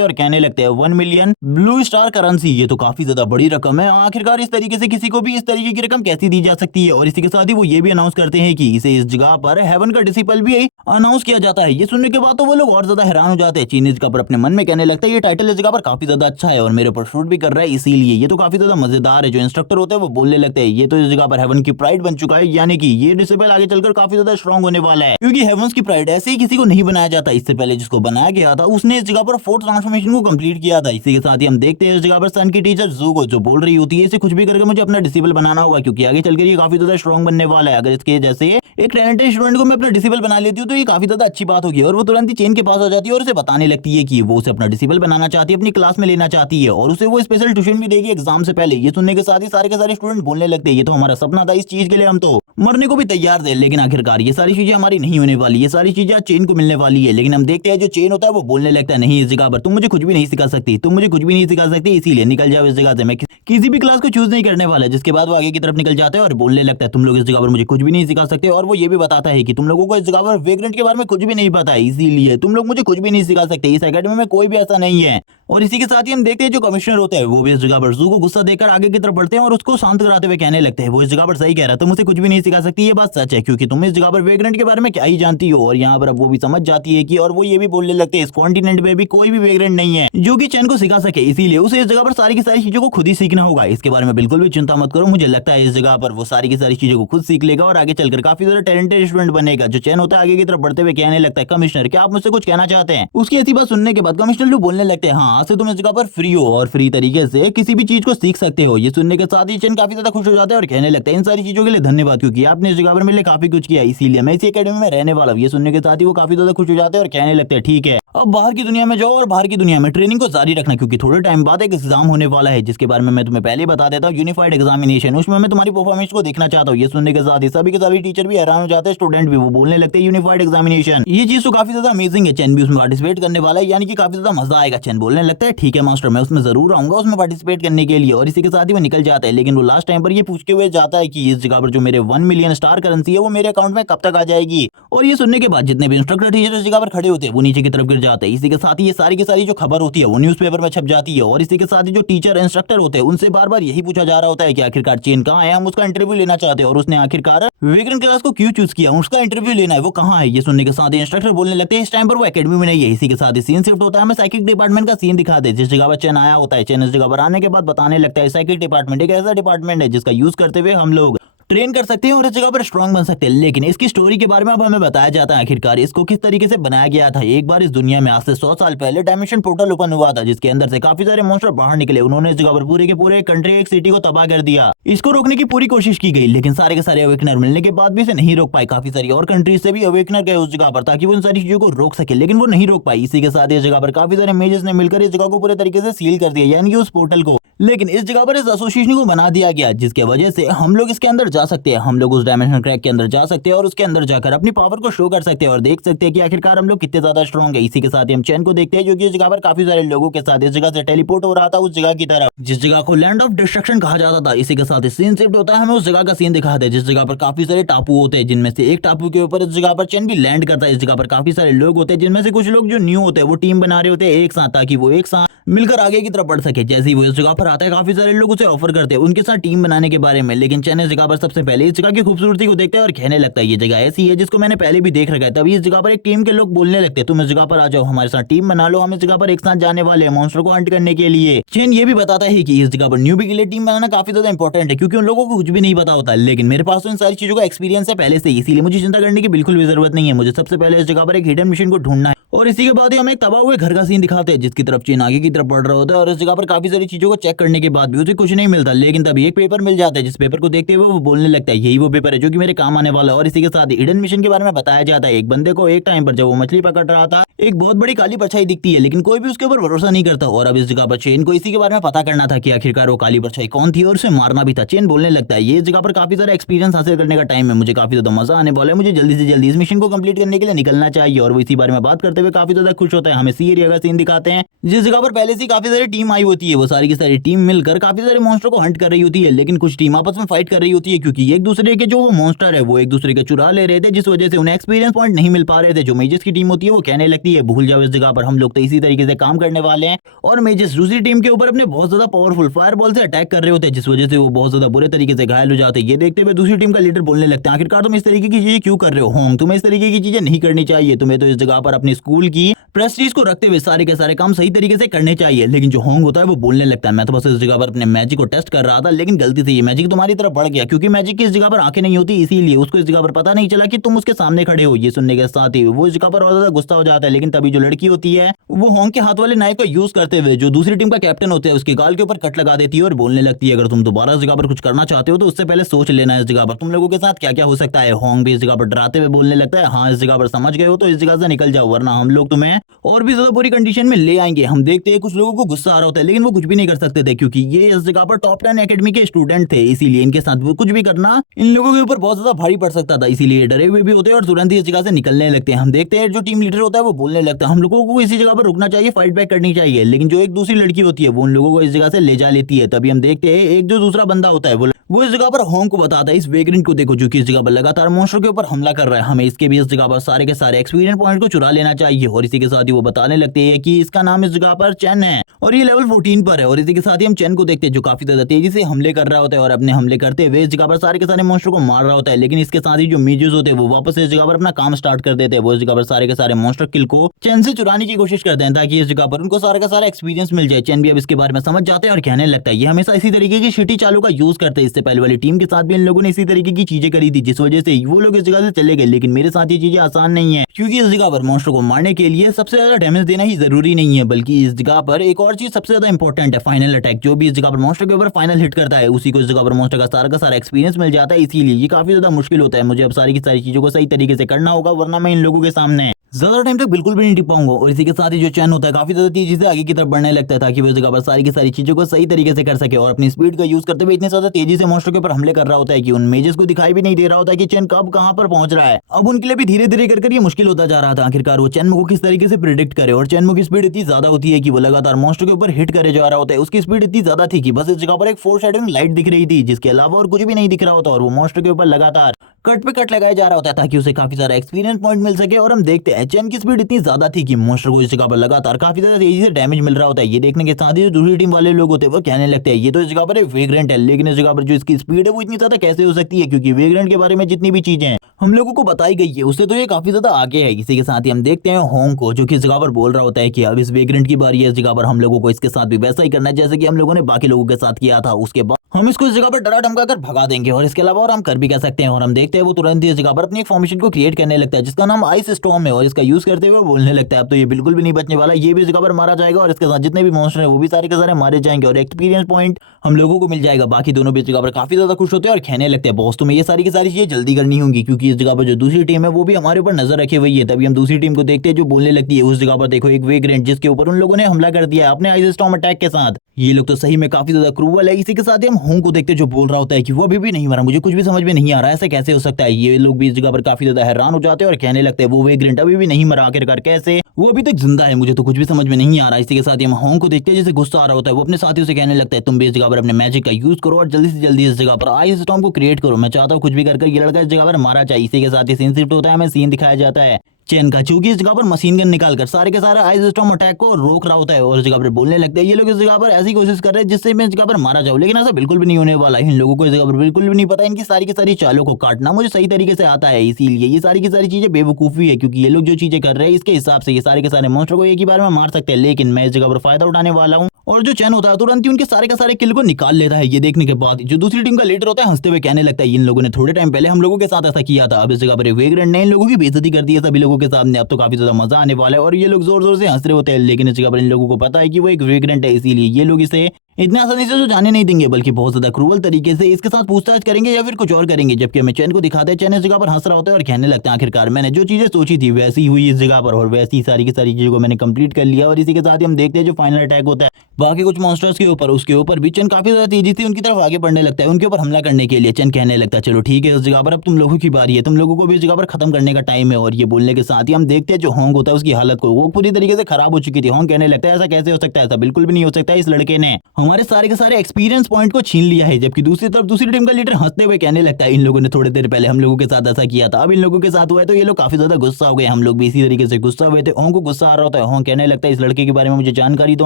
हैं और कहने लगते हैं 1 मिलियन ब्लू स्टार करेंसी, ये तो काफी ज्यादा बड़ी रकम है, आखिरकार इस तरीके से किसी को भी इस तरीके की रकम कैसी दी जा सकती है। और इसी के साथ ही वो ये भी अनाउंस करते हैं कि इसे इस जगह पर हेवन का डिसिपल भी अनाउंस किया जाता है। ये सुनने के बाद तो वो लोग और ज्यादा हैरान हो जाते हैं। चीन इस जगह पर अपने मन में कहने लगता है ये टाइटल इस जगह पर काफी ज्यादा अच्छा है और मेरे ऊपर शूट भी कर रहा है, इसीलिए ये तो काफी ज्यादा मजेदार है। जो इंस्ट्रक्टर होते हैं वो बोलने लगते हैं ये तो इस जगह पर हेवन की प्राइड बन चुका है, यानी कि ये डिसिपल आगे चलकर काफी ज्यादा स्ट्रॉन्ग होने वाला है, क्योंकि हेवंस की प्राइड ऐसे ही किसी को नहीं बनाया जाता। इससे पहले जिसको बनाया गया था उसने इस जगह पर 4th ट्रांसफॉर्मेशन को कंप्लीट किया था। इसी के साथ ही हम देखते हैं इस जगह पर सन की टीचर जूगो जो बोल रही होती है इसे कुछ भी करके मुझे अपना डिसिपल बनाना होगा, क्योंकि आगे चलकर ये काफी ज्यादा स्ट्रॉन्ग बनने वाला है। अगर इसके जैसे एक टैलेंटेड स्टूडेंट को मैं अपना डिसिपल बना लेती हूँ तो ये काफी ज्यादा अच्छी बात होगी। और वो तुरंत ही चेन के पास आ जाती है और उसे बताने लगती है कि वो उसे अपना डिसिपल बनाना चाहती है, अपनी क्लास में लेना चाहती है और उसे वो स्पेशल ट्यूशन भी देगी एग्जाम से पहले। ये सुनने के साथ ही सारे के सारे स्टूडेंट बोलने लगते हैं ये तो हमारा सपना था, इस चीज के लिए हम तो मरने को भी तैयार थे, लेकिन आखिरकार ये सारी चीजें हमारी नहीं होने वाली, ये सारी चीजें चेन को मिलने वाली है। लेकिन हम देखते हैं जो चेन होता है वो बोलने लगता है नहीं इस जगह पर तुम मुझे कुछ भी नहीं सिखा सकती, तुम मुझे कुछ भी नहीं सिखा सकती, इसीलिए निकल जाओ इस जगह से, मैं किसी भी क्लास को चूज नहीं करने वाला। जिसके बाद वो आगे की तरफ निकल जाता है और बोलने लगता है तुम लोग इस जगह पर मुझे कुछ भी नहीं सिखा सकते। और वो ये भी बताता है कि तुम लोगों को इस जगह पर वेग्रेंट के बारे में कुछ भी नहीं पता है, इसीलिए तुम लोग मुझे कुछ भी नहीं सिखा सकते, इस एकेडमी में कोई भी ऐसा नहीं है। और इसी के साथ ही हम देखते हैं जो कमिश्नर होते हैं वो भी इस जगह पर जू को गुस्सा देकर आगे की तरफ बढ़ते हैं और उसको शांत कराते हुए कहने लगते हैं वो इस जगह पर सही कह रहा है, तुम उसे कुछ भी नहीं सिखा सकती, ये बात सच है, क्योंकि तुम इस जगह पर वेग्रेंट के बारे में क्या ही जानती हो। और यहाँ पर अब वो भी समझ जाती है कि, और वो ये भी बोलने लगते हैं इस कॉन्टिनेंट में भी कोई भी वेग्रेंट नहीं है जो कि चैन को सिखा सके, इसीलिए उसे इस जगह पर सारी की सारी चीजों को खुद ही सीखना होगा। इसके बारे में बिल्कुल भी चिंता मत करो, मुझे लगता है इस जगह पर वो सारी की सारी चीजों को खुद सीख लेगा और आगे चलकर काफी ज्यादा टैलेंटेड स्टूडेंट बनेगा। जो चैन होता है आगे की तरफ बढ़ते हुए कहने लगता है कमिश्नर क्या आप मुझसे कुछ कहना चाहते हैं। उसकी ऐसी बात सुनने के बाद कमिश्नर लोग बोलने लगते हैं हाँ आज से तुम इस जगह पर फ्री हो और फ्री तरीके से किसी भी चीज को सीख सकते हो। ये सुनने के साथ ही चैन काफी ज्यादा खुश हो जाता है और कहने लगता है इन सारी चीजों के लिए धन्यवाद, क्योंकि आपने इस जगह पर मेरे लिए काफी कुछ किया, इसीलिए मैं इसी एकेडमी में रहने वाला हूँ। ये सुनने के साथ ही वो काफी ज्यादा खुश हो जाते हैं और कहने लगते हैं ठीक है अब बाहर की दुनिया में जाओ और बाहर की दुनिया में ट्रेनिंग को जारी रखना, क्योंकि थोड़े टाइम बाद एक एग्जाम होने वाला है जिसके बारे में मैं तुम्हें पहले बता देता हूँ, यूनिफाइड एग्जामिनेशन, उसमें मैं तुम्हारी परफॉर्मेंस को देखना चाहता हूँ। ये सुनने के साथ ही सभी के सभी टीचर भी हैरान हो जाते हैं, स्टूडेंट भी, वो बोलने लगते हैं यूनिफाइड एग्जामिनेशन, ये चीज तो काफी ज्यादा अमेजिंग है, चैन भी उसमें पार्टिसिपेट करने वाला है, यानी कि काफी ज्यादा मजा आएगा। चैन बोलने लगता है ठीक है मास्टर मैं उसमें जरूर आऊंगा उसमें पार्टिसिपेट करने के लिए। और इसी के साथ ही वो निकल जाता है, लेकिन वो लास्ट टाइम पर ये पूछते हुए जाता है कि इस जगह पर जो मेरे 1 मिलियन स्टार करेंसी है वो मेरे अकाउंट में कब तक आ जाएगी। और ये सुनने के बाद जितने भी इंस्ट्रक्टर टीचर इस जगह पर खड़े होते हैं वो नीचे की तरफ गिर जाता है। इसी के साथ ही ये सारी की सारी जो खबर होती है वो न्यूज़पेपर में छप जाती है और इसी के साथ ही जो टीचर इंस्ट्रक्टर होते हैं उनसे बार बार यही पूछा जा रहा होता है कि आखिरकार चेन कहाँ है, हम उसका इंटरव्यू लेना चाहते हैं और उसने आखिरकार विवेकानंद क्लास को क्यों चूज किया, उसका इंटरव्यू लेना है, वो कहाँ है। ये सुनने के साथ ही इंस्ट्रक्टर बोलने लगते हैं इस टाइम पर वो एकेडमी में नहीं है। इसी के साथ ही सीन शिफ्ट होता है, हमें साइकिक डिपार्टमेंट का सीन दिखाते हैं जिस जगह पर चेन आया होता है। चेन इस जगह पर आने के बाद बताने लगता है साइकिक डिपार्टमेंट एक ऐसा डिपार्टमेंट है जिसका यूज करते हुए हम लोग ट्रेन कर सकते हैं और इस जगह पर स्ट्रांग बन सकते हैं। लेकिन इसकी स्टोरी के बारे में अब हमें बताया जाता है आखिरकार इसको किस तरीके से बनाया गया था। एक बार इस दुनिया में आज से 100 साल पहले डायमेंशन पोर्टल ओपन हुआ था जिसके अंदर से काफी सारे मॉन्स्टर बाहर निकले। उन्होंने इस जगह पर पूरे के पूरे कंट्री एक सिटी को तबाह कर दिया। इसको रोकने की पूरी कोशिश की गई लेकिन सारे के सारे अवेकनर मिलने के बाद भी इसे नहीं रोक पाए। काफी सारी और कंट्रीज से भी अवेकनर गए उस जगह पर ताकि वो इन सारी चीजों को रोक सके लेकिन वो नहीं रोक पाई। इसी के साथ इस जगह पर काफी सारे मेजेस ने मिलकर इस जगह को पूरे तरीके से सील कर दिया यानी कि उस पोर्टल को। लेकिन इस जगह पर इस एसोसिएशन को बना दिया गया जिसके वजह से हम लोग इसके अंदर जा सकते हैं। हम लोग उस डायमेंशन क्रैक के अंदर जा सकते हैं और उसके अंदर जाकर अपनी पावर को शो कर सकते हैं और देख सकते हैं कि आखिरकार हम लोग कितने ज्यादा स्ट्रॉन्ग है। इसी के साथ ही हम चैन को देखते हैं जो कि इस जगह पर काफी सारे लोगों के साथ इस जगह से टेलीपोर्ट हो रहा था उस जगह की तरफ जिस जगह को लैंड ऑफ डिस्ट्रक्शन कहा जाता था। इसी के साथ ही सीन शिफ्ट होता है, हमें उस जगह का सीन दिखाते हैं जिस जगह पर काफी सारे टापू होते हैं जिनमें से एक टापू के ऊपर इस जगह पर चैन भी लैंड करता है। इस जगह पर काफी सारे लोग होते हैं जिनमें से कुछ लोग जो न्यू होते हैं वो टीम बना रहे होते हैं एक साथ ताकि वो एक साथ मिलकर आगे की तरफ बढ़ सके। जैसे ही वो इस जगह पर आता है काफी सारे लोग उसे ऑफर करते हैं उनके साथ टीम बनाने के बारे में। लेकिन चैन इस जगह पर सबसे पहले इस जगह की खूबसूरती को देखता है और कहने लगता है ये जगह ऐसी है जिसको मैंने पहले भी देख रखा है। तभी इस जगह पर एक टीम के लोग बोलने लगते हैं तुम इस जगह पर आ जाओ, हमारे साथ टीम बना लो, हम इस जगह पर एक साथ जाने वाले हैं मॉन्स्टर को हंट करने के लिए। चैन ये भी बताता है कि इस जगह पर न्यूबी के लिए टीम बनाना काफी ज्यादा इंपॉर्टेंट है क्योंकि उन लोगों को कुछ भी नहीं पता होता। लेकिन मेरे पास तो इन सारी चीजों का एक्सपीरियंस है पहले से, इसीलिए मुझे चिंता करने की बिल्कुल भी जरूरत नहीं है। मुझे सबसे पहले इस जगह पर एक हिडन मिशन को ढूंढना है और इसी के बाद ही हमें एक तबाह हुए घर का सीन दिखाते हैं जिसकी तरफ चीन आगे की तरफ बढ़ रहा होता है और इस जगह पर काफी सारी चीजों को चेक करने के बाद भी उसे कुछ नहीं मिलता। लेकिन तभी एक पेपर मिल जाता है जिस पेपर को देखते हुए वो बोलने लगता है यही वो पेपर है जो कि मेरे काम आने वाला है। और इसी के साथ ही हिडन मिशन के बारे में बताया जाता है एक बंदे को एक टाइम पर जब वो मछली पकड़ रहा था एक बहुत बड़ी काली परछाई दिखती है लेकिन कोई भी उसके ऊपर भरोसा नहीं करता। और अब इस जगह पर चेन को इसी के बारे में पता करना था कि आखिरकार वो काली परछाई कौन थी और उसे मारना भी था। चेन बोलने लगता है ये इस जगह पर काफी सारा एक्सपीरियंस हासिल करने का टाइम है, मुझे काफी ज्यादा मजा आने वाला है, मुझे जल्दी से जल्दी इस मिशन को कंप्लीट करने के लिए निकलना चाहिए। और वो इसी बारे में बात करते हुए काफी ज्यादा खुश होता है। हमें सी एरिया का सीन दिखाते हैं जिस जगह पर पहले से काफी सारी टीम आई होती है। वो सारी की सारी टीम मिलकर काफी सारे मॉन्स्टर को हंट कर रही होती है लेकिन कुछ टीम आपस में फाइट कर रही होती है क्योंकि एक दूसरे के जो वो मॉन्स्टर है वो एक दूसरे के चुरा ले रहे थे जिस वजह से उन्हें एक्सपीरियंस पॉइंट नहीं मिल पा रहे थे। जो मेजस की टीम होती है वो कहने लगती है भूल जाओ इस जगह पर हम लोग तो इसी तरीके से काम करने वाले हैं। और मेजस दूसरी टीम के ऊपर अपने बहुत ज्यादा पावरफुल फायरबॉल से अटैक कर रहे होते हैं जिस वजह से वो बहुत ज्यादा बुरे तरीके से घायल हो जाते हैं। ये देखते हुए दूसरी टीम का लीडर बोलने लगता है आखिरकार तुम इस तरीके की चीजें क्यों कर रहे हो होंग, तुम्हें इस तरीके की चीजें नहीं करनी चाहिए, तुम्हें तो इस जगह पर अपनी स्कूल की प्रेस्टीज को रखते हुए सारे के सारे काम सही तरीके से करने चाहिए। लेकिन जो होंग होता है वो बोलने लगता है मैं तो बस इस जगह पर अपने मैजिक को टेस्ट कर रहा था लेकिन गलती से ये मैजिक तुम्हारी तरफ बढ़ गया क्योंकि मैजिक की इस जगह पर आंखें नहीं होती इसीलिए उसको इस जगह पर पता नहीं चला कि तुम उसके सामने खड़े हो। ये सुनने के साथ ही वो इस जगह पर और ज्यादा गुस्सा हो जाता है। लेकिन तभी जो लड़की होती है वो होंग के हाथ वाले नाइफ का यूज करते हुए जो दूसरी टीम का कैप्टन होता है उसके गाल के ऊपर कट लगा देती है और बोलने लगती है अगर तुम दोबारा इस जगह पर कुछ करना चाहते हो तो उससे पहले सोच लेना इस जगह पर तुम लोगों के साथ क्या क्या हो सकता है। होंग भी इस जगह पर डराते हुए बोलने लगता है हाँ इस जगह पर समझ गए हो तो इस जगह से निकल जाओ वरना हम लोग तुम्हें और भी ज्यादा बुरी कंडीशन में ले आएंगे। हम देखते हैं कुछ लोगों को गुस्सा आ रहा होता है लेकिन वो कुछ भी नहीं कर सकते थे क्योंकि ये इस जगह पर टॉप 10 एकेडमी के स्टूडेंट थे इसीलिए इनके साथ वो कुछ भी करना इन लोगों के ऊपर बहुत ज्यादा भारी पड़ सकता था। इसीलिए डरे हुए भी होते हैं और तुरंत ही इस जगह से निकलने लगते हैं। हम देखते हैं जो टीम लीडर होता है वो बोलने लगता है हम लोगों को इसी जगह पर रुकना चाहिए, फाइट बैक करनी चाहिए। लेकिन जो एक दूसरी लड़की होती है वो उन लोगों को इस जगह से ले जा लेती है। तभी हम देखते हैं एक जो दूसरा बंदा होता है वो इस जगह पर होंग को बताता है इस वेग्रेंट को देखो जो कि इस जगह पर लगातार मॉन्स्टर के ऊपर हमला कर रहा है, हमें इसके भी इस जगह पर सारे के सारे एक्सपीरियंस पॉइंट को चुरा लेना चाहिए। और इसी के साथ ही वो बताने लगते हैं कि इसका नाम इस जगह पर चैन है और ये लेवल 14 पर है। और इसी के साथ ही हम चैन को देखते हैं जो काफी ज्यादा तेजी से हमले कर रहा होता है और अपने हमले करते हुए इस जगह पर सारे के सारे मॉन्स्टर को मार रहा होता है। लेकिन इसके साथ ही जो मीजूस होते हैं वो वापस इस जगह पर अपना काम स्टार्ट कर देते हैं। वो इस जगह पर सारे के सारे मॉन्स्टर किल को चैन से चुराने की कोशिश करते हैं ताकि इस जगह पर उनको सारा का सारा एक्सपीरियंस मिल जाए। चैन भी अब इसके बारे में समझ जाते हैं और कहने लगता है ये हमेशा इसी तरीके की शिटी चालू का यूज करते हैं। इससे पहले वाली टीम के साथ भी इन लोगों ने इसी तरीके की चीजें करी थी जिस वजह से वो लोग इस जगह से चले गए। लेकिन मेरे साथ ये चीजें आसान नहीं है क्योंकि इस जगह पर मॉन्स्टर को मारने के लिए सबसे ज्यादा डैमेज देना ही जरूरी नहीं है बल्कि इस जगह पर एक और चीज सबसे ज्यादा इंपॉर्टेंट है फाइनल अटैक। जो भी इस जगह पर मॉन्स्टर के ऊपर फाइनल हिट करता है उसी को इस जगह पर मॉन्स्टर का सारा एक्सपीरियंस मिल जाता है। इसीलिए ये काफी ज्यादा मुश्किल होता है, मुझे अब सारी की सारी चीजों को सही तरीके से करना होगा वरना मैं इन लोगों के सामने ज्यादा टाइम तक बिल्कुल भी नहीं टिक पाऊंगा। और इसी के साथ ही जो चैन होता है काफी ज्यादा तेजी से आगे की तरफ बढ़ने लगता है ताकि वो इस जगह पर सारी की सारी चीजों को सही तरीके से कर सके और अपनी स्पीड का यूज करते हुए इतने ज्यादा तेजी से मॉन्स्टर के ऊपर हमले कर रहा होता है कि उन मेजेस को दिखाई भी नहीं दे रहा होता है कि चैन कब कहां पर पहुंच रहा है। अब उनके लिए भी धीरे धीरे कर ये मुश्किल होता जा रहा था आखिरकार वो चैनमो को किस तरीके से प्रिडिक्ट करे। और चैनमो की स्पीड इतनी ज्यादा होती है कि वो लगातार मॉन्स्टर के ऊपर हिट करे जा रहा होता है। उसकी स्पीड इतनी ज्यादा थी कि बस इस जगह पर एक फोरशैडोइंग लाइट दिख रही थी जिसके अलावा और कुछ भी नहीं दिख रहा होता और वो मॉन्स्टर के ऊपर लगातार कट पे कट लगाया जा रहा होता है ताकि उसे काफी सारा एक्सपीरियंस पॉइंट मिल सके। और हम देखते हैं चेन की स्पीड इतनी ज्यादा थी कि मॉन्स्टर को इस जगह पर लगातार काफी ज्यादा तेजी से डैमेज मिल रहा होता है। ये देखने के साथ ही जो दूसरी टीम वाले लोग होते हैं वो कहने लगते हैं ये तो इस जगह पर वेग्रेंट है, लेकिन इस जगह पर जो इसकी स्पीड है वो इतनी ज्यादा कैसे हो सकती है, क्योंकि वेग्रेंट के बारे में जितनी भी चीजें हैं हम लोगों को बताई गई है उससे तो ये काफी ज्यादा आगे है। इसी के साथ ही हम देखते हैं होंग को, जो कि इस जगह पर बोल रहा होता है कि अब इस वेग्रेंट की बारी है, इस जगह पर हम लोगों को इसके साथ भी वैसा ही करना है जैसे कि हम लोगों ने बाकी लोगों के साथ किया था। उसके बाद हम इसको इस जगह पर डरा धमका कर भगा देंगे और इसके अलावा और हम कर भी कह सकते हैं। और हम देखते हैं वो तुरंत ही इस जगह पर अपनी एक फॉर्मेशन को क्रिएट करने लगता है जिसका नाम आइस स्टॉर्म है, और इसका यूज करते हुए बोलने लगता है अब तो ये बिल्कुल भी नहीं बचने वाला, ये भी इस जगह पर मारा जाएगा और इसके साथ जितने भी मॉन्स्टर है वो भी सारे के सारे मारे जाएंगे और एक्सपीरियंस पॉइंट हम लोगों को मिल जाएगा। बाकी दोनों भी इस जगह पर काफी ज्यादा खुश होते हैं और कहने लगते हैं बॉस तुम्हें ये सारी की सारी चीजें जल्दी करनी होंगी, क्योंकि इस जगह पर जो दूसरी टीम है वो भी हमारे ऊपर नजर रखे हुई है। तभी हम दूसरी टीम को देखते हैं जो बोलने लगती है उस जगह पर देखो एक वेग्रेंट जिसके ऊपर उन लोगों ने हमला कर दिया है अपने आइस स्टॉर्म अटैक के साथ। ये लोग तो सही में काफी ज्यादा क्रूअल है। इसी के साथ ही हम होंग को देखते हैं जो बोल रहा होता है कि वो अभी भी नहीं मरा, मुझे कुछ भी समझ में नहीं आ रहा है ऐसा कैसे हो सकता है। ये लोग भी इस जगह पर काफी ज्यादा हैरान हो जाते हैं और कहने लगते हैं वो वेग्रेंट अभी भी नहीं मरा, आखिरकार कैसे, वो अभी तक जिंदा है, मुझे तो कुछ भी समझ में नहीं आ रहा। इसी के साथ ही हम होंग को देखते हैं जैसे गुस्सा आ रहा होता है, वो अपने साथियों से कहने लगता है तुम भी इस जगह पर अपने मैजिक का यूज करो और जल्दी से जल्दी इस जगह पर आइस स्टॉर्म को क्रिएट करो, मैं चाहता हूँ कुछ भी कर ये लड़का इस जगह पर मारा चाहिए। इसी के साथ ही सीन शिफ्ट होता है, हमें सीन दिखाया जाता है चेन का, चूंकि इस जगह पर मशीन गन निकाल कर सारे के सारे आइस स्टॉर्म अटैक को रोक रहा होता है और इस जगह पर बोलने लगते हैं ये लोग इस जगह पर ऐसी कोशिश कर रहे हैं जिससे मैं इस जगह पर मारा जाऊं, लेकिन ऐसा बिल्कुल भी नहीं होने वाला है। इन लोगों को इस जगह पर बिल्कुल भी नहीं पता, इनकी सारी की सारी चालों को काटना मुझे सही तरीके से आता है, इसीलिए ये सारी की सारी चीजें बेवकूफी है, क्योंकि ये लोग जो चीजें कर रहे हैं इसके हिसाब से ये सारे के सारे मॉन्स्टर को एक ही बार में मार सकते हैं, लेकिन मैं इस जगह पर फायदा उठाने वाला हूँ। और जो चैन होता है तुरंत ही उनके सारे का सारे किल को निकाल लेता है। ये देखने के बाद जो दूसरी टीम का लीडर होता है हंसते हुए कहने लगता है इन लोगों ने थोड़े टाइम पहले हम लोगों के साथ ऐसा किया था, अब इस जगह पर वेग्रेंट ने इन लोगों की बेइज्जती कर दी है सभी लोगों के सामने, अब तो काफी ज्यादा मजा आने वाला है। और ये लोग जोर जोर से हंस रहे होते हैं, लेकिन इस जगह पर इन लोगों को पता है कि वो एक वेग्रेंट है, इसीलिए ये लोग इसे इतने आसानी से तो जाने नहीं देंगे, बल्कि बहुत ज्यादा क्रूअल तरीके से इसके साथ पूछताछ करेंगे या फिर कुछ और करेंगे। जबकि हमें चैन को दिखाते हैं चैन इस जगह पर हंस रहा होता है और कहने लगता है आखिरकार मैंने जो चीजें सोची थी वैसी हुई इस जगह पर, और वैसी सारी की सारी चीजों को मैंने कंप्लीट कर लिया। और इसी के साथ ही हम देखते हैं जो फाइनल अटैक होता है बाकी कुछ मॉन्स्टर्स के ऊपर, उसके ऊपर भी चैन काफी ज्यादा तेजी से उनकी तरफ आगे बढ़ने लगता है उनके ऊपर हमला करने के लिए। चैन कहने लगता है चलो ठीक है इस जगह पर अब तुम लोगों की बारी है, तुम लोगों को भी इस जगह पर खत्म करने का टाइम है। और ये बोलने के साथ ही हम देखते हैं जो होंग होता है उसकी हालत को, वो पूरी तरीके से खराब हो चुकी थी। होंग कहने लगता है ऐसा कैसे हो सकता है, ऐसा बिल्कुल भी नहीं हो सकता, इस लड़के ने हमारे सारे के सारे एक्सपीरियंस पॉइंट को छीन लिया है। जबकि दूसरी तरफ दूसरी टीम का लीडर हंसते हुए कहने लगता है इन लोगों ने थोड़ी देर पहले हम लोगों के साथ ऐसा किया था, अब इन लोगों के साथ हुआ है तो ये लोग काफी ज्यादा गुस्सा हो गए, हम लोग भी इसी तरीके से गुस्सा हुए थे। होंग को गुस्सा आ रहा होता है, होंग कहने लगता है इस लड़के के बारे में मुझे जानकारी दो,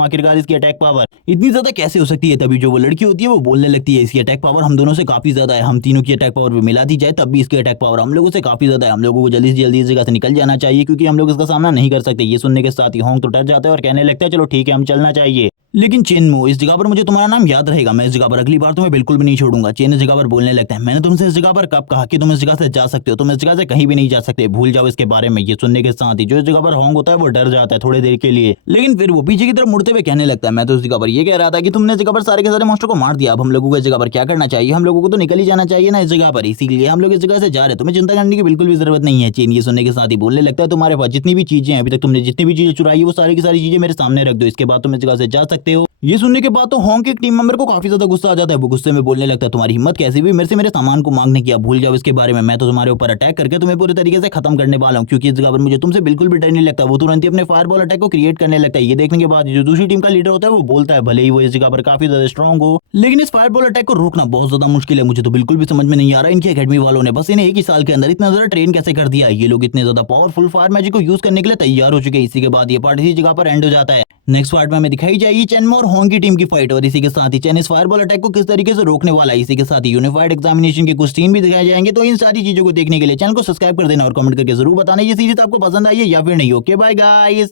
आखिरकार इसकी अटैक पावर इतनी ज्यादा कैसे हो सकती है। तभी जो वो लड़की होती है वो बोलने लगती है इसकी अटैक पावर हम दोनों से काफी ज्यादा है, हम तीनों की अटैक पावर भी मिला दी जाए तब भी इसकी अटैक पावर हम लोगों से काफी ज्यादा है, हम लोगों को जल्दी से जल्दी इस जगह से निकल जाना चाहिए क्योंकि हम लोग इसका सामना नहीं कर सकते। ये सुनने के साथ ही होंग तो डर जाता है और कहने लगता है चलो ठीक है हम चलना चाहिए, लेकिन चेनमू इस जगह पर मुझे तुम्हारा नाम याद रहेगा, मैं इस जगह पर अगली बार तुम्हें बिल्कुल भी नहीं छोड़ूंगा। चेन इस जगह पर बोलने लगता है मैंने तुमसे इस जगह पर कब कहा कि तुम इस जगह से जा सकते हो, तुम इस जगह से कहीं भी नहीं जा सकते, भूल जाओ इसके बारे में। ये सुनने के साथ ही जो इस जगह पर होंग होता है वो डर जाता है थोड़ी देर के लिए, लेकिन फिर वो पीछे की तरफ मुड़ते हुए कहने लगता है मैं तो इस जगह पर ये कह रहा था कि तुमने इस जगह पर सारे के सारे मॉन्स्टर को मार दिया, अब हम लोगों को इस जगह पर क्या करना चाहिए, हम लोगों को तो निकल ही जाना चाहिए ना इस जगह पर, इसीलिए हम लोग इस जगह से जा रहे, तुम्हें चिंता करने की बिल्कुल भी जरूरत नहीं है। चेन ये सुनने के साथ ही बोलने लगता है तुम्हारे पास जितनी भी चीजें हैं अभी तक तुमने जितनी भी चीजें चुराई है वो सारी की सारी चीजें मेरे सामने रख दो, इसके बाद तुम इस जगह से जा सकते हो। ये सुनने के बाद तो होंग के एक टीम मेंबर को काफी ज्यादा गुस्सा आ जाता है, वो गुस्से में बोलने लगता है तुम्हारी हिम्मत कैसी भी मेरे से मेरे सामान को मांगने की, भूल जाओ इसके बारे में, मैं तो तुम्हारे ऊपर अटैक करके तुम्हें पूरे तरीके से खत्म करने वाला हूं, क्योंकि इस जगह पर मुझे तुमसे बिल्कुल भी डर नहीं लगता। वो तुरंत ही अपने फायरबॉल अटैक को क्रिएट करने लगता है। ये देखने के बाद जो दूसरी टीम का लीडर होता है वो बोलता है भले ही वो इस जगह पर काफी ज्यादा स्ट्रांग हो, लेकिन इस फायरबॉल अटैक को रोकना बहुत ज्यादा मुश्किल है, मुझे तो बिल्कुल भी समझ में नहीं आ रहा इनकी अकेडमी वालों ने बस इन्हें एक ही साल के अंदर इतना ज्यादा ट्रेन कैसे कर दिया, ये लोग इतने ज्यादा पावरफुल फायर मैजिक को यूज करने के लिए तैयार हो चुके हैं। इसी के बाद ये पार्ट इसी जगह पर एंड हो जाता है। नेक्स्ट पार्ट में हमें दिखाई जाएगी चेनमो और होंग की टीम की फाइट, और इसी के साथ ही चेन इस फायरबॉल अटैक को किस तरीके से रोकने वाला है। इसी के साथ ही यूनिफाइड एग्जामिनेशन के कुछ सीन भी दिखाए जाएंगे। तो इन सारी चीजों को देखने के लिए चैनल को सब्सक्राइब कर देना और कमेंट करके जरूर बताना ये सीरीज आपको पसंद आई है या फिर नहीं। Okay bye guys.